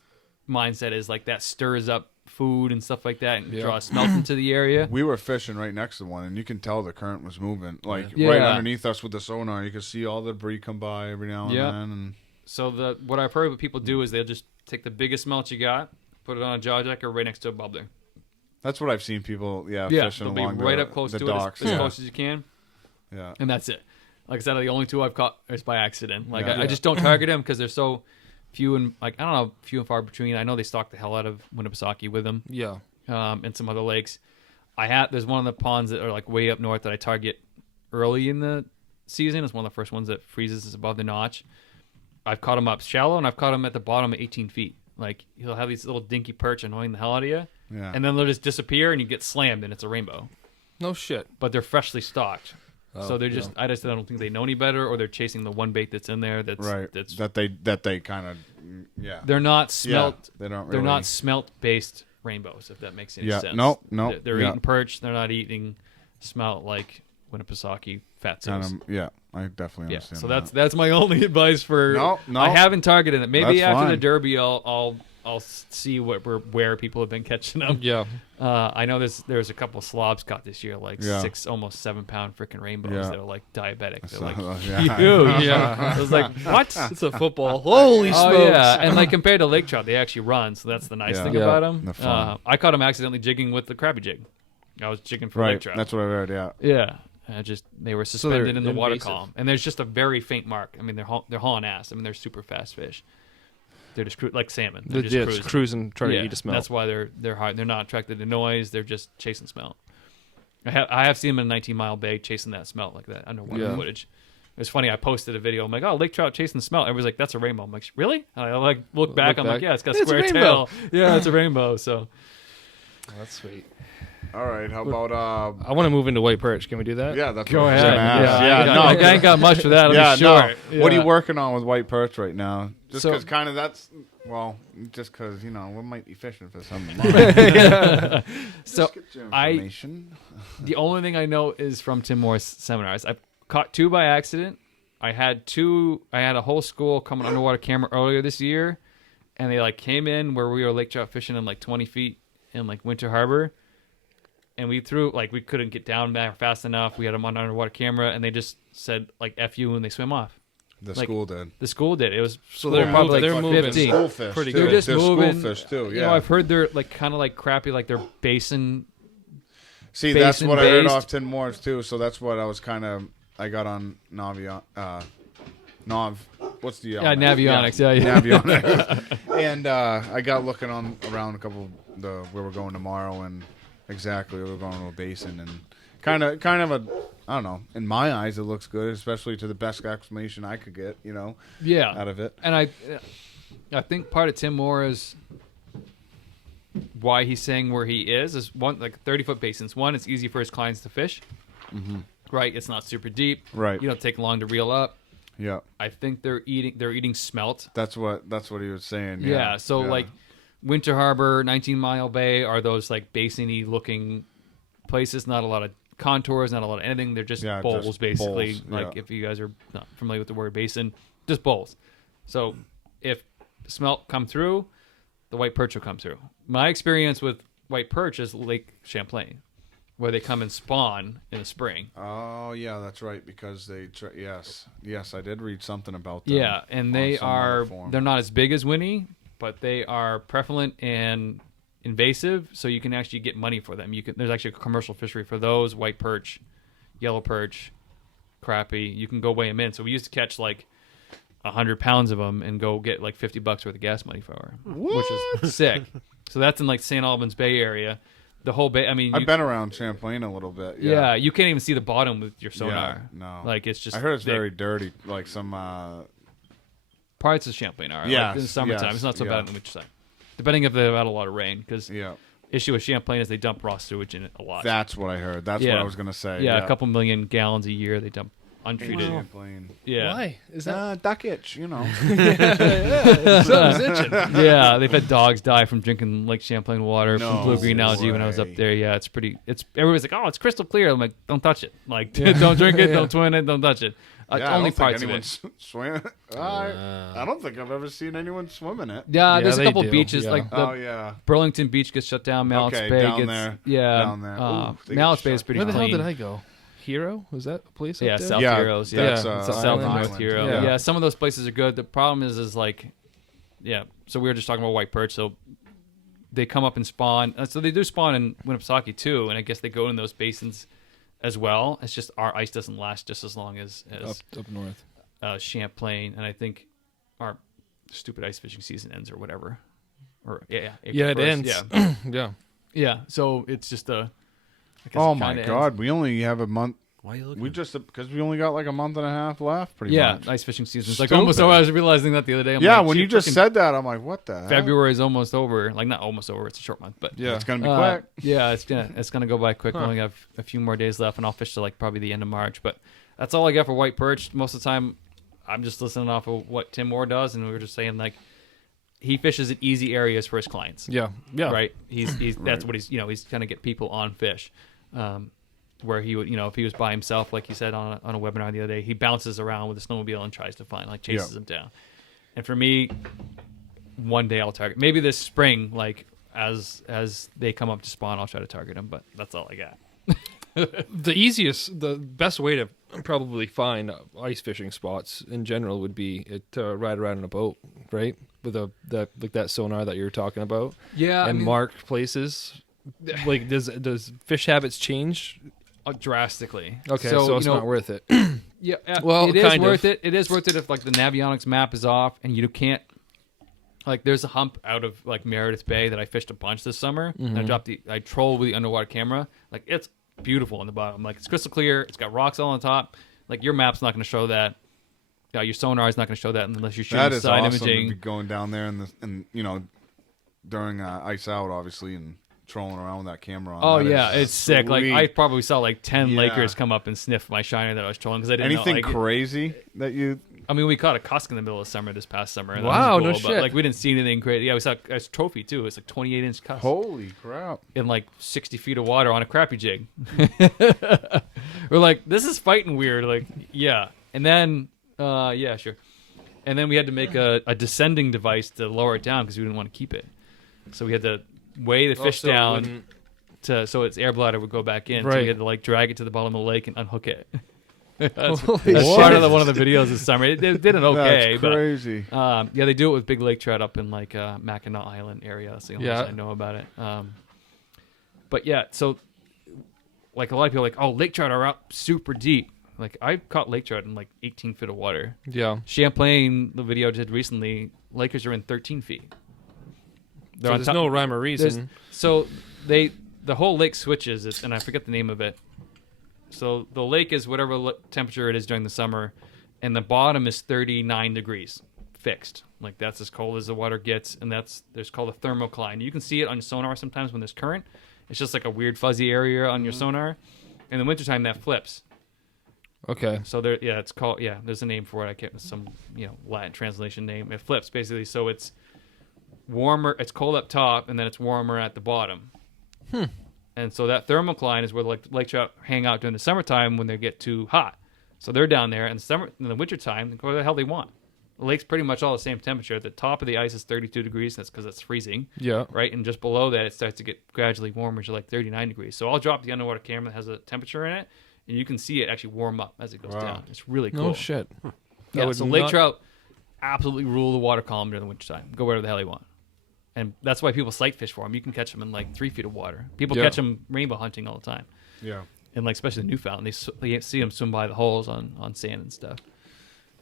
mindset is like that stirs up food and stuff like that and Yeah. draws smelt into the area. We were fishing right next to one, and you can tell the current was moving. Like Yeah. right underneath us with the sonar, you could see all the debris come by every now and Yeah. then. And So what I've heard what people do is they'll just take the biggest smelt you got, put it on a jaw jacker right next to a bubbler. that's what I've seen people. Yeah, Yeah, fishing they'll be along right the, up close the to docks. it as yeah. close as you can. Yeah. And that's it. Like I said, the only 2 I've caught is by accident. Like Yeah. I just don't target them because they're so few and few and far between. I know they stalk the hell out of Winnipesaukee with them, Yeah. and some other lakes. There's one of the ponds that are like way up north that I target early in the season. It's one of the first ones that freezes above the notch. I've caught them up shallow, and I've caught them at the bottom at 18 feet. Like he'll have these little dinky perch annoying the hell out of you, Yeah. and then they'll just disappear, and you get slammed, and it's a rainbow. No shit. But they're freshly stocked. Oh, So they're just, yeah. I just don't think they know any better, or they're chasing the one bait that's in there. That's right. That's that they kind of. Yeah. they're not smelt. Yeah, they don't. They're really, not smelt based rainbows. If that makes any Yeah, sense. no, They're yeah. eating perch. They're not eating smelt like Winnipesaukee fat Kind seals. of. Yeah, I definitely Yeah. understand. So that. that's my only advice for. No. I haven't targeted it. Maybe That's after the fine. Derby, I'll see where people have been catching them. Yeah. I know there's a couple of slobs caught this year, like Yeah. 6, almost 7 pound freaking rainbows Yeah. that are like diabetic. They're like yeah. huge. Yeah. I was like, what? It's a football. Holy Oh smokes. yeah, and like compared to lake trout, they actually run, so that's the nice Yeah. thing Yeah. about them. They're fun. I caught them accidentally jigging with the crappie jig. I was jigging for lake Right. trout. That's what I read. Yeah. Yeah, they were suspended in the water invasive. column, and there's just a very faint mark. I mean, they're hauling ass. I mean, they're super fast fish. They're just like salmon. They're just Yeah, cruising. it's cruising, trying to eat a smell. That's why they're hard. They're not attracted to noise. They're just chasing smelt. I have seen them in a 19-mile bay chasing that smelt like that underwater Yeah. footage. It was funny. I posted a video. I'm like, oh, lake trout chasing smelt. Everybody's like, that's a rainbow. I'm like, really? And I like look back. I'm like, yeah, it's got a It's a square rainbow. tail. Yeah, it's a rainbow. So That's sweet. All right. How about I want to move into white perch. Can we do that? Yeah, that's go what I was ahead. gonna ask. Yeah, I ain't got much for that. I'll Yeah, be short. no. What are you Yeah. working on with white perch right now? Just So- because kind of that's just because we might be fishing for some money. So Just get your information. the only thing I know is from Tim Moore's seminars. I caught 2 by accident. I had a whole school come on underwater camera earlier this year, and they like came in where we were lake trout fishing in like 20 feet in like Winter Harbor, and we couldn't get down there fast enough. We had them on underwater camera, and they just said like "F you" and they swim off. The like- school did. The school did. It was they're probably moving- like they're moving 15. School fish Pretty too. good. They're just They're moving. school fish too. Yeah. You know, I've heard they're like kind of like crappy, like they're basin. See, that's basin what I heard based. off Tim Moore's too. So that's what I was I got on Nav. What's the Navionics. Yeah. Navionics. And I got looking around a couple where we're going tomorrow, and exactly we're going to a basin, and kind of a I don't know. In my eyes, it looks good, especially to the best explanation I could get. Yeah. Out of it. And I think part of Tim Moore is why he's saying where he is one like 30-foot basins. One, it's easy for his clients to fish. Mm-hmm. Right, it's not super deep. Right. You don't take long to reel up. Yeah. I think they're eating smelt. That's what he was saying. Yeah. So like Winter Harbor, 19-mile bay are those like basin-y looking places. Not a lot of contours, not a lot of anything. They're just bowls, just basically. bowls, Like yeah. if you guys are not familiar with the word basin, just bowls. So if smelt come through, the white perch will come through. My experience with white perch is Lake Champlain, where they come and spawn in the spring. Oh yeah, that's right. Because they yes, I did read something about them. Yeah, and they on some other are forum. they're not as big as Winnie, but they are prevalent and invasive, so you can actually get money for them. There's actually a commercial fishery for those: white perch, yellow perch, crappie. You can go weigh them in. So we used to catch like 100 pounds of them and go get like $50 worth of gas money for them, which is sick. So that's in like St. Albans Bay area. The whole bay. I mean, I've been around Champlain a little bit. Yeah. yeah, you can't even see the bottom with your sonar. Yeah, no. Like it's just. I heard it's thick. very dirty. Like some. Parts of Champlain are. Yes, Like in the summertime, yes, it's not so yeah. bad in the wintertime. Depending if they've had a lot of rain, because Yeah. issue with Champlain is they dump raw sewage in it a lot. That's what I heard. That's what I was gonna say. Yeah, a couple million gallons a year they dump untreated. Champlain. Yeah, Why? Is that Duck itch, something's itching? yeah. They've had dogs die from drinking Lake Champlain water No from blue-green algae when I was up way. there. Yeah, it's pretty. It's everybody's like, oh, it's crystal clear. I'm like, don't touch it. Like, don't drink it. Don't swim in it. Don't touch it. Yeah, Only I don't parts think of anyone's it. swim. I don't think I've ever seen anyone swim in it. Yeah, Yeah, there's a they couple do, beaches yeah. like the Oh yeah. Burlington Beach gets shut down. Mallett's Okay, Bay down gets there. yeah. Down there. Ooh, they get Mallett's Bay shut is pretty Where the hell clean. did I go? Hero? Was that a place? Yeah, up there? South Yeah, Heroes. Yeah, that's, It's a South island. and North Island. Hero. Yeah. Yeah, some of those places are good. The problem is like, yeah. So we were just talking about white perch. So they come up and spawn. So they do spawn in Winnipesaukee too, and I guess they go in those basins as well. It's just our ice doesn't last just as long as Up north. Champlain, and I think our stupid ice fishing season ends or whatever. Or April Yeah, it 1st. ends. Yeah, Yeah. yeah. So it's just a. I guess Oh it my kinda God, ends. we only have a month. Why are you looking? We just because we only got like a month and a half left. Pretty Yeah, much. ice fishing season. It's like Stupid. almost over. I was realizing that the other day. I'm Yeah, like, when gee, you just freaking said that, I'm like, what the hell? February is almost over. Like not almost over. It's a short month, but Yeah. It's gonna be quick. Yeah, it's gonna go by quick. We only have a few more days left, and I'll fish to like probably the end of March. But that's all I got for white perch. Most of the time, I'm just listening off of what Tim Moore does, and we were just saying like he fishes in easy areas for his clients. Yeah. Yeah. Right. He's that's what he's trying to get people on fish. Where he would, if he was by himself, like he said on a webinar the other day, he bounces around with a snowmobile and tries to find, like chases Yeah. them down. And for me, one day I'll target. Maybe this spring, like as they come up to spawn, I'll try to target them. But that's all I got. The best way to probably find ice fishing spots in general would be to ride around in a boat, right? With that sonar that you were talking about. Yeah, and mark places. Like, does fish habits change? Drastically. Okay, so it's not worth it. Yeah, well, it is kind worth of. it. It is worth it if like the Navionics map is off and you can't. Like, there's a hump out of like Meredith Bay that I fished a bunch this summer. Mm-hmm. And I trolled with the underwater camera. Like, it's beautiful on the bottom. Like, it's crystal clear. It's got rocks all on top. Like, your map's not going to show that. Your sonar is not going to show that unless you're shooting side awesome imaging. To be going down there and during ice out, obviously, and trolling around with that camera on. Oh That yeah, is it's sick. Like, sweet. I probably saw like 10 Yeah. Lakers come up and sniff my shiner that I was trolling because I didn't Anything know. Like, crazy that you? I mean, we caught a cusk in the middle of summer this past summer. And Wow, that no was cool, shit. But, like, we didn't see anything crazy. Yeah, we saw a trophy too. It's like 28-inch cusk Holy crap! in like 60 feet of water on a crappie jig. We're like, this is fighting weird. Like, yeah. And then, yeah, sure. And then we had to make a descending device to lower it down because we didn't want to keep it. So we had to weigh the fish Also, it down wouldn't- so its air bladder would go back in. So Right. we had to like drag it to the bottom of the lake and unhook it. That's Holy part shit. of one of the videos this summer. It did an okay, That's crazy. but yeah, they do it with big lake trout up in like Mackinac Island area. That's the only Yeah. reason I know about it. But yeah, so like a lot of people are like, oh, lake trout are up super deep. Like, I caught lake trout in like 18 feet of water. Yeah. Champlain, the video I did recently, Lakers are in 13 feet. So there's no rhyme or reason. So the whole lake switches, and I forget the name of it. So the lake is whatever temperature it is during the summer, and the bottom is 39 degrees fixed. Like, that's as cold as the water gets, and there's called a thermocline. You can see it on sonar sometimes when there's current. It's just like a weird fuzzy area on your sonar. In the wintertime, that flips. Okay. So it's called, there's a name for it. I can't, some, Latin translation name. It flips basically. So it's warmer, it's cold up top, and then it's warmer at the bottom. And so that thermocline is where the lake trout hang out during the summertime when they get too hot. So they're down there in the wintertime, they go where the hell they want. The lake's pretty much all the same temperature. The top of the ice is 32 degrees. That's because it's freezing. Yeah. Right? And just below that, it starts to get gradually warmer to like 39 degrees. So I'll drop the underwater camera that has a temperature in it, and you can see it actually warm up as it goes down. It's really cool. No shit. Yeah, so lake trout absolutely rule the water column during the wintertime. Go wherever the hell you want. And that's why people sight fish for them. You can catch them in like 3 feet of water. People catch them rainbow hunting all the time. Yeah. And like especially Newfoundland, they see them swim by the holes on sand and stuff.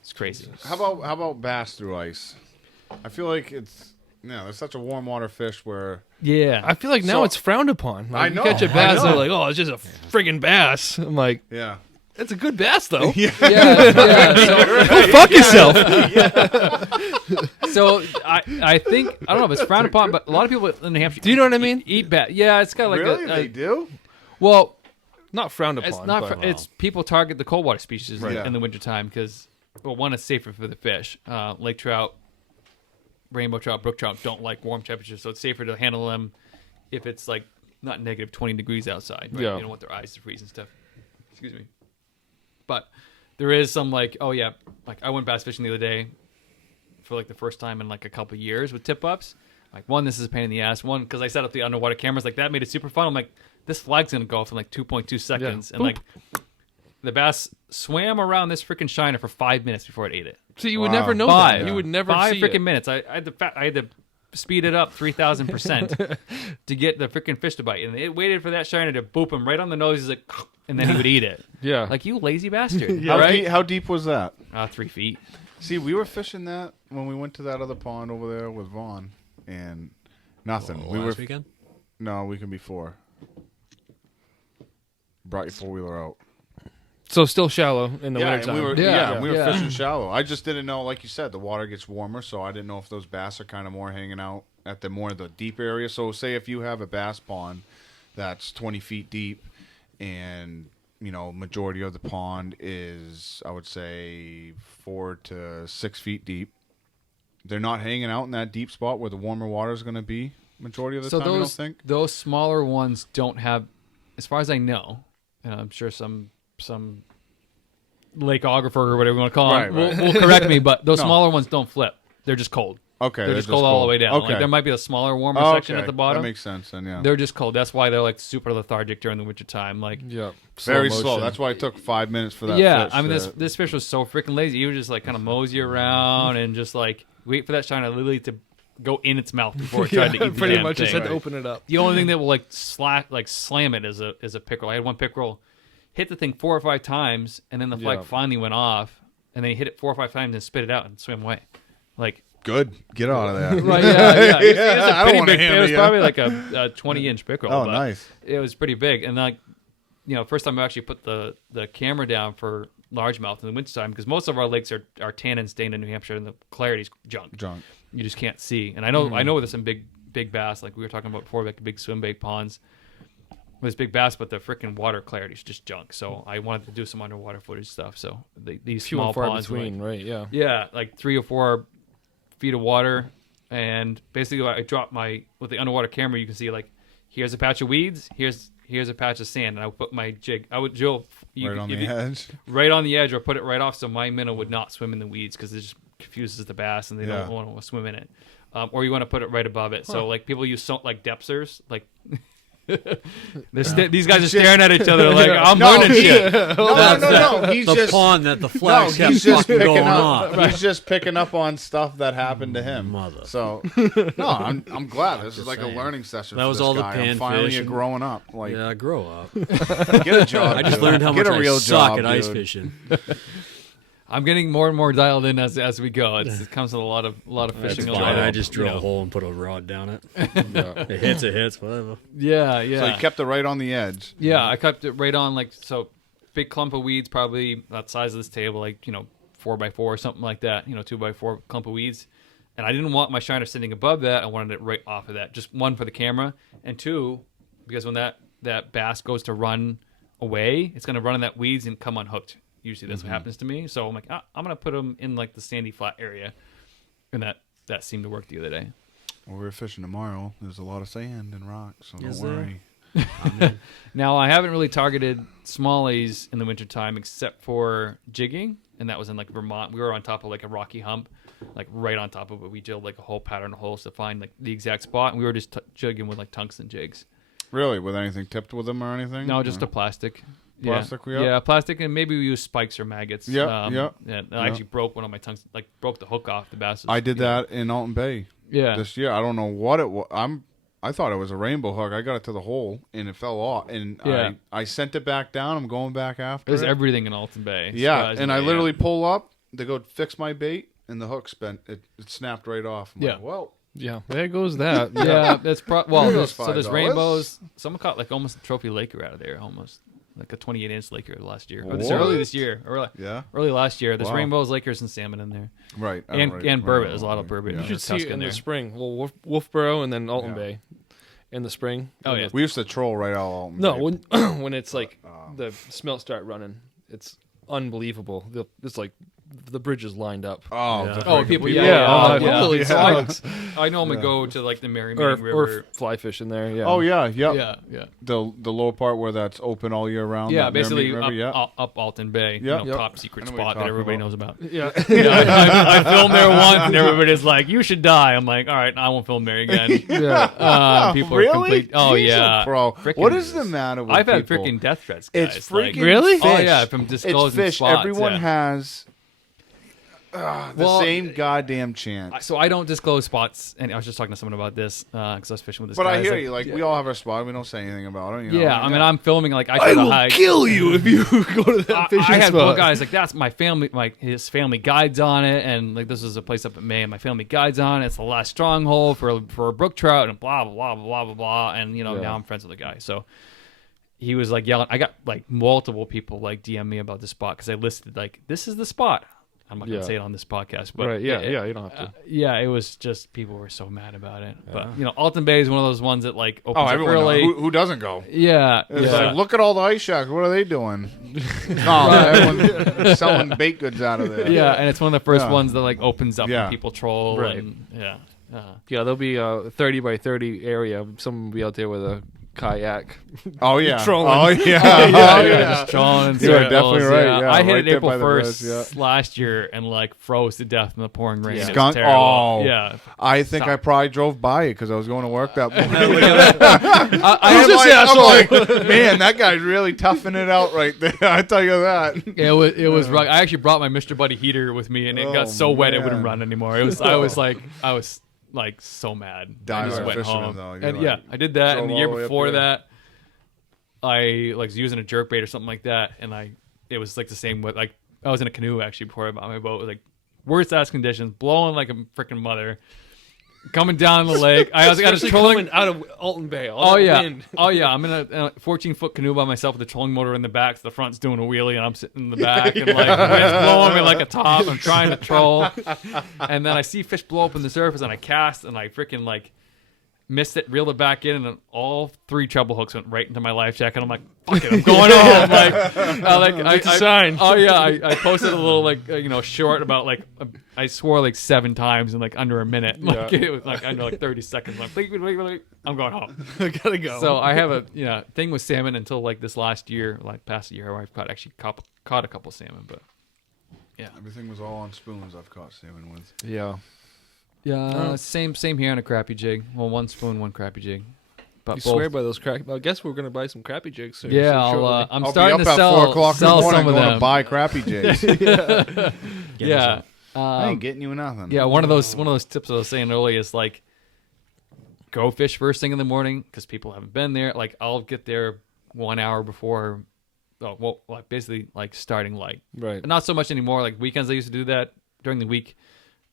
It's crazy. How about bass through ice? I feel like there's such a warm water fish where Yeah. I feel like now So- it's frowned upon. Like, I know, You catch a I bass, know. they're like, oh, it's just a friggin' bass. I'm like, yeah. it's a good bass, though. yeah. Go fuck yourself. So I think, I don't know if it's frowned upon, but a lot of people in New Hampshire. Do you know what I mean? Eat bass. Yeah, it's kind of like Really? They do? well, Not frowned upon. it's not. but- It's people target the cold water species Right. in the wintertime because, well, one, it's safer for the fish. Lake trout, rainbow trout, brook trout don't like warm temperatures, so it's safer to handle them if it's like not negative 20 degrees outside. Right? Yeah. You don't want their eyes to freeze and stuff. Excuse me. But there is some like, oh yeah, like I went bass fishing the other day for like the first time in like a couple of years with tip ups. Like, one, this is a pain in the ass. One, because I set up the underwater cameras, like that made it super fun. I'm like, this flag's gonna go off in like 2.2 seconds, and Boop. like the bass swam around this freaking shiner for 5 minutes before it ate it. So you would Wow. never know Five. that. You would never Five see freaking it. minutes. I had to speed it up 3,000% to get the freaking fish to bite, and it waited for that shiner to boop him right on the nose. He's like, and then he would eat it. Yeah. Like, you lazy bastard. How deep was that? 3 feet. See, we were fishing that when we went to that other pond over there with Vaughn, and nothing. we were Last weekend? No, weekend before. Brought your 4-wheeler out. So still shallow in the Yeah, wintertime. and we were Yeah. we were Yeah. fishing shallow. I just didn't know, like you said, the water gets warmer, so I didn't know if those bass are kind of more hanging out at the deep area. So say if you have a bass pond that's 20 feet deep, and majority of the pond is, I would say, 4 to 6 feet deep. They're not hanging out in that deep spot where the warmer water is going to be majority of the time. I don't think. those smaller ones don't have, as far as I know, and I'm sure some lakeographer or whatever you want to call Right, him right. will correct me, but those No. smaller ones don't flip. They're just cold. Okay, They're just cold all the way down. Okay. Like there might be a smaller, warmer Oh, section okay. at the bottom. That makes sense. Then yeah, They're just cold. That's why they're like super lethargic during the wintertime. Like Yeah. very motion. slow. That's why it took 5 minutes for that. yeah, fish I mean to- this fish was so freaking lazy. He would just like kind of mosey around and just like wait for that shiner literally to go in its mouth before it tried to eat the pretty damn much just thing. had to open it up. The only thing that will like slam it is a pickerel. I had one pickerel hit the thing 4 or 5 times, and then the flag Yeah. finally went off, and then he hit it 4 or 5 times and spit it out and swam away. Like good. Get out of there. right, yeah. It was I a don't pretty wanna big. It hammer was you. probably like a 20-inch pickerel. Oh, but nice. It was pretty big, and like first time I actually put the camera down for largemouth in the wintertime because most of our lakes are tannin stained in New Hampshire, and the clarity's junk. Junk. You just can't see. And I know there's some big bass, like we were talking about before, like big swim bait ponds. There's big bass, but the freaking water clarity is just junk. So I wanted to do some underwater footage stuff. So these Few small and far ponds, were between, right? Yeah. yeah, like 3 or 4 feet of water, and basically I dropped with the underwater camera. You can see like here's a patch of weeds, here's a patch of sand, and I would put my jig. I would drill Right on the edge. right on the edge, or put it right off, so my minnow would not swim in the weeds because it just confuses the bass and they Yeah. don't want to swim in it. Or you want to put it right above it. So like people use like depthers, like these guys are staring at each other like I'm learning shit. No. He's the just pond that the no. flags kept He's just fucking picking going up. off. He's just picking up on stuff that happened to him. Mother. So no, I'm glad. This is like saying. a learning session. That for was this all the guy. I'm panfish finally and- growing up. Like Yeah, grow up. get a job. I just dude. learned how Get much a real I suck job, at ice dude. fishing. I'm getting more and more dialed in as we go. It comes with a lot of fishing. Fine, a lot of, I just drill you know. a hole and put a rod down it. Yeah. It hits, whatever. Yeah. So you kept it right on the edge. Yeah, I kept it right on big clump of weeds, probably that size of this table, 4x4 or something like that. 2x4 clump of weeds, and I didn't want my shiner sitting above that. I wanted it right off of that. Just one for the camera, and 2 because when that bass goes to run away, it's gonna run in that weeds and come unhooked. Usually that's what happens to me. So I'm like, I'm gonna put them in like the sandy flat area, and that seemed to work the other day. Well, we're fishing tomorrow. There's a lot of sand and rocks, so Is don't there? worry. Now, I haven't really targeted smallies in the wintertime except for jigging, and that was in like Vermont. We were on top of like a rocky hump, like right on top of it. We drilled like a whole pattern of holes to find like the exact spot, and we were just jigging with like tungsten jigs. Really, with anything tipped with them or anything? No, just a plastic. Plastic, yeah. yeah. Plastic, and maybe we use spikes or maggots. Yeah. I actually broke one of my tungsten, broke the hook off the bass. I did that in Alton Bay Yeah. this year. I don't know what it was. I thought it was a rainbow hook. I got it to the hole and it fell off. And Yeah. I sent it back down. I'm going back after There's it. everything in Alton Bay. Yeah, Surprisingly, and I yeah. literally pull up to go fix my bait, and the hook it snapped right off. I'm Yeah. like, well, Yeah. There goes that. Yeah, that's there's $5. rainbows. Someone caught like almost a trophy laker out of there, almost like a 28-inch laker last year. Or What? early this year, yeah, early last year. There's Wow. rainbows, lakers, and salmon in there, right. and right, burbot. right, There's a lot of right. burbot. Yeah. You should see Tusk it in there. the spring. Well, Wolfboro and then Alton Yeah. Bay in the spring. Oh, yeah. We used to troll right out of Alton No, Bay. when it's like the smelt start running, it's unbelievable. It's like the bridge is lined up. Oh, Yeah. the Oh, freaking people, Yeah, yeah. holy So smokes. I normally go to like the Merrimack or River. fly fish in there. Yeah. Oh yeah, yep. Yeah. The lower part where that's open all year round. Yeah, that basically Mermaid River, up Alton Bay, Yep. Yep. top secret I know what you're spot that talking everybody about. knows about. Yeah. Yeah, I filmed there once, and everybody's like, "You should die." I'm like, "All right, I won't film there again." yeah. People really? are complete. Oh He's a yeah, pro. Frickin' What is the matter with I've had people? freaking death threats. Guys. It's like- freaking Really? fish. Oh yeah, from It's disclosing fish. spots. Everyone yeah. has the Well, same goddamn chance. So I don't disclose spots, and I was just talking to someone about this because I was fishing with this But guy. I It's hear like, you. Like we all have our spot. We don't say anything about it. You know? yeah, I mean, I'm filming like I try to hike. kill you if you go to that fishing I had spot. one guy's like, that's my family, his family guides on it, and like this is a place up in Maine. My family guides on it. It's the last stronghold for a brook trout, and blah blah blah blah blah blah. And now I'm friends with the guy. So he was like yelling. I got like multiple people like DM me about this spot because I listed like this is the spot. I'm not gonna Yeah. say it on this podcast, but Right, yeah, you don't have to. yeah, it was just people were so mad about it. But Alton Bay is one of those ones that like opens Oh, up everyone early. knows. Who doesn't go? Yeah, It's yeah. like, look at all the ice shacks. What are they doing? No, everyone's selling baked goods out of there. Yeah, and it's one of the first Yeah. ones that like opens up Yeah. and people troll. Right. And, yeah. Yeah, there'll be a 30 by 30 area. Someone will be out there with a kayak. Oh yeah. Trolling. Oh yeah. Just trolling. You are definitely right. Yeah, I hit right it there April by the 1st bridge, last year and like froze to death in the pouring rain. Yeah. It was Skunk? terrible. Oh. Yeah. I think I probably drove by it because I was going to work that morning. I'm like, man, that guy's really toughing it out right there. I tell you that. It was rough. I actually brought my Mr. Buddy heater with me, and it got so wet it wouldn't man. run anymore. It was I was like so mad. I Dying just for went fishermen, home. though. You're And like, yeah, I did that. drove And the all year the way up before here. that, I like was using a jerkbait or something like that, and it was like the same with like I was in a canoe actually before I bought my boat. It was like worst ass conditions, blowing like a freaking mother. Coming down the lake, I was Especially trolling coming out of Alton Bay. Oh yeah, I'm in a 14-foot canoe by myself with the trolling motor in the back. So the front's doing a wheelie, and I'm sitting in the back, and like wind's blowing me like a top. I'm trying to troll, and then I see fish blow up in the surface, and I cast, and I freaking like missed it, reeled it back in, and then all 3 treble hooks went right into my life jacket. I'm like, fuck it, I'm going home. It's a sign. Oh yeah, I posted a little like short about like I swore like 7 times in like under a minute. Like it was like under like 30 seconds. I'm like, wait, I'm going home. I gotta go. So I have a thing with salmon until like this last year, like past a year, where I've caught a couple salmon, but Everything was all on spoons I've caught salmon with. yeah. same here on a crappy jig. Well, 1 spoon, 1 crappy jig. But You both. swear by those crack. I guess we're gonna buy some crappy jigs soon. Yeah, shortly. I'm I'll starting be to up at 4 o'clock in the sell morning some of going them. to buy crappy jigs. Yeah. I ain't getting you nothing. Yeah, one of those tips I was saying earlier is like go fish first thing in the morning because people haven't been there. Like I'll get there 1 hour before. Like basically like starting light. Right. Not so much anymore. Like weekends I used to do that. During the week,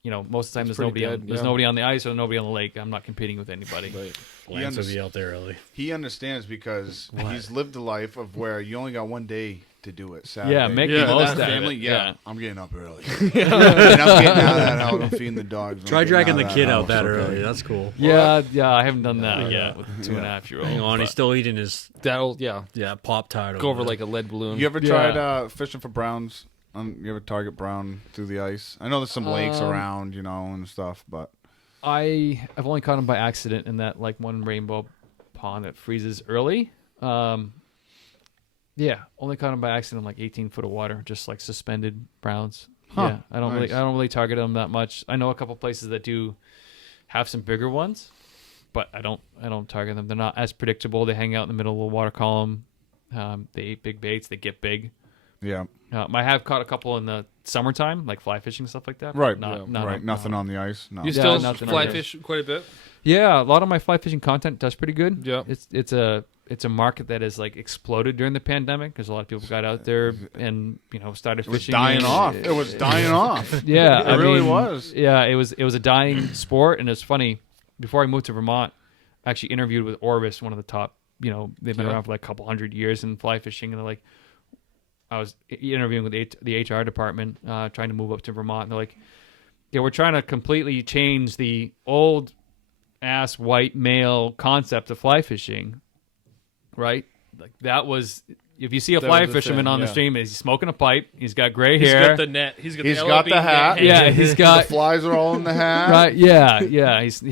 most of the time It's there's pretty nobody dead, there's yeah. nobody on the ice or nobody on the lake. I'm not competing with anybody. Right. Lance will be out there early. He understands because he's lived a life of where you only got 1 day to do it. Saturday. Yeah, make the And most that of it. family. Yeah. I'm getting up early. And I'm getting out of that house. I'm feeding the dogs. I'm Try getting dragging out the of kid that out house, that okay? early. That's cool. Yeah, I haven't done that yet with 2.5-year-old. Hang on, he's still eating his That'll Pop Tart. go over like a lead balloon. You ever Yeah. tried fishing for browns? You ever target brown through the ice? I know there's some lakes around, and stuff, but I've only caught them by accident in that like one rainbow pond that freezes early. Only caught them by accident in like 18 foot of water, just like suspended browns. Huh, Yeah, I don't nice. really target them that much. I know a couple places that do have some bigger ones, but I don't target them. They're not as predictable. They hang out in the middle of the water column. They eat big baits. They get big. yeah, I have caught a couple in the summertime, like fly fishing and stuff like that. right, Not right. Nothing on the ice. No. You Yeah, still nothing fly on fish quite a bit. Yeah, a lot of my fly fishing content does pretty good. Yeah. It's a market that has like exploded during the pandemic because a lot of people got out there and started It was fishing. dying and- off. It was dying off. Yeah, It really was. Yeah, it was a dying sport, and it's funny. Before I moved to Vermont, I actually interviewed with Orvis, one of the top. They've been Yeah. around for like a couple hundred years in fly fishing, and they're like, I was interviewing with the HR department, trying to move up to Vermont. And they're like, yeah, we're trying to completely change the old ass white male concept of fly fishing, right? Like that was, if you see a That fly was the fisherman thing, on the yeah. stream, he's smoking a pipe, he's got gray He's hair, got the net. He's got He's the, got the hat. yeah, he's The got flies are all in the hat. right, yeah, he's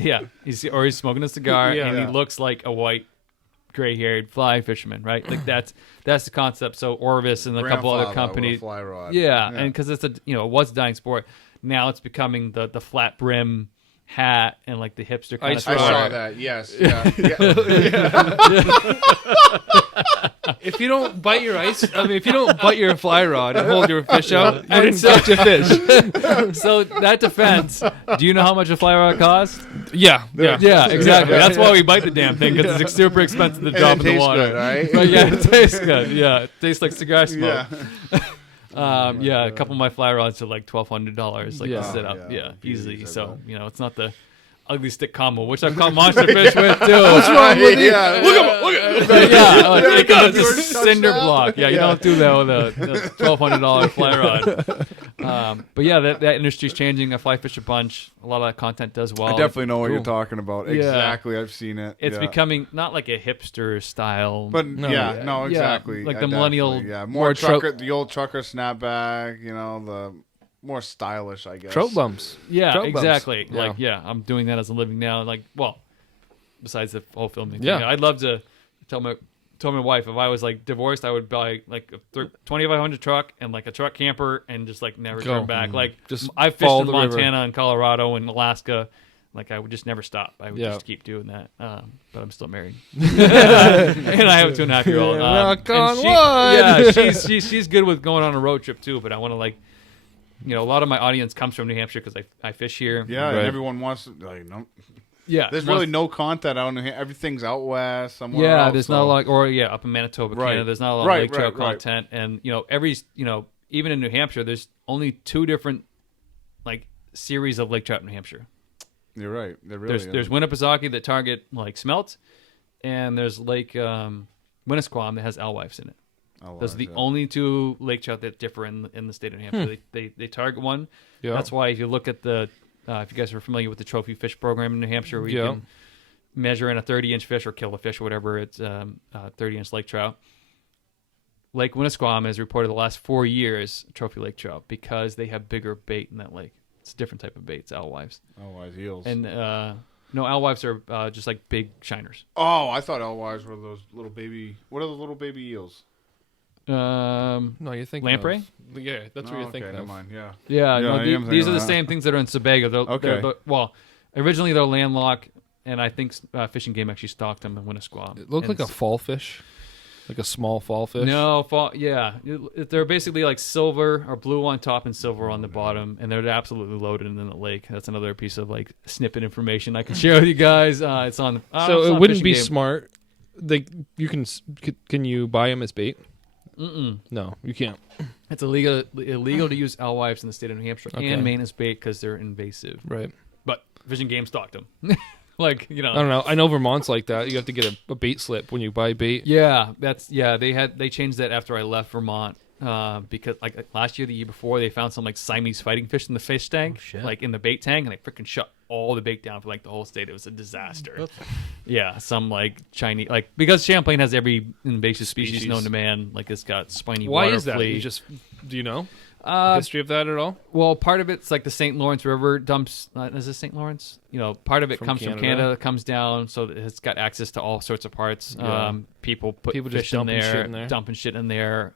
smoking a cigar, Yeah. and he Yeah. looks like a white, gray-haired fly fisherman, right? Like that's the concept. So Orvis and a couple other Grandfather with a companies, fly rod. yeah, and because it's it was a dying sport. Now it's becoming the flat brim hat and like the hipster kind Ice of I sport. saw that. Yes. Yeah. If you don't bite your if you don't bite your fly rod and hold your fish out, you didn't catch a fish. So that defense, do you know how much a fly rod costs? Yeah. Yeah, exactly. That's why we bite the damn thing because it's super expensive to drop And in it the tastes water. good, right? But yeah, it tastes good. Yeah, it tastes like cigar smoke. Yeah. A couple of my fly rods are like $1,200, like Yeah. to set up. Yeah, Yeah, beauties, easily. I So bet. it's not the ugly stick combo, which I've caught monster fish with too. What's wrong with you? Yeah. Yeah, like, There you go, it's a Jordan, cinder touchdown. block. Yeah, you don't do that with a $1,200 fly rod. But yeah, that industry's changing. I fly fish a bunch. A lot of that content does well. I definitely know what you're Cool. talking about. Yeah. Exactly. I've seen it. It's yeah. becoming not like a hipster style, But No, yeah, yeah. no, Yeah, exactly. like I the millennial, definitely- yeah, more more trout- trucker, the old trucker snapback. The more stylish, I guess. Trout bumps. yeah, Trout bumps. exactly. Yeah. Like, yeah, I'm doing that as a living now. Like, well, besides the whole filming thing, Yeah. I'd love to told my wife if I was like divorced, I would buy like a 2500 truck and like a truck camper and just like never turn back. Like Just I fished follow in the river. Montana and Colorado and Alaska. Like I would just never stop. I would Yeah. just keep doing that. But I'm still married, and I have a 2.5-year-old. Knock on wood. Yeah, she's good with going on a road trip too. But I want to like, a lot of my audience comes from New Hampshire because I fish here. Yeah, Right. and everyone wants to, like, no. Yeah, There's really no content out in here. Everything's out west somewhere. Yeah, else, there's not a lot, or up in Manitoba, Right. Canada. There's not a lot Right, of lake trail right, right. content, and even in New Hampshire, there's only 2 different like series of lake trout in New Hampshire. You're right. There really There's Winnipesaukee that target like smelt, and there's Lake Winnisquam that has alewives in it. Those are the only 2 lake trout that differ in the state of New Hampshire. They target one. Yeah. That's why if you look at the if you guys are familiar with the trophy fish program in New Hampshire, where you Yeah. can measure in a 30-inch fish or kill the fish or whatever, it's 30-inch lake trout. Lake Winnisquam has reported the last 4 years trophy lake trout because they have bigger bait in that lake. It's a different type of bait. It's alewives. Alewives eels. And no, alewives are just like big shiners. Oh, I thought alewives were those little baby. What are the little baby eels? No, you're thinking Lamprey? of- Yeah, that's what you're thinking never of. mind. Yeah. Yeah, Yeah, no, I am thinking these are of the that. same things that are in Sebago. Okay. Well, originally they're landlocked, and I think Fish and Game actually stocked them in Winnisquam. It looked like a fall fish, like a small fall fish. No, they're basically like silver or blue on top and silver on the bottom, and they're absolutely loaded in the lake. That's another piece of like snippet information I can share with you guys. It's on. So it's it on wouldn't Fish be and Game. smart. Can you buy them as bait? Mm-mm. No, you can't. It's illegal to use alewives in the state of New Hampshire Okay. and Maine as bait because they're invasive. Right. But Fish and Game stocked them. Like I don't know. I know Vermont's like that. You have to get a bait slip when you buy bait. Yeah, they changed that after I left Vermont because like last year, the year before, they found some like Siamese fighting fish in the fish tank, shit. like in the bait tank, and they freaking shut all the bait down for like the whole state. It was a disaster. Yeah, some like Chinese because Champlain has every invasive species known to man. Like it's got spiny Why water is that? flea. Do you know Uh, history of that at all? Well, part of it's like the St. Lawrence River dumps. Is it St. Lawrence? Part of it From comes from Canada. Canada, comes down, so it's got access to all sorts of parts. Yeah. People put People just fish in dumping there, shit in there. dumping shit in there.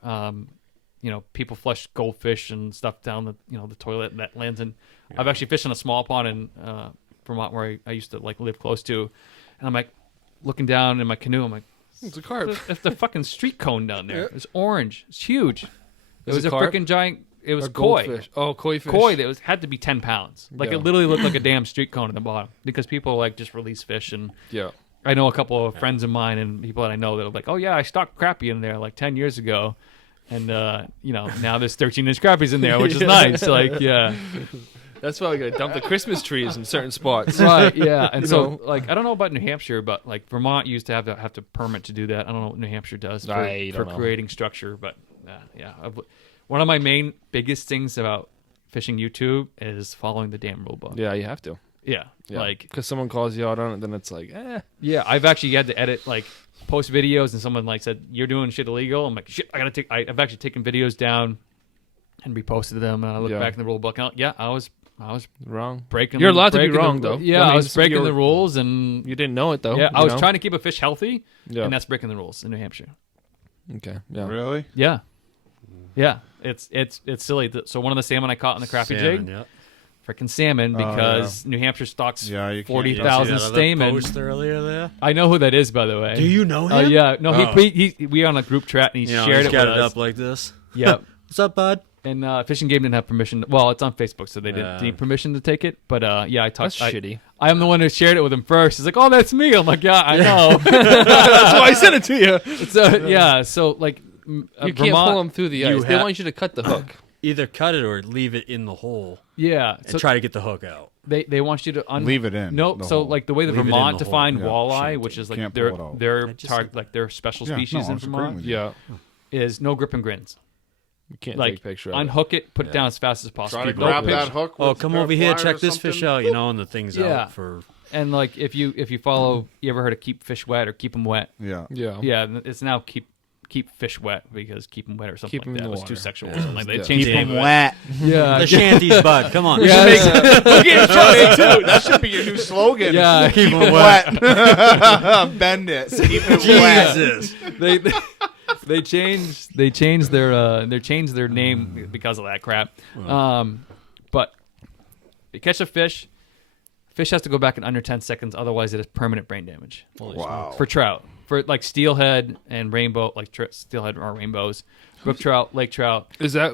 People flush goldfish and stuff down the the toilet, and that lands in. I've actually fished in a small pond in Vermont where I used to like live close to, and I'm like looking down in my canoe. I'm like, It's a carp. It's the fucking street cone down there. It's orange. It's huge. It Is was it a carp? freaking giant. It was Or koi. goldfish. Oh, koi fish. Koi that had to be 10 pounds. Like Yeah. it literally looked like a damn street cone at the bottom because people like just release fish. And Yeah. I know a couple of friends of mine and people that I know that are like, oh yeah, I stocked crappie in there like 10 years ago. And, now there's 13-inch crappies in there, which is nice. Like, yeah. That's why we gotta dump the Christmas trees in certain spots. Right, yeah. And You so, know. like, I don't know about New Hampshire, but like Vermont used to have to permit to do that. I don't know what New Hampshire does for I don't know. creating structure, but yeah. One of my main biggest things about fishing YouTube is following the damn rule book. Yeah, you have to. Yeah. Like, because someone calls you out on it, then it's like, yeah, I've actually had to edit, like, post videos, and someone like said, you're doing shit illegal. I'm like, shit, I've actually taken videos down and reposted them, and I look Yeah. back in the rule book, and I was wrong. breaking. You're allowed to be breaking the- wrong, though. Yeah, That I was means breaking you're- the rules, and You didn't know it though. yeah, I you was know? trying to keep a fish healthy, Yeah. and that's breaking the rules in New Hampshire. Okay. Yeah. Really? Yeah, yeah, it's silly. So one of the salmon I caught in the crappie Salmon, jig, yeah. freaking salmon, Oh, because New Hampshire stocks Yeah, you can't- 40,000 See that other stamen. post earlier there? I know who that is, by the way. Do you know him? Oh yeah, no, Oh. he we on a group chat and he shared he's it got with it us. up like this. Yep. What's up, bud? And Fishing Game didn't have permission. Well, it's on Facebook, so they didn't Yeah. need permission to take it. But I talked. That's shitty. I am the one who shared it with him first. He's like, "Oh, that's me." I'm like, "Yeah, I know." That's why I sent it to you. So yeah, so like You can't Vermont, pull them through the you ice. They ha- want you to cut the hook. Either cut it or leave it in the hole Yeah, and so try to get the hook out. they want you to Leave it in. Nope. the So hole. like the way that Leave it in Vermont the hole. defined Yeah, walleye, shit. which is like Can't their pull it out. their I just target, like their special Yeah, species no, in I'm agreeing Vermont, with you. Yeah. is no grip and grins. You can't Like take a picture of it. unhook it, put it down as fast as possible. Try to No grab pitch. that hook. Oh, with come a over here, plier check or this fish something. out, and the thing's Yeah. out for... And like if you follow, you ever heard of keep fish wet or keep them wet? Yeah. Yeah. Yeah, it's now keep keep fish wet because keep them wet or something Keep 'em like in that the was too water. sexual. Or Yeah. something like that. They Yeah. changed Keep the them name of it. wet. Yeah, The shanties, bud. Come on. We're getting funny too. That should be your new slogan. Yeah, keep them wet. Bend it. Keep it wet. Jesus. they changed their name because of that crap. But you catch a fish has to go back in under 10 seconds, otherwise it has permanent brain damage. Wow. For trout, for like steelhead and rainbow, like steelhead or rainbows, brook trout, lake trout. Is that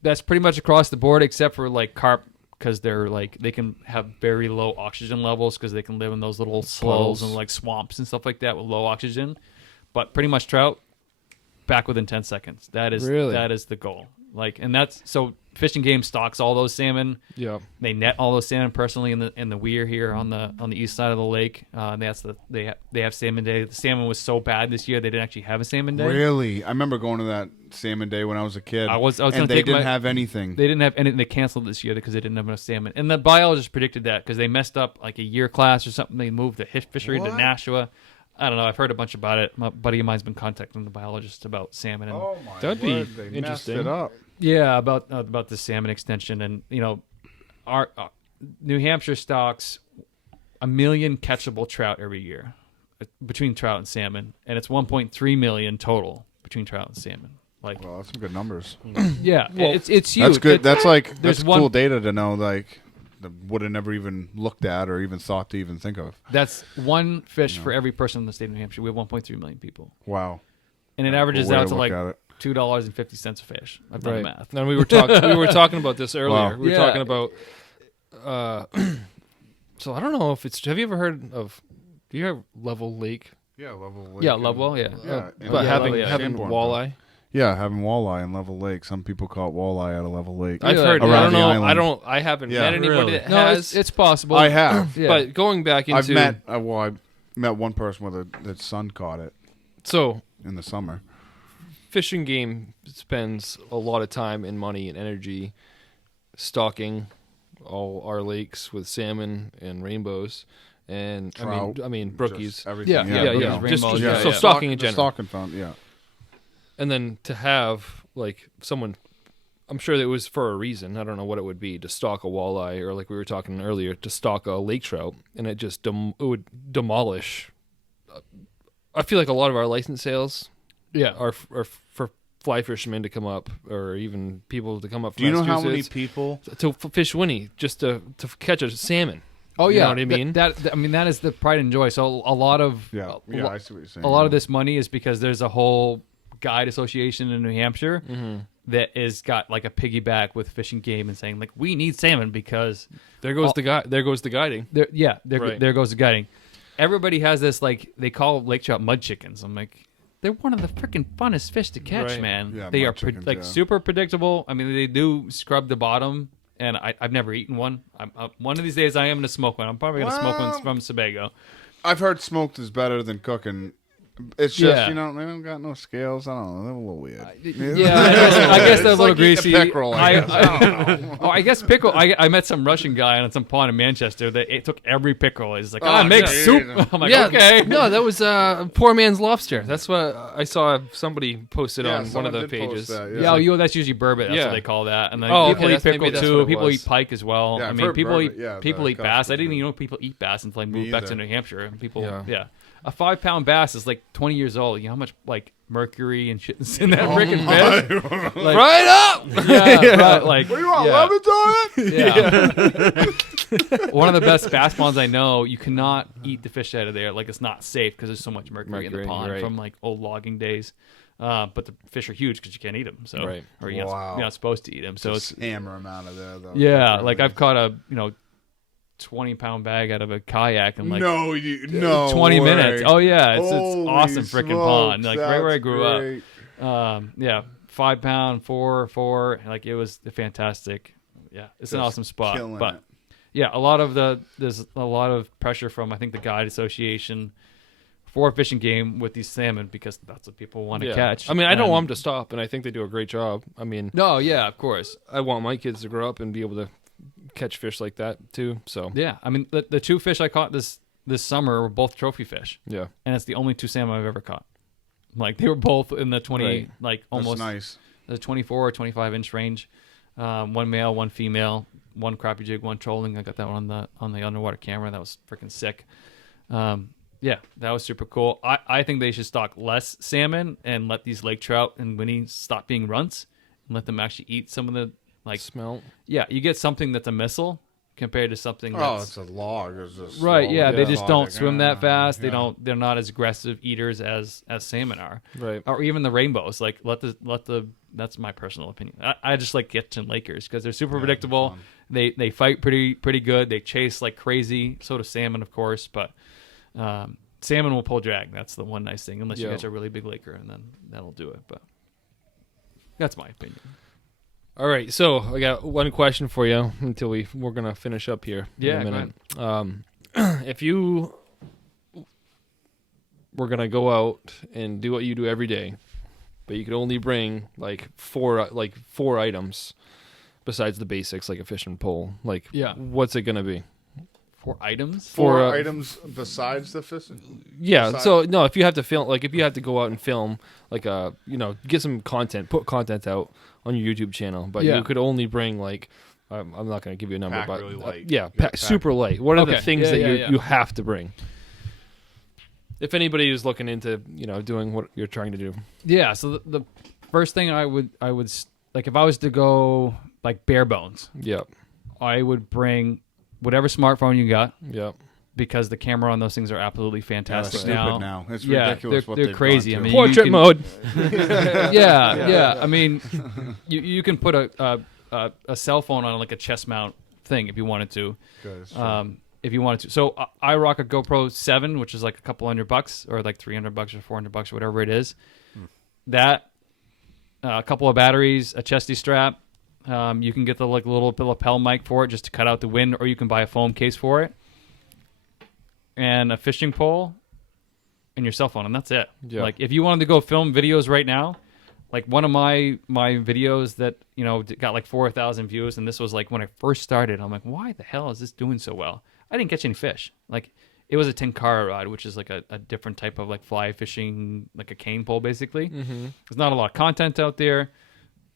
That's pretty much across the board, except for like carp, because they're like they can have very low oxygen levels because they can live in those little sloughs and like swamps and stuff like that with low oxygen. But pretty much trout back within 10 seconds. That is the goal. Like, and that's so Fish and Game stocks all those salmon. yeah? They net all those salmon personally in the weir here on the east side of the lake. They have salmon day. The salmon was so bad this year they didn't actually have a salmon day. Really? I remember going to that salmon day when I was a kid. I was gonna and they take didn't have anything. They didn't have anything. They canceled this year because they didn't have enough salmon. And the biologists predicted that because they messed up like a year class or something. They moved the fishery to Nashua. I don't know. I've heard a bunch about it. My buddy of mine's been contacting the biologist about salmon. And, Oh my That'd be word, they messed interesting. it up. yeah, about the salmon extension, and our New Hampshire stocks 1 million catchable trout every year between trout and salmon, and it's 1.3 million total between trout and salmon. Like, Well, that's some good numbers. yeah, Well, it's huge. That's good. That's there's cool one- data to know. Like, that would have never even looked at or even thought to even think of. That's one fish for every person in the state of New Hampshire. We have 1.3 million people, Wow. and it averages Cool way out to to look like at it. $2.50 a fish. I've done the math. And we were talking about this earlier. Wow. We were Yeah. talking about. So I don't know if it's. Have you ever heard of? Do you have Level Lake? Yeah, level lake. Yeah, and- Lovewell. Yeah. Yeah, But yeah, having Level, yeah. having Sanborn, walleye. Yeah, having walleye in Level Lake. Some people call it walleye at a Level Lake. I've Really? heard. I Around don't the know. island. I haven't Yeah. met anybody Really? that No, has. it's possible. I have. Yeah. But going back into. I've met. I met one person with that son caught it So in the summer. Fish and Game spends a lot of time and money and energy stocking all our lakes with salmon and rainbows, and Trout, I mean brookies. Just everything. Yeah, yeah, brookies, yeah. rainbows, Just yeah, so yeah. stocking in The general. Stocking fund. Yeah. And then to have like someone, I'm sure that it was for a reason. I don't know what it would be to stock a walleye, or like we were talking earlier, to stock a lake trout, and it just it would demolish. I feel like a lot of our license sales, are for fly fishermen to come up, or even people to come up from Do you know how many Massachusetts people? to fish Winnie just to catch a salmon. Oh You yeah, know what I mean? That is the pride and joy. So a lot of Yeah. Yeah, I see what you're saying. a lot of this money is because there's a whole guide association in New Hampshire that is got like a piggyback with Fish and Game and saying like we need salmon because There goes the guy. There goes the guiding. there Right. there goes the guiding. Everybody has this like they call lake trout mud chickens. I'm like they're one of the freaking funnest fish to catch, Right. man. Yeah, they mud are chickens, like yeah. super predictable. I mean, they do scrub the bottom, and I've never eaten one. One of these days, I am gonna smoke one. I'm probably gonna smoke one from Sebago. I've heard smoked is better than cooking. It's just Yeah. they don't got no scales. I don't know. They're a little weird. Yeah, I guess they're a It's little like eating a greasy. pickerel, I guess. I don't know. Oh, I guess pickle. I met some Russian guy on some pond in Manchester that took every pickle. He's like, Oh, make geez. soup. I'm like, yeah, okay. No, that was poor man's lobster. That's what I saw. Somebody posted Yeah, on one of someone the did post pages. that, Yeah, that's usually burbot. That's Yeah. what they call that. And then Oh, people okay, eat maybe pickle that's too. what it People was. eat pike as well. Yeah, I I've mean, heard people burbot, eat yeah, people the eat bass. customers I didn't do. even know people eat bass until I moved back to either. New Hampshire. And people, Yeah. a 5-pound bass is like 20 years old. You know how much like mercury and shit is in that freaking fish? Like, Right up. yeah, right, like What do you want? yeah. Lemons on it? Yeah. One of the best bass ponds I know, you cannot eat the fish out of there. Like, it's not safe because there's so much mercury in the Mercury, pond right. from, like, old logging days. But the fish are huge because you can't eat them. So, Right. or you're Wow. not supposed to eat them. So, Just hammer them out of there, though. yeah, like, I've caught a, 20-pound bag out of a kayak in, like, no 20 way. minutes. Oh, yeah. It's Holy awesome freaking smokes, pond. Like, right where I that's grew great. up. Yeah. 5-pound, 4. Like, it was fantastic. Yeah. It's an Just awesome spot. killing But it. yeah, there's a lot of pressure from I think the Guide Association for Fish and Game with these salmon because that's what people want to Yeah. catch. I mean, I don't And- want them to stop, and I think they do a great job. I mean, No, yeah, of course. I want my kids to grow up and be able to catch fish like that too. So Yeah, I mean the two fish I caught this summer were both trophy fish, yeah, and it's the only 2 salmon I've ever caught. Like they were both in the 20, Right. like That's almost nice. the 24 or 25 inch range. One male, one female, one crappie jig, one trolling. I got that one on the underwater camera. That was freaking sick. Yeah, that was super cool. I think they should stock less salmon and let these lake trout and winnie stop being runts and let them actually eat some of the like. Smelt. Yeah, you get something that's a missile compared to something Oh, that's it's a log. It's just right. slow. Yeah, they Yeah. just don't Logic. swim that fast. They Yeah. don't. They're not as aggressive eaters as salmon are. Right. Or even the rainbows. Like let the. That's my personal opinion. I just like Gitchin Lakers because they're super predictable. fun. They fight pretty good. They chase like crazy. So does salmon, of course, but salmon will pull drag. That's the one nice thing, unless you Yeah. catch a really big laker, and then that'll do it. But that's my opinion. All right, so I got one question for you until we're gonna finish up here Yeah, in go a minute. If you were gonna go out and do what you do every day, but you could only bring like four items besides the basics, like a fishing pole, like Yeah. what's it gonna be? 4 items. Four For, items besides the fish. Yeah. Besides- So no, if you have to film, like if you have to go out and film, like get some content, put content out on your YouTube channel, but Yeah. you could only bring like, I'm not going to give you a number, Pack but really light. yeah, You gotta pack. super light. What are the Okay. things Yeah, that yeah. you have to bring? If anybody is looking into doing what you're trying to do, Yeah. So the first thing I would like if I was to go like bare bones, yep, I would bring whatever smartphone you got yep, because the camera on those things are absolutely That's fantastic stupid now. now. It's Yeah, ridiculous what they're they've crazy. gone I to. mean, portrait can- mode. Yeah. I mean, you can put a cell phone on like a chest mount thing if you wanted to. Good. If you wanted to. So I rock a GoPro 7, which is like a couple $100 or like $300 or $400 or whatever it is. That, a couple of batteries, a chesty strap. You can get the like little lapel mic for it just to cut out the wind, or you can buy a foam case for it. And a fishing pole and your cell phone, and that's it. Yeah. Like if you wanted to go film videos right now, like one of my videos that got like 4,000 views, and this was like when I first started. I'm like, why the hell is this doing so well? I didn't catch any fish. Like it was a tenkara rod, which is like a different type of like fly fishing, like a cane pole basically. Mm-hmm. There's not a lot of content out there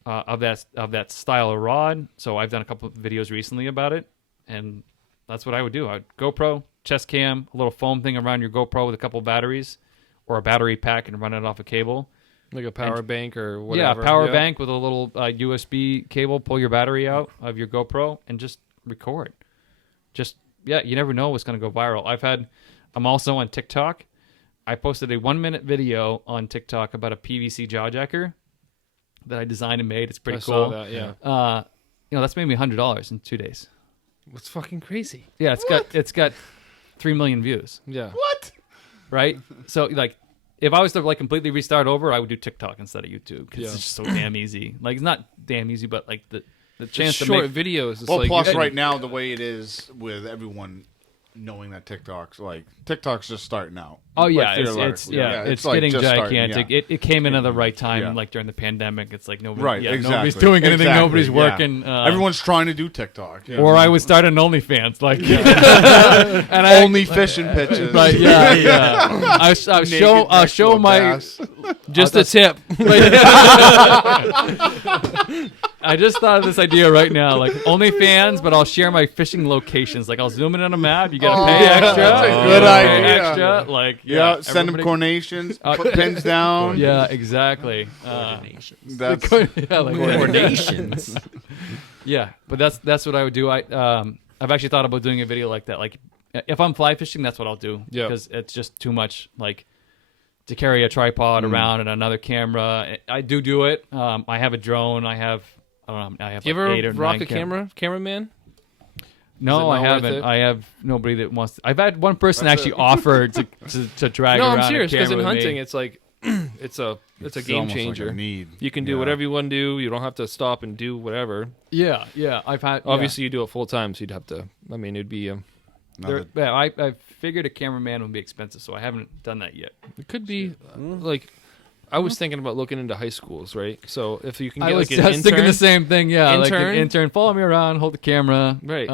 of that style of rod. So I've done a couple of videos recently about it, and that's what I would do. I'd GoPro, chest cam, a little foam thing around your GoPro with a couple of batteries, or a battery pack and run it off a cable. Like a power bank or whatever. Yeah, power bank with a little USB cable. Pull your battery out of your GoPro and just record. You never know what's going to go viral. I'm also on TikTok. I posted a 1-minute video on TikTok about a PVC jaw jacker that I designed and made. It's pretty I cool. saw that. Yeah, That's made me $100 in 2 days. it's fucking crazy. Yeah, it's got 3 million views. Yeah. Right? So like, if I was to like completely restart over, I would do TikTok instead of YouTube because Yeah. it's just so damn easy. Like it's not damn easy, but like the chance It's to short make videos. It's Well, like plus you- right now the way it is with everyone knowing that TikTok's just starting out. Oh yeah, Like, it's theoretically. it's like getting just starting, gigantic. yeah. It came in at the right time, Yeah. like during the pandemic. It's like nobody, Right, nobody's exactly. doing anything, Exactly, nobody's yeah. working. Everyone's trying to do TikTok. Yeah. or I would start an OnlyFans, like, and I only fishing pitches. right, yeah. I'll show my. just a tip. I just thought of this idea right now, like OnlyFans, but I'll share my fishing locations. Like I'll zoom in on a map. You gotta pay extra. that's a You good gotta pay idea. Extra, like Yeah, send them everybody- cornations, put pins down. Yeah, exactly. That's Yeah, like, Coordinations. yeah, but that's what I would do. I've actually thought about doing a video like that. Like if I'm fly fishing, that's what I'll do. Yeah. Because it's just too much like to carry a tripod around and another camera. I do it. I have a drone. I have You like ever 8 or rock 9 a cameraman? No, Is it I not worth haven't. it? I have nobody that wants. I've had one person actually offer to drag No, around. I'm serious a because in camera with me. hunting, it's like it's a game almost like a changer. need. You can do Yeah. whatever you want to do. You don't have to stop and do whatever. yeah. I've had Obviously, you do it full time, so you'd have to. I mean, it'd be. Another- I figured a cameraman would be expensive, so I haven't done that yet. It could be like. I was thinking about looking into high schools, right? So if you can I get was like an thinking the intern, same thing. Yeah, like Intern? an intern, follow me around, hold the camera. Right.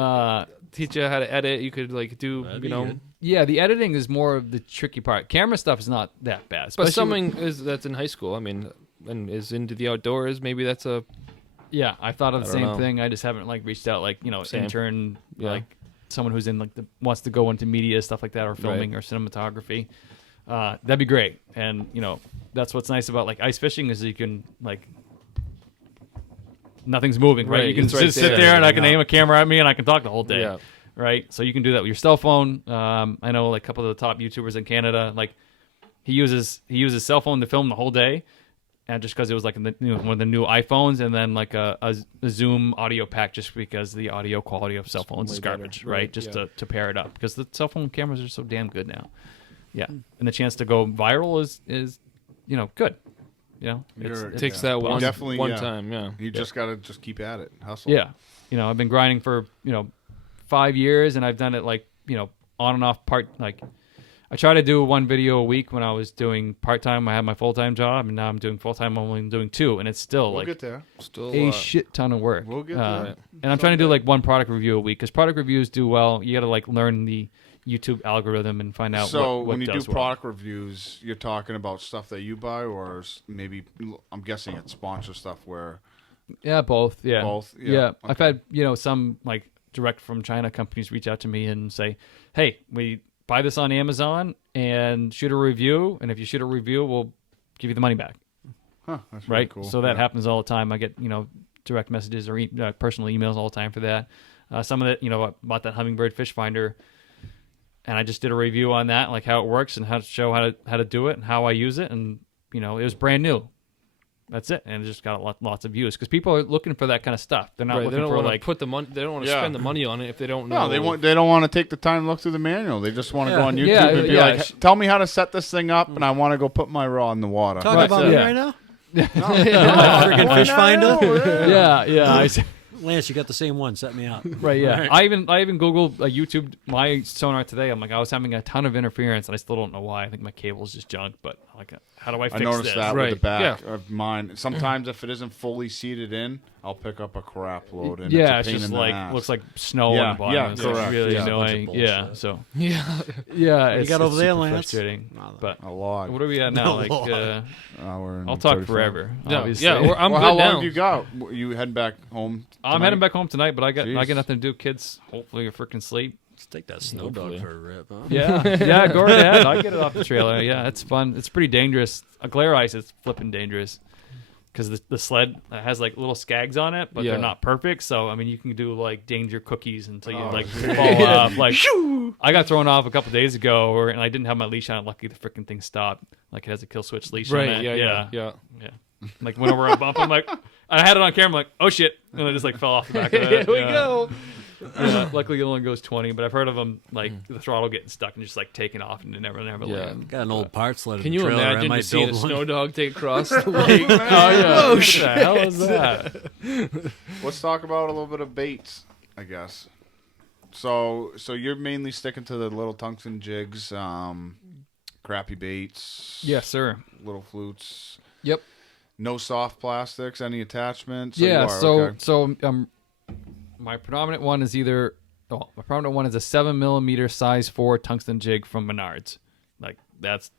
teach you how to edit. You could like do, That'd you be know. good. Yeah, the editing is more of the tricky part. Camera stuff is not that bad. But Especially someone that's in high school, I mean, and is into the outdoors, maybe that's a Yeah, I thought of the I don't same know. thing. I just haven't like reached out like, Same. intern, Yeah. like someone who's in like wants to go into media stuff like that or filming or cinematography. That'd be great. And, that's what's nice about like ice fishing is you can like nothing's moving, right? Right, You can it's right just sit there. there and I can Yeah. aim a camera at me and I can talk the whole day. Yeah. Right? So you can do that with your cell phone. I know like a couple of the top YouTubers in Canada, like he uses cell phone to film the whole day. And just because it was like one of the new iPhones, and then like a Zoom audio pack, just because the audio quality of cell phones way is better, garbage, right, right? Just yeah. to pair it up, because the cell phone cameras are so damn good now. Yeah, and the chance to go viral is good. You're- takes Yeah. that one Definitely, one yeah. time. Yeah. You just gotta just keep at it, hustle. Yeah, I've been grinding for 5 years, and I've done it like on and off part. Like I try to do one video a week when I was doing part time. I had my full time job, and now I'm doing full time. I'm only doing 2, and it's still We'll like get there. Still a shit ton of work. We'll get Uh, there. And I'm trying to do like one product review a week, because product reviews do well. You got to like learn the YouTube algorithm and find out So what when you do does well. product reviews, you're talking about stuff that you buy, or maybe I'm guessing it's sponsor stuff where Yeah, both. Yeah, Both? Yeah, Yeah, I've okay. had some like direct from China companies reach out to me and say, "Hey, we buy this on Amazon and shoot a review, and if you shoot a review, we'll give you the money back." that's really Right? cool. So that Yeah. happens all the time. I get direct messages or personal emails all the time for that. Some of it, I bought that hummingbird fish finder, and I just did a review on that, like how it works and how to show how to do it and how I use it, and it was brand new. That's it, and it just got lots of views because people are looking for that kind of stuff. They're not Right, they looking don't for want like to put the money. They don't want to Yeah. spend the money on it if they don't know. No, they don't want to take the time to look through the manual. They just want to go on YouTube Yeah, and be yeah. like, "Tell me how to set this thing up," and I want to go put my rod in the water. Talking Right, about so- me yeah. right now? Freaking fish finder? yeah. Lance, you got the same one. Set me up. Right, yeah. I even Googled YouTube my Sonar today. I'm like, I was having a ton of interference, and I still don't know why. I think my cable's just junk, but like, how do I I fix noticed this? that Right, with the back yeah. of mine. Sometimes if it isn't fully seated in, I'll pick up a crap load. And Yeah, it's it's a pain just in the like ass. looks like snow Yeah, on the bottom. yeah, It's correct. really Yeah. annoying. Bunch of Yeah, bullshit. so Yeah. yeah, you it's, got it's over there, super Lance? frustrating. But a log. what are we at now? No like, log. We're in I'll talk 35. forever. Yeah, obviously. yeah. I'm well, good how now. long do you got? You heading back home? I'm tonight? heading back home tonight, but I got Jeez. nothing to do. Kids, hopefully, are freaking sleep. Let's take that snow dog for a rip, huh? Yeah, yeah, go right ahead. I get it off the trailer. Yeah, it's fun. It's pretty dangerous. A glare ice is flipping dangerous because the sled has like little skags on it, but Yeah. they're not perfect. So I mean, you can do like danger cookies until you Oh, like shit. fall off. Like I got thrown off a couple days ago, and I didn't have my leash on it. Luckily, the freaking thing stopped. Like it has a kill switch leash on Right. it. Yeah. Yeah. Like went over a bump. I'm like, I had it on camera. I'm like, oh shit, and I just like fell off the back of it. Here we Yeah. go. Yeah, luckily it only goes 20, but I've heard of them like the throttle getting stuck and just like taking off and it never Yeah. land. Got an old part sled in Can the you trailer. I imagine might just seeing a build one. snow dog take across the lake? Oh yeah! What the hell is that? Let's talk about a little bit of baits, I guess. So you're mainly sticking to the little tungsten jigs, crappy baits, Yes, sir. little flutes. Yep. No soft plastics, any attachments. Yeah. you are, So okay. so my predominant one is my predominant one is a 7mm size 4 tungsten jig from Menards. Like that's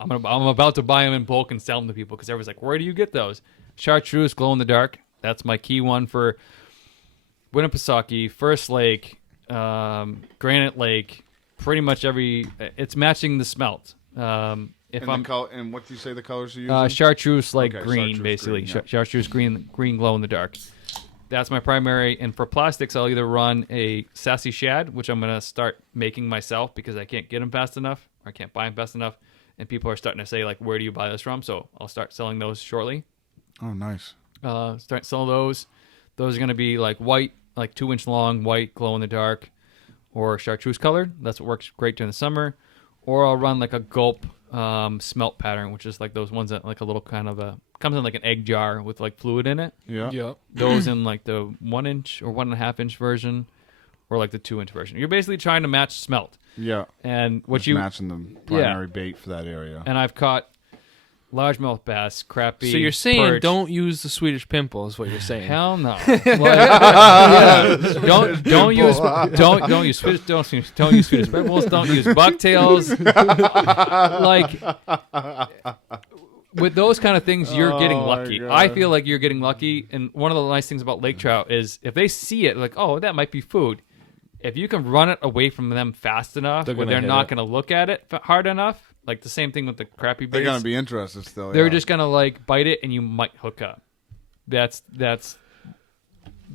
I'm about to buy them in bulk and sell them to people because everyone's like, where do you get those? Chartreuse glow in the dark. That's my key one for Winnipesaukee, First Lake, Granite Lake. Pretty much it's matching the smelt. If I'm and what do you say the colors are using? chartreuse like Okay, green, chartreuse basically. green, yeah. Chartreuse green glow in the dark. That's my primary. And for plastics, I'll either run a sassy shad, which I'm gonna start making myself because I can't get them fast enough, or I can't buy them fast enough. And people are starting to say like, "Where do you buy this from?" So I'll start selling those shortly. Oh, nice. Start selling those. Those are gonna be like white, like 2-inch long, white glow in the dark, or chartreuse colored. That's what works great during the summer. Or I'll run like a gulp smelt pattern, which is like those ones that like a little kind of comes in like an egg jar with like fluid in it. Yeah. Yeah. Those in like the 1-inch or 1.5-inch version, or like the 2-inch version. You're basically trying to match smelt. Yeah. And what Just you matching the primary bait for that area. and I've caught largemouth bass, crappie. So you're saying perch. don't use the Swedish pimple is what you're saying. Hell no. Like, yeah. Don't use Swedish don't use Swedish pimples. Don't use bucktails. Like with those kind of things, you're getting lucky. I feel like you're getting lucky. And one of the nice things about lake trout is if they see it, like, oh, that might be food. If you can run it away from them fast enough, where they're not going to look at it hard enough, like the same thing with the crappie baits. They're going to be interested still. They're just going to like bite it and you might hook up.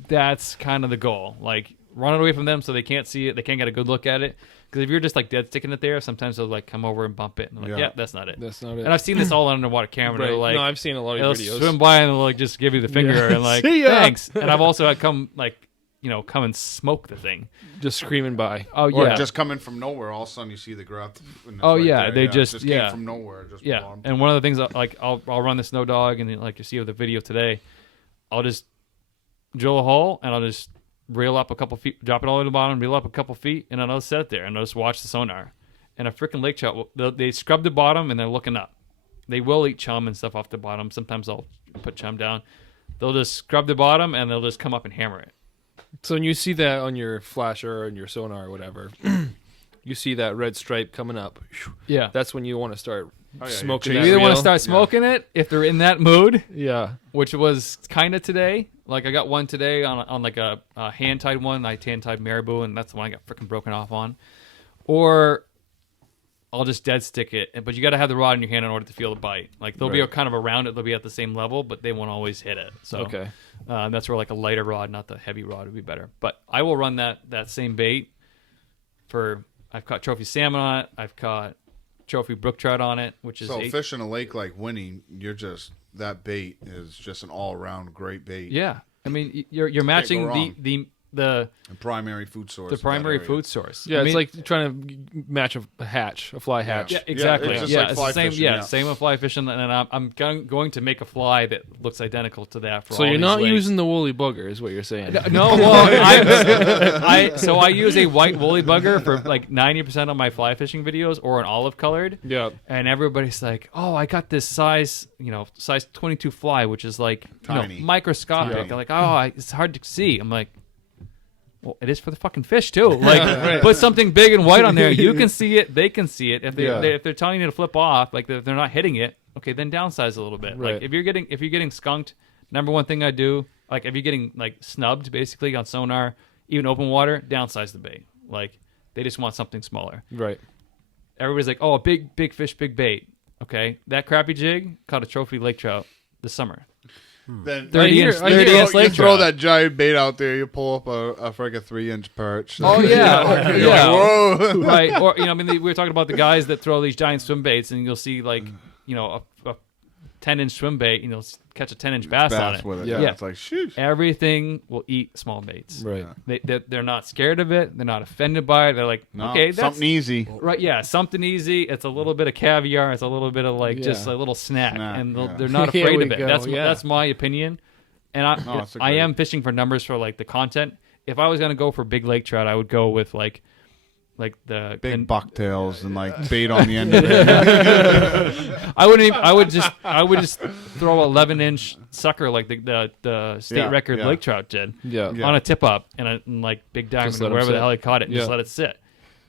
That's kind of the goal. Like run it away from them so they can't see it. They can't get a good look at it. Because if you're just like dead sticking it there, sometimes they'll like come over and bump it. And they're like, yeah, that's not it. That's not it. And I've seen this all on underwater camera. Right. They're like, No, I've seen a lot of they'll videos. swim by and they'll like just give you the finger and like, See ya. thanks. And I've also had come and smoke the thing. Just screaming by. Oh Or yeah, just coming from nowhere, all of a sudden you see the grub. and it's Oh, right yeah, there. they It just came from nowhere. Just yeah. bombed. And one of the things like I'll run the snow dog and like you see with the video today, I'll just drill a hole and I'll just reel up a couple feet, drop it all the way to the bottom, reel up a couple feet, and then I'll set it there and I'll just watch the sonar. And a freaking lake trout, they scrub the bottom and they're looking up. They will eat chum and stuff off the bottom. Sometimes I'll put chum down. They'll just scrub the bottom and they'll just come up and hammer it. So when you see that on your flasher or on your sonar or whatever, you see that red stripe coming up. Yeah. That's when you want to start smoking You that either want to reel. start smoking it if they're in that mood, Yeah. which was kind of today. Like I got one today on like a hand-tied one. I hand-tied marabou, and that's the one I got freaking broken off on. Or I'll just dead stick it. But you got to have the rod in your hand in order to feel the bite. Like they'll be kind of around it. They'll be at the same level, but they won't always hit it. So Okay. that's where like a lighter rod, not the heavy rod, would be better. But I will run that same bait for. I've caught trophy salmon on it. I've caught trophy brook trout on it, which is So fishing a lake like Winnie, that bait is just an all around great bait. Yeah, I mean you're matching wrong. the primary food source. the in that primary area. food source. Yeah, I it's mean, like trying to match a fly hatch. yeah, exactly. it's just Yeah, like it's fly the same. fishing, Yeah, yeah. same with fly fishing, and I'm going to make a fly that looks identical to that. For So all you're these not lakes. using the woolly bugger, is what you're saying. No, well, I use a white woolly bugger for like 90% of my fly fishing videos, or an olive colored. Yeah. And everybody's like, "Oh, I got this size 22 fly, which is like Tiny. microscopic." Tiny. They're like, "Oh, it's hard to see." I'm like, well, it is for the fucking fish too. Like, put something big and white on there. You can see it. They can see it. If if they're telling you to flip off, like if they're not hitting it, okay, then downsize a little bit. Right. Like if you're getting skunked, number one thing I do, like if you're getting like snubbed basically on sonar, even open water, downsize the bait. Like they just want something smaller. Right. Everybody's like, oh, big fish, big bait. Okay, that crappie jig caught a trophy lake trout this summer. Then 30-inch you lake throw trout. that giant bait out there. You pull up a freaking 3-inch perch. Oh yeah, You're yeah. like, whoa. Right, or we were talking about the guys that throw these giant swim baits, and you'll see like a 10-inch swim bait, catch a 10-inch bass on it. with it. Yeah. Yeah. It's like, shoot. Everything will eat small baits. Right. They're not scared of it. They're not offended by it. They're like, No, okay, that's something easy. right. Yeah, something easy. It's a little bit of caviar. It's a little bit of just a little snack, and yeah. they're not Here afraid we of it. go, That's my opinion, and it's a I great- am fishing for numbers for like the content. If I was gonna go for big lake trout, I would go with like the Big bucktails and like bait on the end of it. I wouldn't. Even, I would just throw 11-inch sucker like the state Yeah, record yeah. lake trout did Yeah. Yeah. on a tip up and like big diamond let or 'em wherever the sit. hell he caught it, and just Yeah. let it sit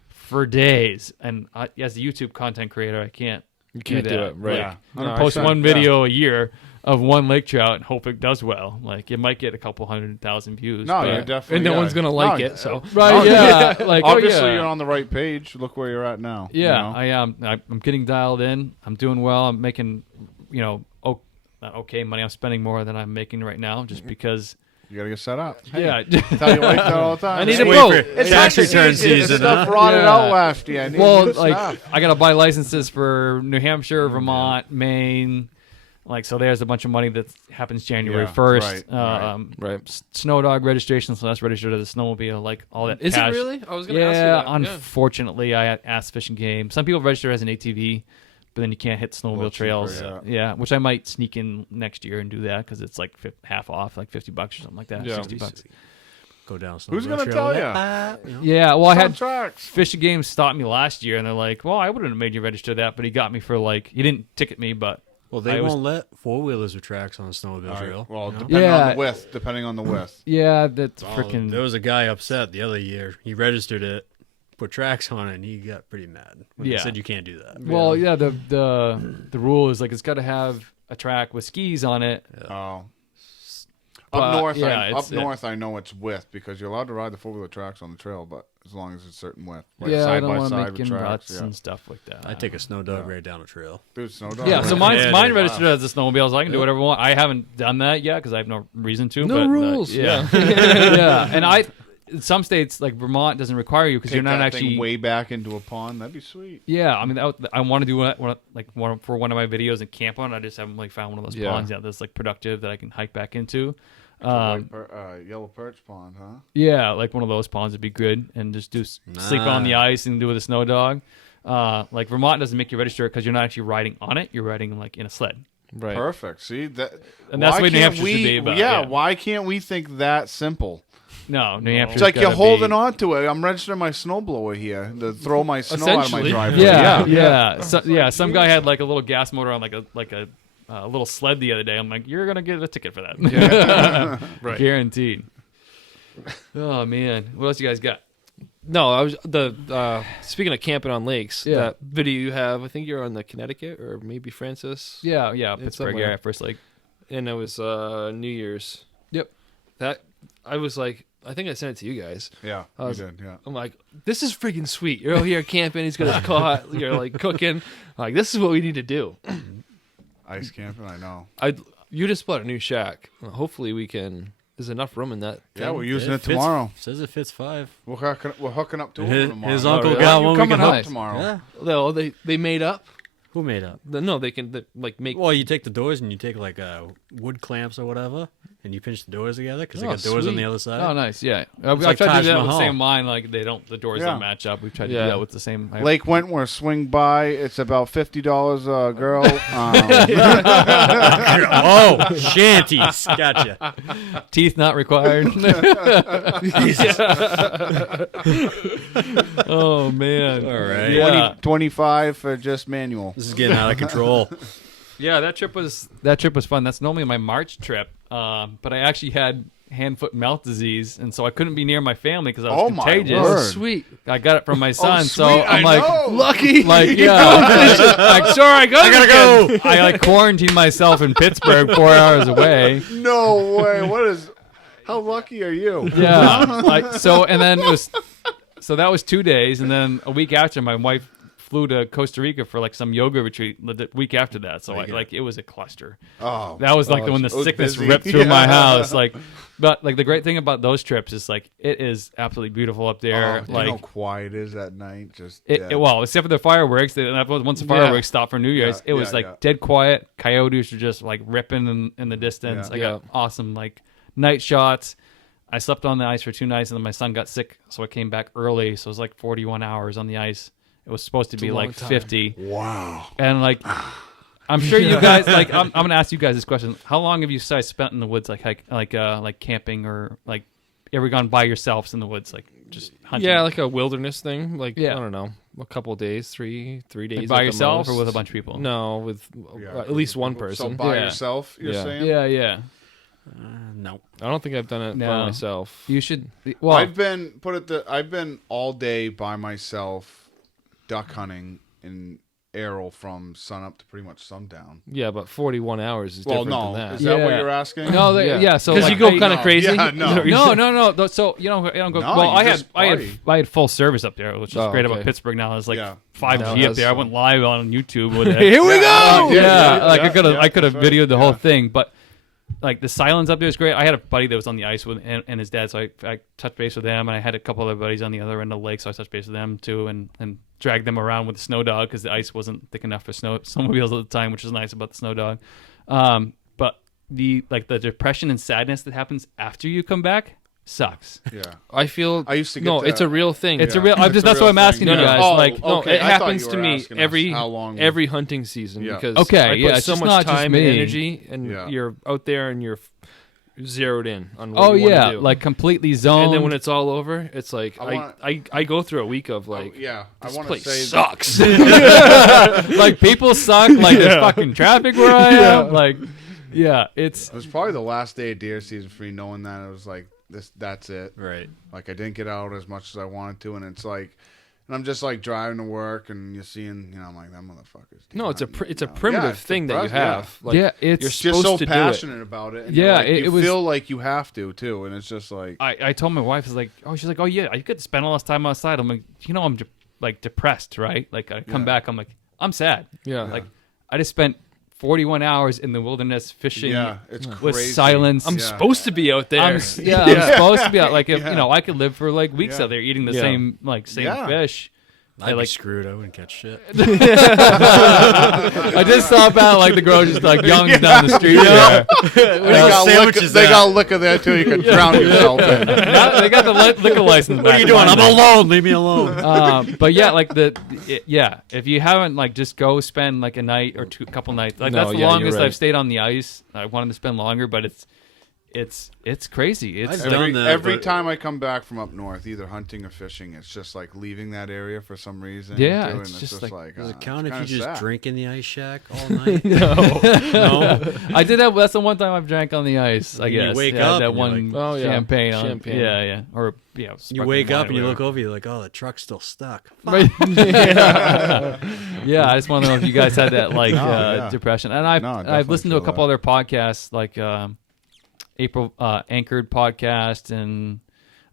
for days. And as a YouTube content creator, I can't. You can't do that. it. Right. Yeah. I'm gonna 100%, post one yeah. video a year of one lake trout and hope it does well. Like it might get a couple 100,000 views. No, but- you're definitely. And no yeah. one's going to like No, it. So. right? Yeah, like Obviously, oh, yeah. you're on the right page. Look where you're at now. Yeah, you know? I am. I'm getting dialed in. I'm doing well. I'm making, not okay money. I'm spending more than I'm making right now, just because. You gotta get set up. Yeah. Tell you like that all the time. I need It's a wait boat. for- It's tax return season, Stuff huh? rotted Yeah. out last year. I need well, new like stuff. I gotta buy licenses for New Hampshire, Vermont, Maine. Like so, there's a bunch of money that happens January Yeah, 1st. right. Right. Snow dog registration, so that's registered as a snowmobile. Like all that. Is it cash. really? I was going to ask you Yeah, that. unfortunately, I asked Fish and Game. Some people register as an ATV, but then you can't hit snowmobile little trails. cheaper, Yeah, which I might sneak in next year and do that because it's like half off, like $50 or something like that. Yeah. $60. Go down. Who's gonna tell you? Yeah, well, I had Contracts. Fish and Game stopped me last year, and they're like, "Well, I wouldn't have made you register that," but he got me for like he didn't ticket me, but Well, they I was- won't let 4-wheelers with tracks on a snowmobile trail. Well, you know? depending Yeah. on the width. Depending on the width. Yeah, that's Oh, freaking. there was a guy upset the other year. He registered it, put tracks on it, and he got pretty mad. When Yeah. He said you can't do that. Well, yeah, the rule is like it's got to have a track with skis on it. Oh. But, Up north, yeah, up it's- north, I know it's width because you're allowed to ride the 4-wheeler tracks on the trail, but as long as it's a certain width, like Yeah, I side don't by want to side make with tracks. ruts Yeah. and stuff like that. I take a snow dog right down the trail. Dude, snow dog. Yeah, so mine Yeah, dude, registered as a snowmobile, so I can do whatever I want. I haven't done that yet because I have no reason to. No but, rules. yeah, yeah. And in some states like Vermont doesn't require you because Take you're not that actually. thing way back into a pond. That'd be sweet. Yeah, I mean, I want to do for one of my videos and camp on. I just haven't like found one of those Yeah. ponds yet that's like productive that I can hike back into. Yellow perch pond, huh? Yeah, like one of those ponds would be good, and just sleep on the ice and do with a snow dog. Like Vermont doesn't make you register because you're not actually riding on it; you're riding like in a sled. Right. Perfect. See that, And that's why the way New can't Hampshire should be about it, yeah, yeah. why can't we think that simple? No, New Hampshire. It's like you're holding on to it. I'm registering my snowblower here to throw my snow out of my Essentially. driveway. Yeah. Some guy had like a little gas motor on like a little sled the other day. I'm like, you're gonna get a ticket for that. Right. Guaranteed. Oh man, what else you guys got? No, I was speaking of camping on lakes. Yeah. That video you have, I think you're on the Connecticut or maybe Francis. Yeah, It's Pittsburgh somewhere. area, First Lake. And it was New Year's. Yep. That I was like, I think I sent it to you guys. Yeah, I we was- did. Yeah. I'm like, this is freaking sweet. You're out here camping. He's got his cot. You're like cooking. I'm like, this is what we need to do. Ice camping, I know. You just bought a new shack. Hopefully we can. There's enough room in that. Yeah, thing. we're using It it fits- tomorrow. Says it fits 5. We're hooking up to His- it tomorrow. his uncle Why got are you one we coming can up hook. tomorrow. Yeah. No, they made up. Who made up? No, they can like make. Well, you take the doors and you take like wood clamps or whatever, and you pinch the doors together because they Oh, got doors on sweet. the other side. Oh, nice. Yeah, It's I've like tried to Taj do that with the Mahal. same line. Like the doors Yeah. don't match up. We've tried to Yeah. do that with the same. Lake Wentworth, swing by. It's about $50 a girl. Oh, shanties. Gotcha. Teeth not required. Oh man. All right. Yeah. 25 for just manual. This is getting out of control. Yeah, that trip was fun. That's normally my March trip, but I actually had hand, foot, mouth disease, and so I couldn't be near my family because I was Oh, my contagious. word. Sweet. I got it from my son, so sweet, I'm I like, know. Lucky. like yeah, like sorry, I gotta go. I like quarantined myself in Pittsburgh, 4 hours away. No way. How lucky are you? Yeah, like so, and then that was 2 days, and then a week after, my wife flew to Costa Rica for like some yoga retreat the week after that. So it was a cluster. Oh, That was like when the it was sickness busy. ripped through my Yeah. house. Like, but like the great thing about those trips is like it is absolutely beautiful up there. Oh, you like know how quiet it is at night. Just well, except for the fireworks. Once the fireworks stopped for New Year's, it was like dead quiet. Coyotes were just like ripping in the distance. Yeah. I got awesome like night shots. I slept on the ice for 2 nights, and then my son got sick, so I came back early. So it was like 41 hours on the ice. It was supposed to be a long like time. 50. 50. Wow. And like, I'm sure you guys like. I'm gonna ask you guys this question: how long have you guys spent in the woods, like camping, or like ever gone by yourselves in the woods, like just hunting? Yeah, like a wilderness thing. Like Yeah. I don't know, a couple days, three days. Like by at the yourself or most. with a bunch of people? No, with at least one person. So by Yeah. yourself, you're Yeah. saying? Yeah. No. I don't think I've done it No. by myself. You should. Well, I've been all day by myself, duck hunting in Errol from sun up to pretty much sundown. Yeah, but 41 hours is Well, different no, than that. is that what Yeah. you're asking? no, yeah. So because like, you go I- kind of no. crazy. Yeah, no. No. So you don't go. No, well, you I just had party. I had full service up there, which is Oh, great okay. about Pittsburgh now. It's like Yeah. 5G No, up there. I that's- went live on YouTube with it. Here we go. Yeah, like I could have that's right. videoed the whole Yeah. thing, but like the silence up there is great. I had a buddy that was on the ice with and his dad, so I touched base with them, and I had a couple other buddies on the other end of the lake, so I touched base with them too, and dragged them around with the snow dog because the ice wasn't thick enough for snowmobiles at the time, which is nice about the snow dog. But the depression and sadness that happens after you come back sucks. Yeah. I feel. I used to get No, to- it's a real thing. It's Yeah. a real. It's a That's real what I'm asking thing. you No, no. guys. Oh, like, No, okay, it I thought happens you to were me asking us every how long- every hunting season Yeah. because Okay, I yeah, put it's so just much not just time me. and energy, and Yeah. you're out there and zeroed in on what Oh you want yeah, to do. like completely zoned. and then when it's all over, it's like I go through a week of like I this want to place say sucks. like people suck. Like there's fucking traffic where I am. Like yeah, it's it was probably the last day of deer season for me, knowing that it was like that's it. Right. Like I didn't get out as much as I wanted to, and it's like, and I'm just like driving to work, and you're seeing, I'm like, that motherfucker's. No, it's a hunting, primitive it's thing that you depressing, have. Like, yeah, it's you're Just supposed so to passionate about it. And Yeah, like, it you was- feel like you have to too, and it's just like I told my wife, she's like, oh yeah, I could spend all this time outside. I'm like, I'm like depressed, right? Like I come back, I'm like, I'm sad. do it. Yeah. Like I just spent 41 hours in the wilderness fishing it's with crazy. silence. I'm supposed to be out there. I'm supposed to be out. Like if, I could live for like weeks out there eating the Yeah. same Yeah. fish. I'd like- be screwed. I wouldn't catch shit. I just saw about like the girl just like young down the street. Yeah. They got liquor there too. You can drown yourself in. Now they got the liquor license. What are you doing? I'm alone. Leave me alone. But yeah, like if you haven't like just go spend like a night or couple nights. Like No, that's the yeah, you're longest right. I've stayed on the ice. I wanted to spend longer, but it's crazy. It's I've done that, Every but- time I come back from up north, either hunting or fishing, it's just like leaving that area for some reason. Yeah, too, it's and just like- Does it it's count if you kinda just sad. drink in the ice shack all night? no. I did that. That's the one time I've drank on the ice. I You guess. wake Yeah, up that and you're one like, oh, yeah, champagne. champagne. Yeah, or You sparkling wake wine up or and you look whatever. over, you're like, oh, the truck's still stuck. Right. yeah, I just want to know if you guys had that like No, yeah. depression. And No, I I've definitely listened to a feel couple that. other podcasts like April Anchored podcast, and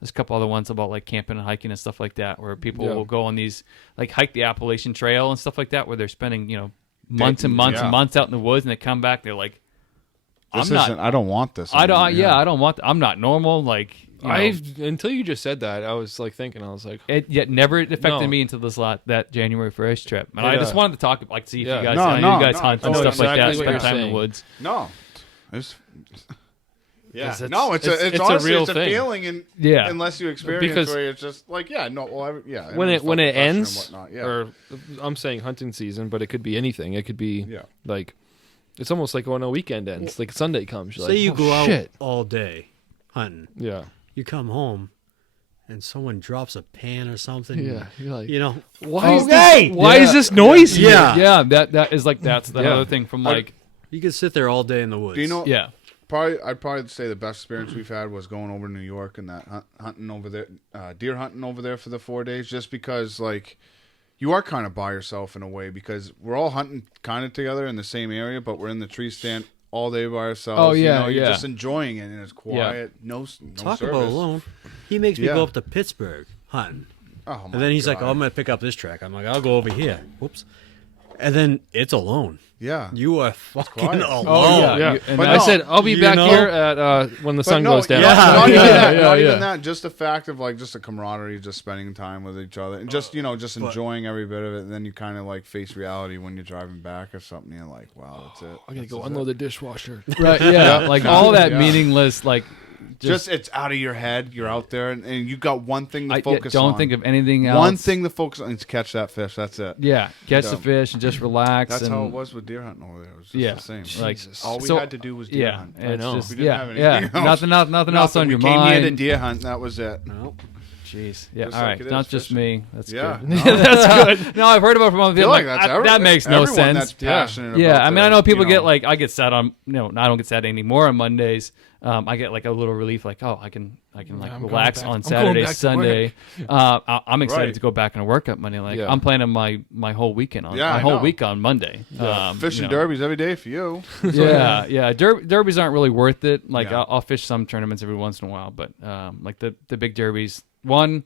there's a couple other ones about like camping and hiking and stuff like that, where people Yeah. will go on these like hike the Appalachian Trail and stuff like that, where they're spending months and months and yeah. months out in the woods, and they come back, they're like, This I'm not. isn't. I don't want this. I don't. anymore. Yeah, I don't want. I'm not normal. Like Until you just said that, I was like thinking, I was like, it yet never affected No. me until that January 1st trip, and I Yeah. just wanted to talk like see if Yeah. you guys, No, I know no, you guys no, hunt I and know stuff like that, exactly what spend you're time in saying. the woods. No. It's, yeah. It's- no. It's it's a honestly real it's a thing. feeling, and Yeah. unless you experience Because- where it's just like no. Well, yeah. when it everyone's fucking ends, passionate and whatnot, yeah. or I'm saying hunting season, but it could be anything. It could be Yeah. like, it's almost like when a weekend ends, like Sunday comes. You're Say like, you oh, go out shit. all day hunting. Yeah. You come home and someone drops a pan or something. Yeah. You're like, Why is Okay. this? Why is Yeah. this noisy? Yeah. Yeah, that is like that's Yeah. another thing from like You could sit there all day in the woods. Do you know? yeah. I'd probably say the best experience we've had was going over to New York and that hunting over there, deer hunting over there for the 4 days, just because like you are kind of by yourself in a way, because we're all hunting kind of together in the same area, but we're in the tree stand all day by ourselves. Oh, yeah, you're yeah. just enjoying it, and it's quiet. No Talk service. about alone. He makes me Yeah. go up to Pittsburgh hunting. Oh, And then he's like, God. oh, I'm going to pick up this track. I'm like, I'll go over here. Whoops. And then it's alone. yeah. You are fucking quiet. alone. Oh yeah. Yeah. You- and But I no, said I'll be you back know? here at when the sun goes down. Not even Yeah, that. yeah, Not yeah. even that. Just the fact of like just the camaraderie, just spending time with each other, and just just enjoying every bit of it. And then you kind of like face reality when you're driving back or something. You're like, wow, that's it. I gotta This go is unload it. the dishwasher. Right. Yeah. Like all that Yeah. meaningless like Just it's out of your head. You're out there, and you got one thing to focus on. don't think of anything else. one thing to focus on is catch that fish. That's it. Yeah. Catch the Yeah. fish and just relax. That's and, how it was with deer hunting over there. It was just Yeah. the same. Like All we so- had to do was deer Yeah. hunt. It's know. just We didn't yeah. have Yeah. anything else. Nothing else on we your came mind. here to deer hunt. That was it. No. Jeez. Yeah. Just All like right. it is Not just fishing. me. That's Yeah, good. no. That's good. No, I've heard about it from other I people. feel like Like, that's that makes no everyone sense. That's passionate Yeah, about I mean, I know their, people you get like I get sad on I don't get sad anymore on Mondays. I get like a little relief, like I can like I'm going relax back- on I'm going Saturday, back to Sunday. I'm excited Right. to go back and work up Monday. Like Yeah. I'm planning my whole weekend on Yeah, my I whole know. week on Monday. fishing you know. derbies every day for you. Yeah, yeah. Derbies aren't really worth it. Like Yeah. I'll fish some tournaments every once in a while, but like the big derbies, one,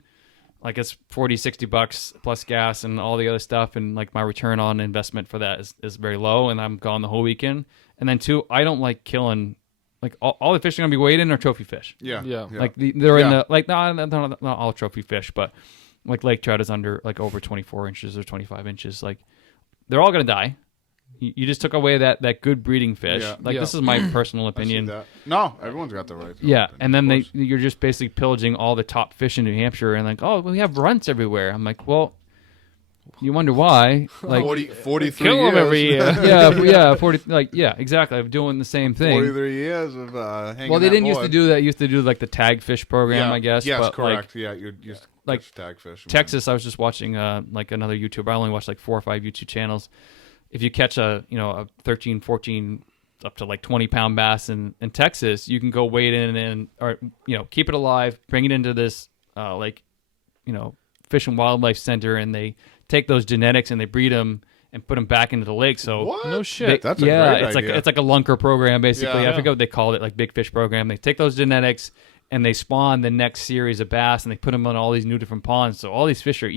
like it's $40-$60 plus gas and all the other stuff, and like my return on investment for that is very low, and I'm gone the whole weekend. And then two, I don't like killing. Like all the fish are gonna be weighed in are trophy fish. Yeah. Yeah. Like they're in Yeah. the like not all trophy fish, but like lake trout is under like over 24 inches or 25 inches. Like they're all gonna die. You just took away that good breeding fish. Yeah. Like Yeah. this is my personal I see opinion. that. No, everyone's got the right. to Yeah, opinion, and then of course. you're just basically pillaging all the top fish in New Hampshire, and like, oh, we have runts everywhere. I'm like, well, You wonder why. Like 43 Kill years. them every year. yeah, 40. Like exactly. I'm doing the same thing. 43 years of hanging. Well, they that didn't used to board. do that. Used to do like the tag fish program, I guess. Yes, but correct. Like, Yeah, you're just like tag fish. Texas, I was just watching like another YouTuber. I only watch like 4 or 5 YouTube channels. If you catch a 13, 14, up to like 20-pound bass in Texas, you can go wade in and or keep it alive, bring it into this Fish and Wildlife Center, and they take those genetics and they breed them and put them back into the lake. So What? No shit. That's a great idea. it's like a lunker program basically. Yeah. I forget what they called it, like big fish program. They take those genetics and they spawn the next series of bass and they put them on all these new different ponds. So all these fish are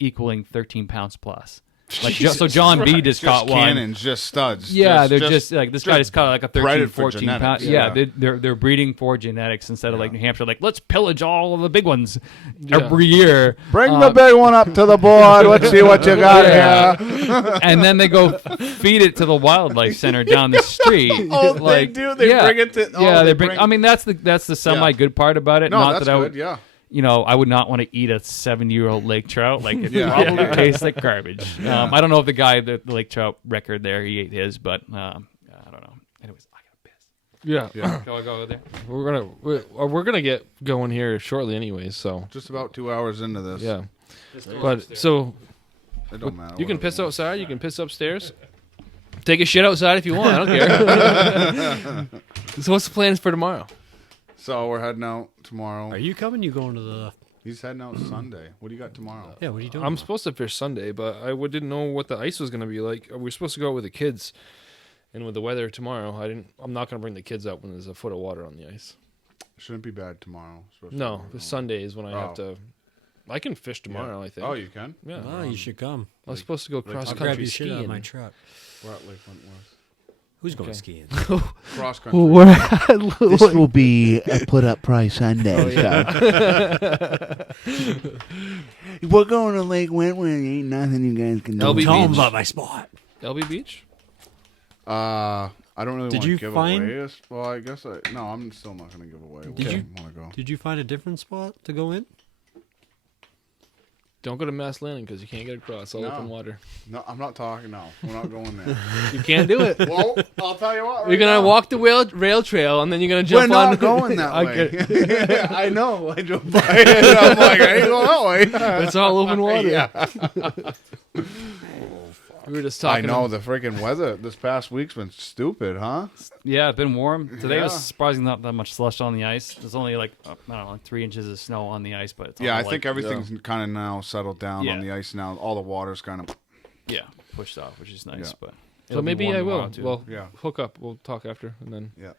equaling 13 pounds plus. Like so John B just caught one. Cannons, just studs. Yeah, they're just like this guy just caught like a 13, bred for 14 pound. genetics, Yeah, yeah. they're breeding for genetics instead of like New Hampshire. Like let's pillage all of the big ones Yeah. every year. Bring the big one up to the board. Let's see what you got here. And then they go feed it to the wildlife center down the street. Oh, they do? They bring it to- oh, yeah, they they bring. bring- I mean, that's the semi good part about it. No, Not that's that I good. would, Yeah. I would not want to eat a 7-year-old lake trout. Like it Yeah. probably tastes like garbage. I don't know if the guy the lake trout record there he ate his, but I don't know. Anyways, I got pissed. Yeah. Yeah. Go over there. We're gonna get going here shortly, anyways. So Just about 2 hours into this. yeah. But so It don't matter. you can whatever. piss outside. You can piss upstairs. Take a shit outside if you want. I don't care. So what's the plans for tomorrow? So we're heading out tomorrow. Are you coming? You going to the? He's heading out Sunday. What do you got tomorrow? Yeah. What are you doing? I'm supposed to fish Sunday, but I didn't know what the ice was going to be like. We're supposed to go out with the kids, and with the weather tomorrow, I'm not going to bring the kids out when there's a foot of water on the ice. Shouldn't be bad tomorrow. especially No, when we're the going. Sunday is when I have Oh. to. I can fish tomorrow. I think. Oh, you can? Yeah. Oh, you should come. I was supposed to go cross I'll grab country your shit out of skiing. my truck. We're at Lake Wentworth. Who's going Okay. skiing? Cross country. This will be a put up price Sunday. So. We're going to Lake Wentworth. Ain't nothing you guys can do. LB Tell 'em Beach. about my spot. LB Beach. I don't really Did want to you give find- away. Well, I guess no. I'm still not going to give away. Did you- want to go? Did you find a different spot to go in? Don't go to Mass Landing because you can't get across. All No. open water. No, I'm not talking. No, we're not going there. You can't do it. Well, I'll tell you what. You're gonna walk the rail trail and then you're gonna We're jump on. not going that I way. get- I know. I drove by it. And I'm like, I ain't going that way. It's all open water. Yeah. We were just I talking. know the freaking weather this past week's been stupid, huh? Yeah, it's been warm. Today was Yeah. surprisingly not that much slush on the ice. There's only like I don't know, like 3 inches of snow on the ice, but it's Yeah, all I like, think everything's kind of now settled down Yeah. on the ice now. All the water's kind of. pushed off, which is nice. Yeah. But So it'll be maybe warm I will. tomorrow, too. Well, Yeah. hook up. We'll talk after and then Yeah.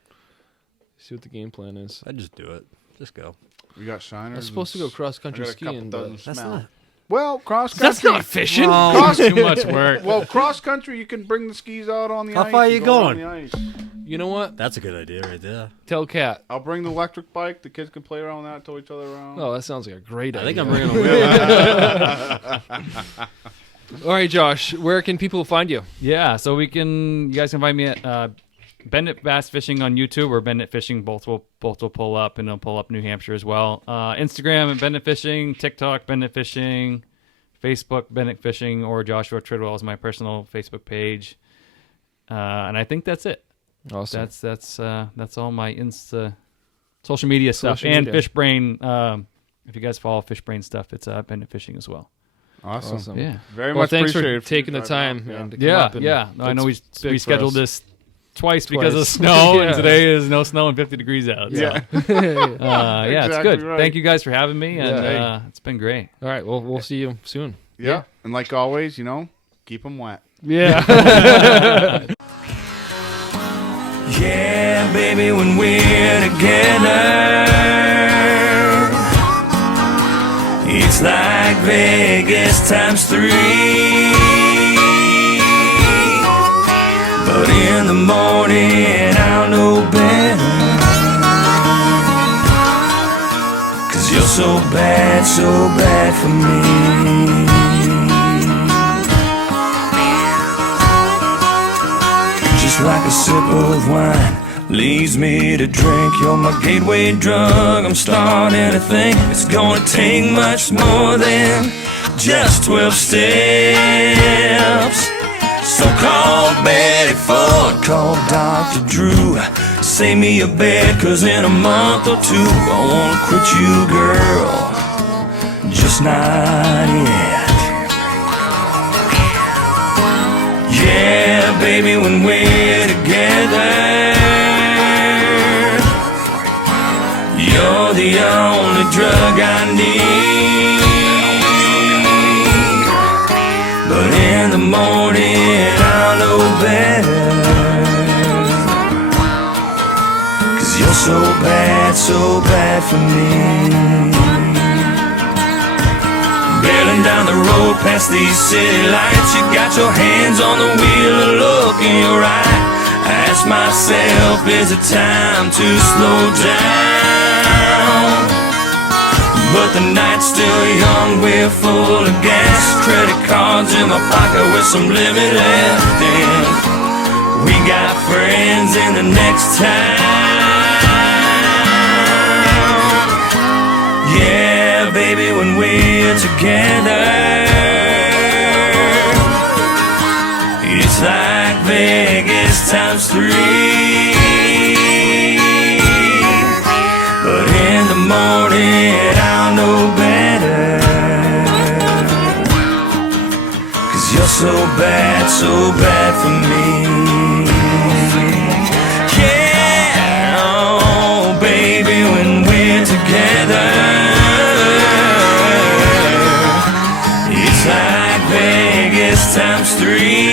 see what the game plan is. I'd just do it. Just go. We got shiners. I was supposed to go cross I country got a couple skiing, dozen but That's smell. not. Well, cross country. that's not fishing. Oh, too much work. Well, cross country, you can bring the skis out on the How ice. far and you go on going? the ice. You know what? That's a good idea right there. Tell Kat. I'll bring the electric bike. The kids can play around that, tow each other around. Oh, that sounds like a great I idea. think I'm bringing a wheel. All right, Josh. Where can people find you? Yeah, so you guys can find me at Bennett Bass Fishing on YouTube or Bennett Fishing. Both will pull up, and they'll pull up New Hampshire as well. Instagram at Bennett Fishing, TikTok Bennett Fishing, Facebook Bennett Fishing, or Joshua Tridwell is my personal Facebook page. And I think that's it. Awesome. That's all my social media stuff. Social And media. Fishbrain. If you guys follow Fishbrain stuff, it's Bennett Fishing as well. Awesome. Yeah. Very Well, much thanks appreciated for taking the you driving time out. and to come Yeah, up and yeah. No, I know we it's big for rescheduled us. this twice because of Twice. snow, Yeah. and today is no snow and 50 degrees out. So. Yeah. Yeah, it's Exactly good. right. Thank you guys for having me, and Yeah. it's been great. All right. Well, we'll see you soon. Yeah. And like always, keep them wet. Yeah. Yeah, baby, when we're together, it's like Vegas times 3. But in the morning, I'll know better. 'Cause you're so bad for me. Just like a sip of wine leads me to drink. You're my gateway drug. I'm starting to think it's gonna take much more than just 12 steps. So called Betty Ford, called Dr. Drew. Save me a bed, 'cause in a month or two I wanna quit you, girl, just not yet. Yeah, baby, when we're together, you're the only drug I need. But in the morning I'll know better, 'cause you're so bad for me. Barreling down the road past these city lights, you got your hands on the wheel, a look in your eye. I ask myself, is it time to slow down? But the night's still young, we're full of gas, credit cards in my pocket with some limit left, and we got friends in the next town. Yeah, baby, when we're together, it's like Vegas times 3. But in the morning I'll know better, 'cause you're so bad for me. Yeah, oh baby, when we're together, it's like Vegas times 3.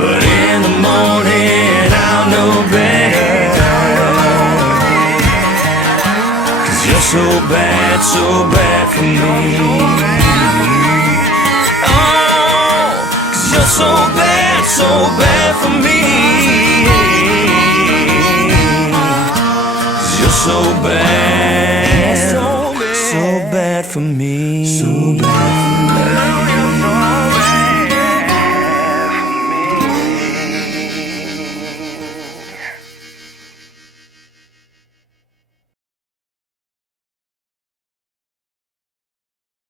But in the morning I'll know better, 'cause you're so bad for me. Oh, 'cause you're so bad for me. 'Cause you're so bad.